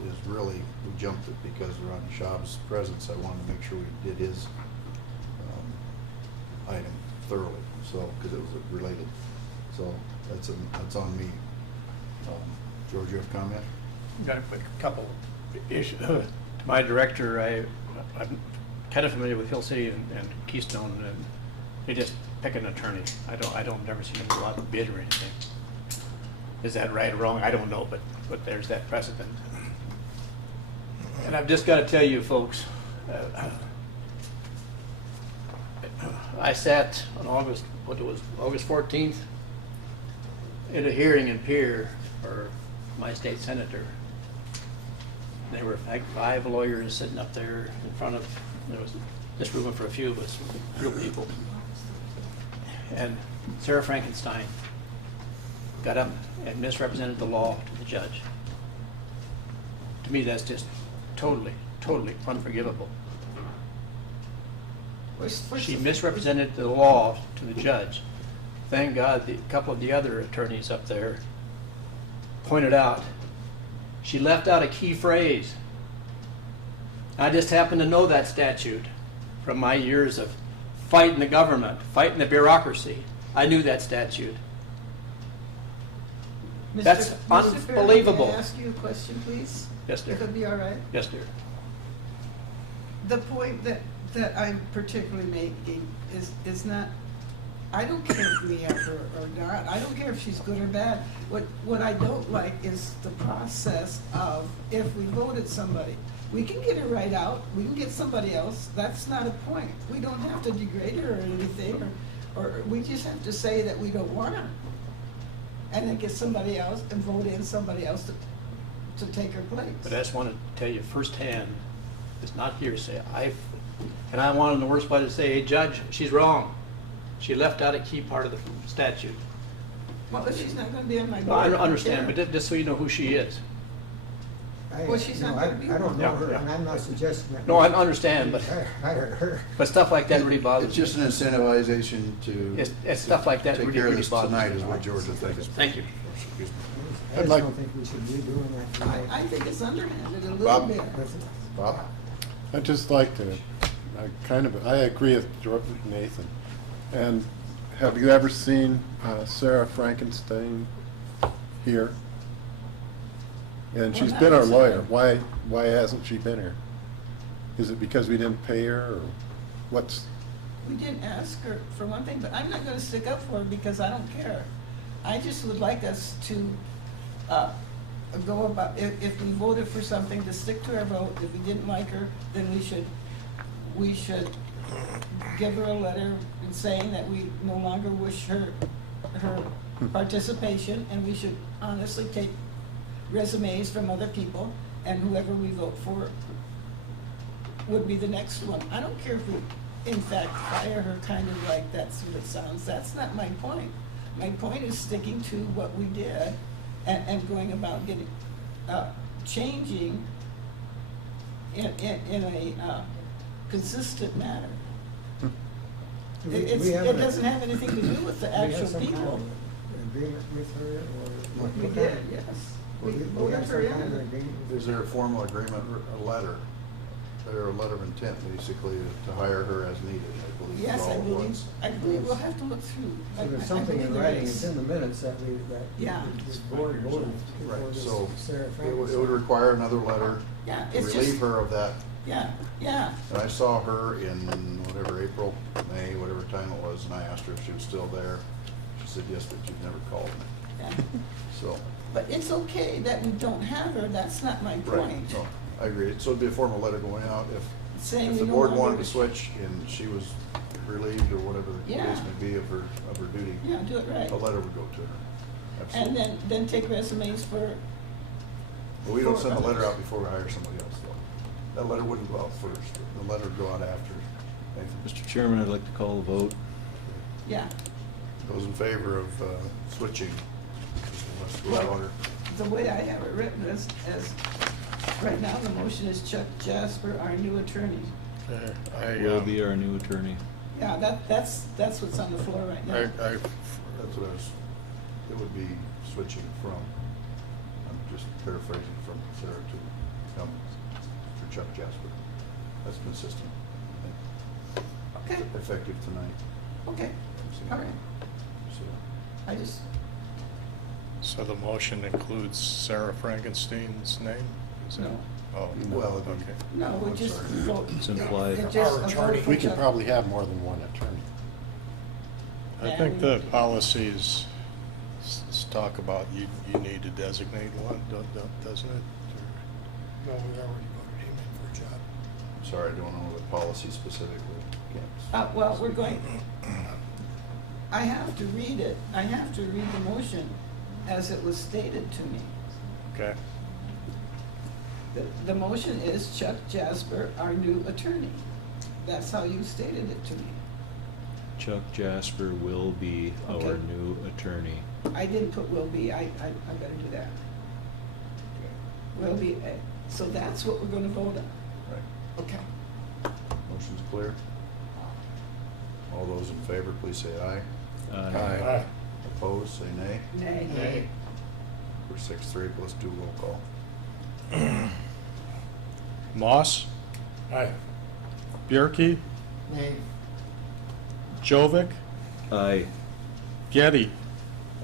is really, we jumped it because we're on Shab's presence. I wanted to make sure we did his item thoroughly, so, because it was related. So that's on me. George, you have a comment? Got a quick couple issues. To my director, I'm kind of familiar with Hill City and Keystone, and they just pick an attorney. I don't never see them go out and bid or anything. Is that right or wrong? I don't know, but there's that precedent. And I've just got to tell you, folks, I sat on August 14th at a hearing in Pierre for my state senator. There were like 5 lawyers sitting up there in front of, there was just room for a few of us, real people. And Sarah Frankenstein got up and misrepresented the law to the judge. To me, that's just totally unforgivable. She misrepresented the law to the judge. Thank God a couple of the other attorneys up there pointed out she left out a key phrase. I just happen to know that statute from my years of fighting the government, fighting the bureaucracy. I knew that statute. That's Mr. Fairman, unbelievable. may I ask you a question, please? Yes, dear. If it'd be all right? Yes, dear. The point that I'm particularly making is not, I don't care if we have her or not. I don't care if she's good or bad. What I don't like is the process of, if we voted somebody, we can get her right out, we can get somebody else. That's not a point. We don't have to degrade her or anything, or we just have to say that we don't want her. And then get somebody else and vote in somebody else to take her place. But I just want to tell you firsthand, it's not hearsay. And I want in the worst way to say, hey, Judge, she's wrong. She left out a key part of the statute. Well, if she's not going to be on my No, I board. understand, but just so you know who she is. Well, she's not gonna be I don't know one. her, Yeah, and I'm not suggesting that. No, I understand, but Hire her. stuff like that really bothers It's me. just an incentivization to. It's stuff like that Take really, care of really this bothers tonight me. is what Georgia thinks. Thank you. Excuse me. I just don't think we should be doing that tonight. I think it's underhanded a little Bob? bit. Bob? I'd just like to, I agree with Nathan. And have you ever seen Sarah Frankenstein here? And she's Well, been our not lawyer. recently. Why hasn't she been here? Is it because we didn't pay her, or what's? We didn't ask her for one thing, but I'm not gonna stick up for her because I don't care. I just would like us to, go about, if we voted for something, to stick to our vote. If we didn't like her, then we should give her a letter saying that we no longer wish her participation, and we should honestly take resumes from other people, and whoever we vote for would be the next one. I don't care if we, in fact, fire her kind of like that's what it sounds. That's not my point. My point is sticking to what we did and going about getting, changing in a consistent manner. It doesn't have anything to do with the actual people. Agreement with her, or? We did, yes. We voted have her some kind of in. agreement? Is there a formal agreement, a letter, or a letter of intent basically to hire her as needed, I believe? Yes, is all I it believe, was. we'll have to look through. So there's I something believe in there writing, is. it's in the minutes that Yeah. this board voted for Right, this so Sarah it would Frankenstein. require another letter Yeah, to it's relieve just, her of that. yeah. And I saw her in whatever, April, May, whatever time it was, and I asked her if she was still there. She said yes, but she'd never called me. Yeah. So, But it's okay that we don't have her, that's not my right, point. no, I agree. So it'd be a formal letter going out Saying if we the no board longer wanted to wish- switch and she was relieved or whatever the Yeah. case may be of her duty. Yeah, do it right. A letter would go to her. Absolutely. And then take resumes for, But we don't send a letter out before we hire somebody else, though. That letter wouldn't go out first. The letter would go out after. Nathan? Mr. Chairman, I'd like to call a vote. yeah. Those in favor of switching to Well, water? The way I have it written is, right now, the motion is Chuck Jasper, our new attorney. Will be our new attorney. Yeah, that's what's on the floor right now. That's what I was, it would be switching from, I'm just paraphrasing from Sarah to Chuck Jasper. That's consistent. I think. Okay, Effective tonight. okay, all right. So, I just, So the motion includes Sarah Frankenstein's name? Is that- No. Oh, Well, it'd be- okay. no, we I'm just sorry. vote. It's implied. It just a vote for We can Chuck. probably have more than one attorney. I Yeah, think we the need to- policies talk about you need to designate one, doesn't it? No, we already voted him in for a job. sorry, I don't know the policy specifically. Can't- Well, we're going, I have to read it, I have to read the motion as it was stated to me. Okay. The motion is Chuck Jasper, our new attorney. That's how you stated it to me. Chuck Jasper will be our Okay. new attorney. I didn't put will be, I better do that. Will be, so that's what we're gonna vote on. Right. Okay. Motion's clear. All those in favor, please say aye. Aye. Opposed, say nay. Nay. We're 6-3, let's do roll call. Moss, Aye. Bierke, Nay. Jovic, Aye. Getty,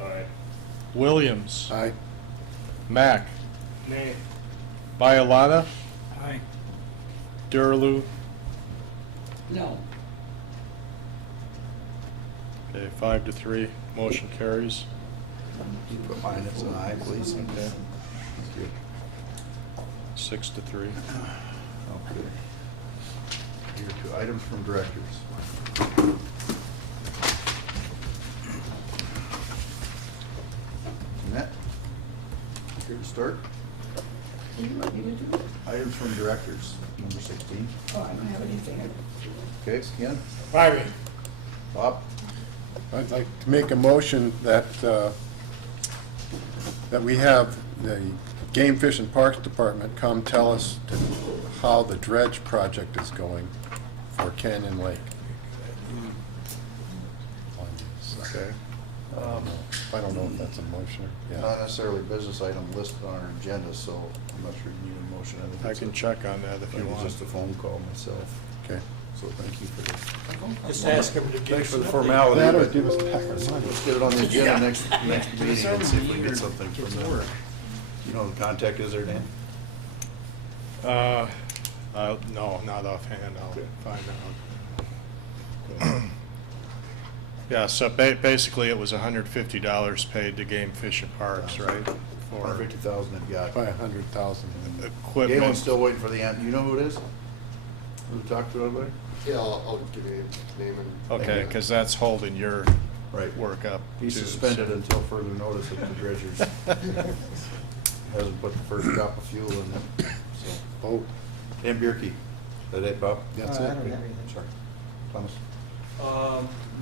Aye. Williams, Aye. Mack, Nay. Bialotta, Aye. Durley. No. Okay, 5-3, motion carries. You put mine as an aye, please. Okay. Thank you. 6-3. Okay. Here to items from directors. Annette, here to start. You want me to do it? Items from directors, number 16. Oh, I don't have anything. Okay, Ken? Aye. Bob? I'd like to make a motion that, that we have the Game Fish and Parks Department come tell us how the dredge project is going for Canyon Lake. Okay. I don't know if that's a motion. Not Yeah. necessarily business item listed on our agenda, so I'm not sure you need a motion. think I it's can a- check on that if I you think it's want. just a phone call myself, Okay. so thank you for that. Just ask him to give Thanks us for the an update. formality. That or but give us back our let's- money. Let's get it on the agenda Yeah. next meeting and see if we get something Get from to them. work. You know what the contact is there, Dan? No, not offhand, I'll Okay. find out. Yeah, so basically it was $150 paid to Game Fish and Parks, right? For 50,000 they've got. By 100,000. equipment. Galen's still waiting for the, you know who it is? Who talked to anybody? Yeah, I'll give you a name and. Okay, because that's holding your Right. work up. He's too, suspended so- until further notice of the dredgers. Hasn't put the first drop of fuel in it, so. Oh, Dan Bierke, that it, Bob? that's I it. don't have anything. Sorry. Thomas?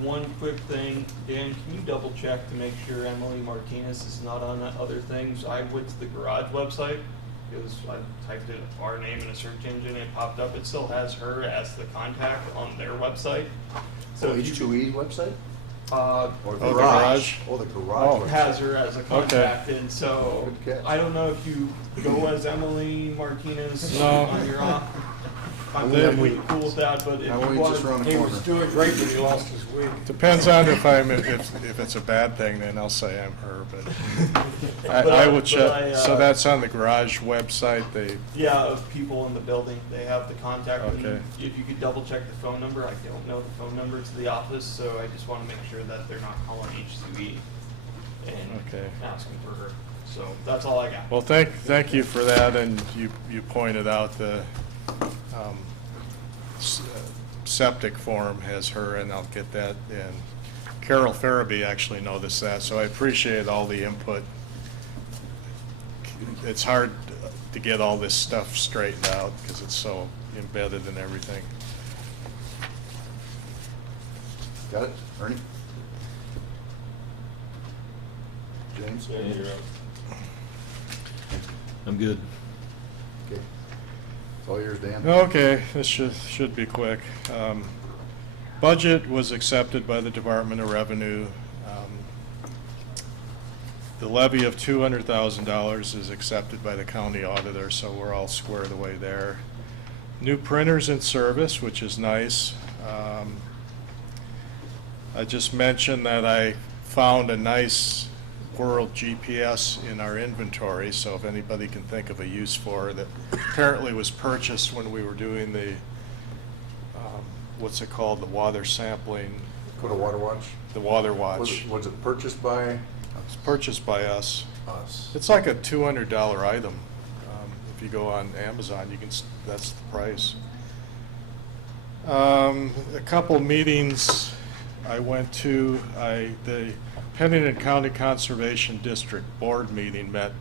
One quick thing, Dan, can you double check to make sure Emily Martinez is not on that other things? I went to the garage website, because I typed it, our name in a search engine, it popped up, it still has her as the contact on their website. So So if you could- H2E website? Uh, Or Oh, the garage? Oh, the garage. website. has her as a contact, and so, Good catch. I don't know if you go as Emily Martinez No. on your own. I'm They- completely cool with that, but if you Emily's want. just around the He corner. was doing great when he lost his wig. Depends on if it's a bad thing, then I'll say I'm her, but I But will check. I, So that's on the garage website, they, Yeah, of people in the building, they have the contact. and Okay. If you could double check the phone number, I don't know the phone number to the office, so I just wanna make sure that they're not calling HCV and Okay. asking for her. So that's all I got. well, thank you for that, and you pointed out the septic form has her, and I'll get that in Carol Farabee actually noticed that, so I appreciate all the input. It's hard to get all this stuff straightened out because it's so embedded in everything. Got it? Ernie? James? Dan, you're up. I'm good. Okay. It's all yours, Dan. Okay, this should be quick. Budget was accepted by the Department of Revenue. The levy of $200,000 is accepted by the county auditor, so we're all squared away there. New printers in service, which is nice. I just mentioned that I found a nice World GPS in our inventory, so if anybody can think of a use for it, that apparently was purchased when we were doing the, what's it called, the water sampling. Dakota Water Watch? The Water Watch. Was it purchased by It's purchased by us. us? It's like a $200 item. If you go on Amazon, you can. That's the price. A couple meetings I went to. The Pennington County Conservation District Board meeting met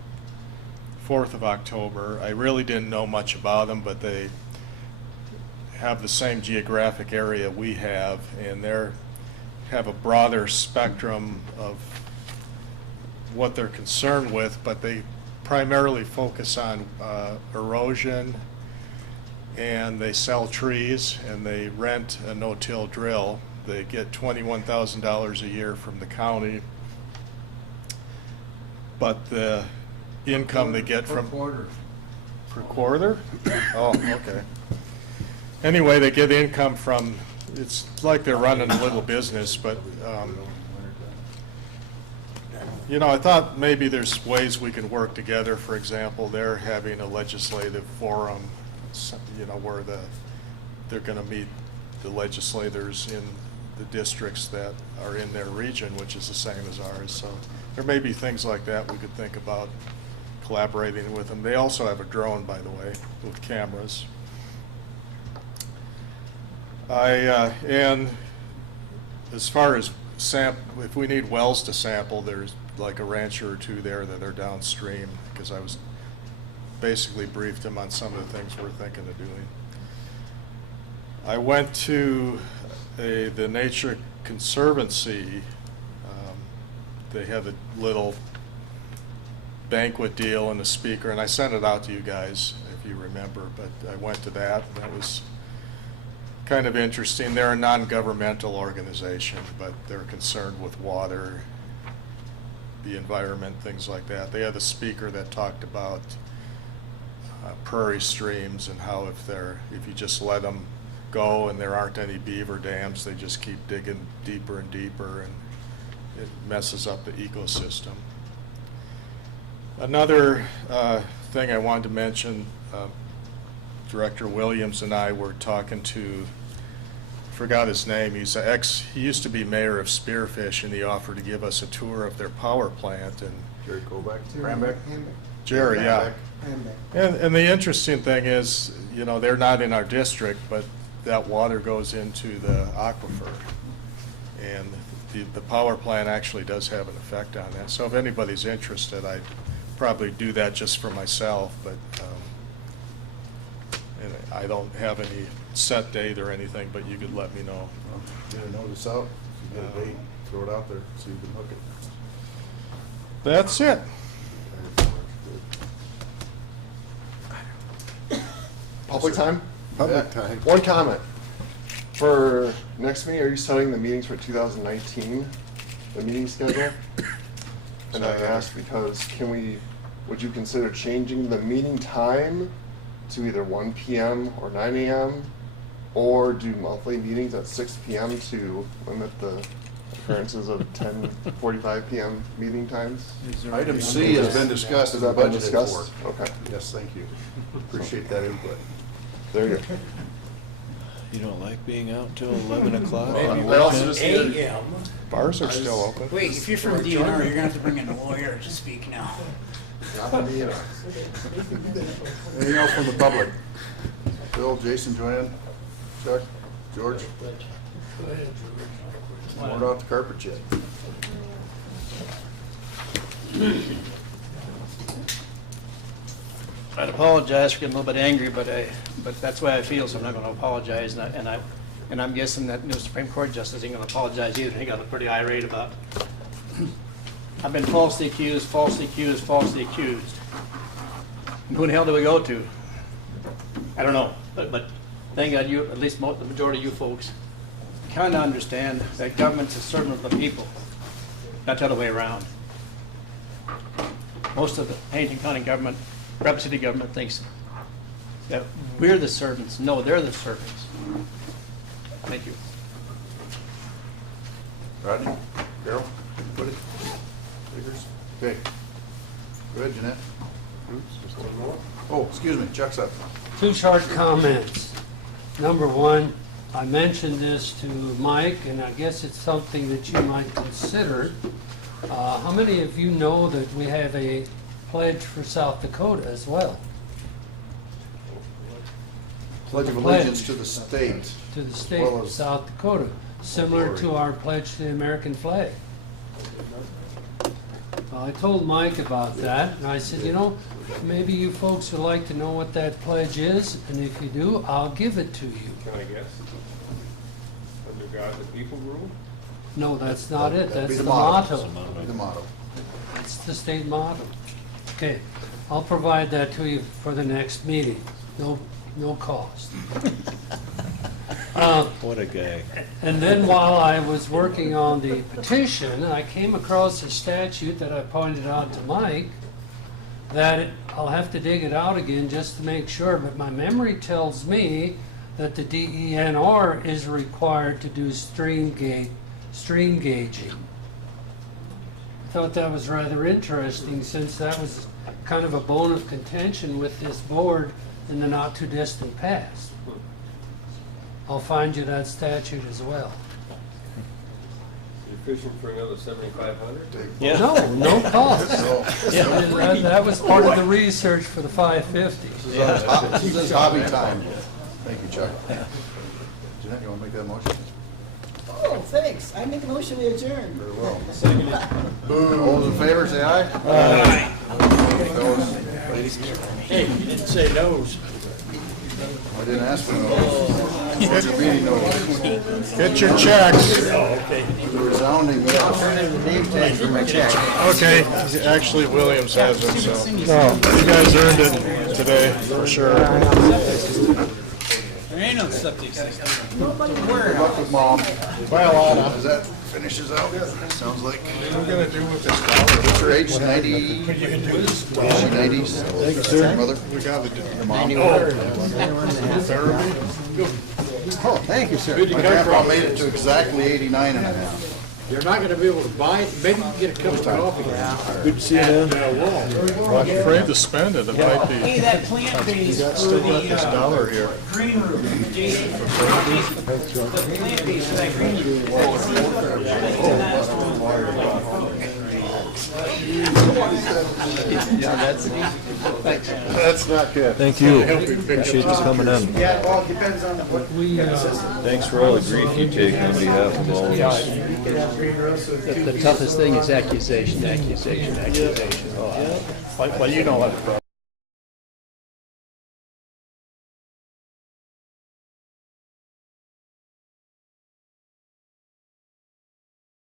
4th of October. I really didn't know much about them, but they have the same geographic area we have, and they have a broader spectrum of what they're concerned with, but they primarily focus on erosion, and they sell trees, and they rent a no-till drill. They get $21,000 a year from the county, but the income they get from... Per quarter? Oh, okay. Anyway, they get income from, it's like they're running a little business, but, you know, I thought maybe there's ways we can work together. For example, they're having a legislative forum, you know, where they're going to meet the legislators in the districts that are in their region, which is the same as ours. So there may be things like that we could think about collaborating with them. They also have a drone, by the way, with cameras. And as far as if we need wells to sample, there's like a rancher or two there that are downstream, because I was basically briefed them on some of the things we're thinking of doing. I went to the Nature Conservancy. They have a little banquet deal and a speaker, and I sent it out to you guys if you remember, but I went to that, and that was kind of interesting. They're a non-governmental organization, but they're concerned with water, the environment, things like that. They had a speaker that talked about prairie streams and how if you just let them go and there aren't any beaver dams, they just keep digging deeper and deeper, and it messes up the ecosystem. Another thing I wanted to mention, Director Williams and I were talking to, forgot his name, he used to be mayor of Spearfish, and he offered to give us a tour of their power plant. And Jerry Kovac? Rambeck? Jerry, yeah. Rambeck. And the interesting thing is, you know, they're not in our district, but that water goes into the aquifer. And the power plant actually does have an effect on that. So if anybody's interested, I'd probably do that just for myself, but and I don't have any set date or anything, but you could let me know. Well, get a notice out, if you get a date, throw it out there, so you can hook it. That's it. Public time? Public time. One comment. For next meeting, are you setting the meetings for 2019, the meeting schedule? And I asked because would you consider changing the meeting time to either 1 p.m. or 9 a.m. or do monthly meetings at 6 p.m. to limit the occurrences of 10:45 p.m. meeting times? Item C has been discussed Has and that been budgeted discussed? for. Okay. Yes, thank you. Appreciate that input. There you go. You don't like being out till 11 o'clock? Maybe I also just needed- AM. Bars are still open. Wait, if you're from DNR, you're gonna have to bring in a lawyer to speak now. Not from the, anything else from the public? Bill, Jason, Joanne, Chuck, George? Go ahead, George. More out the carpet yet. I'd apologize for getting a little bit angry, but that's the way I feel, so I'm not going to apologize. And I'm guessing that new Supreme Court justice ain't going to apologize either. He got pretty irate about. I've been falsely accused, falsely accused, falsely accused. Who in the hell do we go to? I don't know, but thank God you, at least the majority of you folks, kind of understand that government's a servant of the people, not the other way around. Most of the Pennington County government, Rapid City government thinks that we're the servants. No, they're the servants. Thank you. Rodney? Carol? Put it? Figures? Okay. Go ahead, Jeanette. Oh, excuse me, Chuck's up. 2 short comments. Number one, I mentioned this to Mike, and I guess it's something that you might consider. How many of you know that we have a pledge for South Dakota as well? Pledge of allegiance to the state. To the state Well of as- South Dakota, similar to our pledge to the American flag. Well, I told Mike about that, and I said, you know, maybe you folks would like to know what that pledge is, and if you do, I'll give it to you. Can I guess? Under God the people rule? No, that's not it. That'd be That's the motto. motto. The motto. That's the state motto. Okay, I'll provide that to you for the next meeting. No cost. What a guy. And then while I was working on the petition, I came across a statute that I pointed out to Mike, I'll have to dig it out again just to make sure, but my memory tells me that the DENR is required to do stream gauging. I thought that was rather interesting, since that was kind of a bone of contention with this board in the not too distant past. I'll find you that statute as well. You're fishing for another 7,500? Yeah. No cost. Yeah. That was part of the research for the 550. This is hobby time. Thank you, Chuck. Jeanette, you want to make that motion? Oh, thanks. I make a motion to adjourn. Very well. All those in favor, say aye. Aye. Those, ladies? Hey, you didn't say no's. I didn't ask for no. Meeting notice. Get your checks. Oh, okay. With a resounding yes. Turn in the name tag for my check. Okay, actually Williams has them, so you guys earned it today, for sure. There ain't no septic system. Good luck with Mom. Well, Anna, Does that finishes out? Sounds like. what are we gonna do with this dollar? What's her age? 90? Is she 90s? Thank you, sir. Mother? We got to do. Your mom? Oh, thank you, sir. Good to My come grandpa from. made it to exactly 89 and a half. You're not gonna be able to buy it, maybe you can get a cup of coffee. Good to see you, man. I'm afraid to spend it, it might Hey, be. that plant base for Still got this the dollar here. green room, Jason, the plant base for that green room. That's not good. Thank you. Appreciate you coming in. Yeah, well, it depends on what. Thanks for all the grief you take on behalf of all of us. The toughest thing is accusation. Well, you know what the problem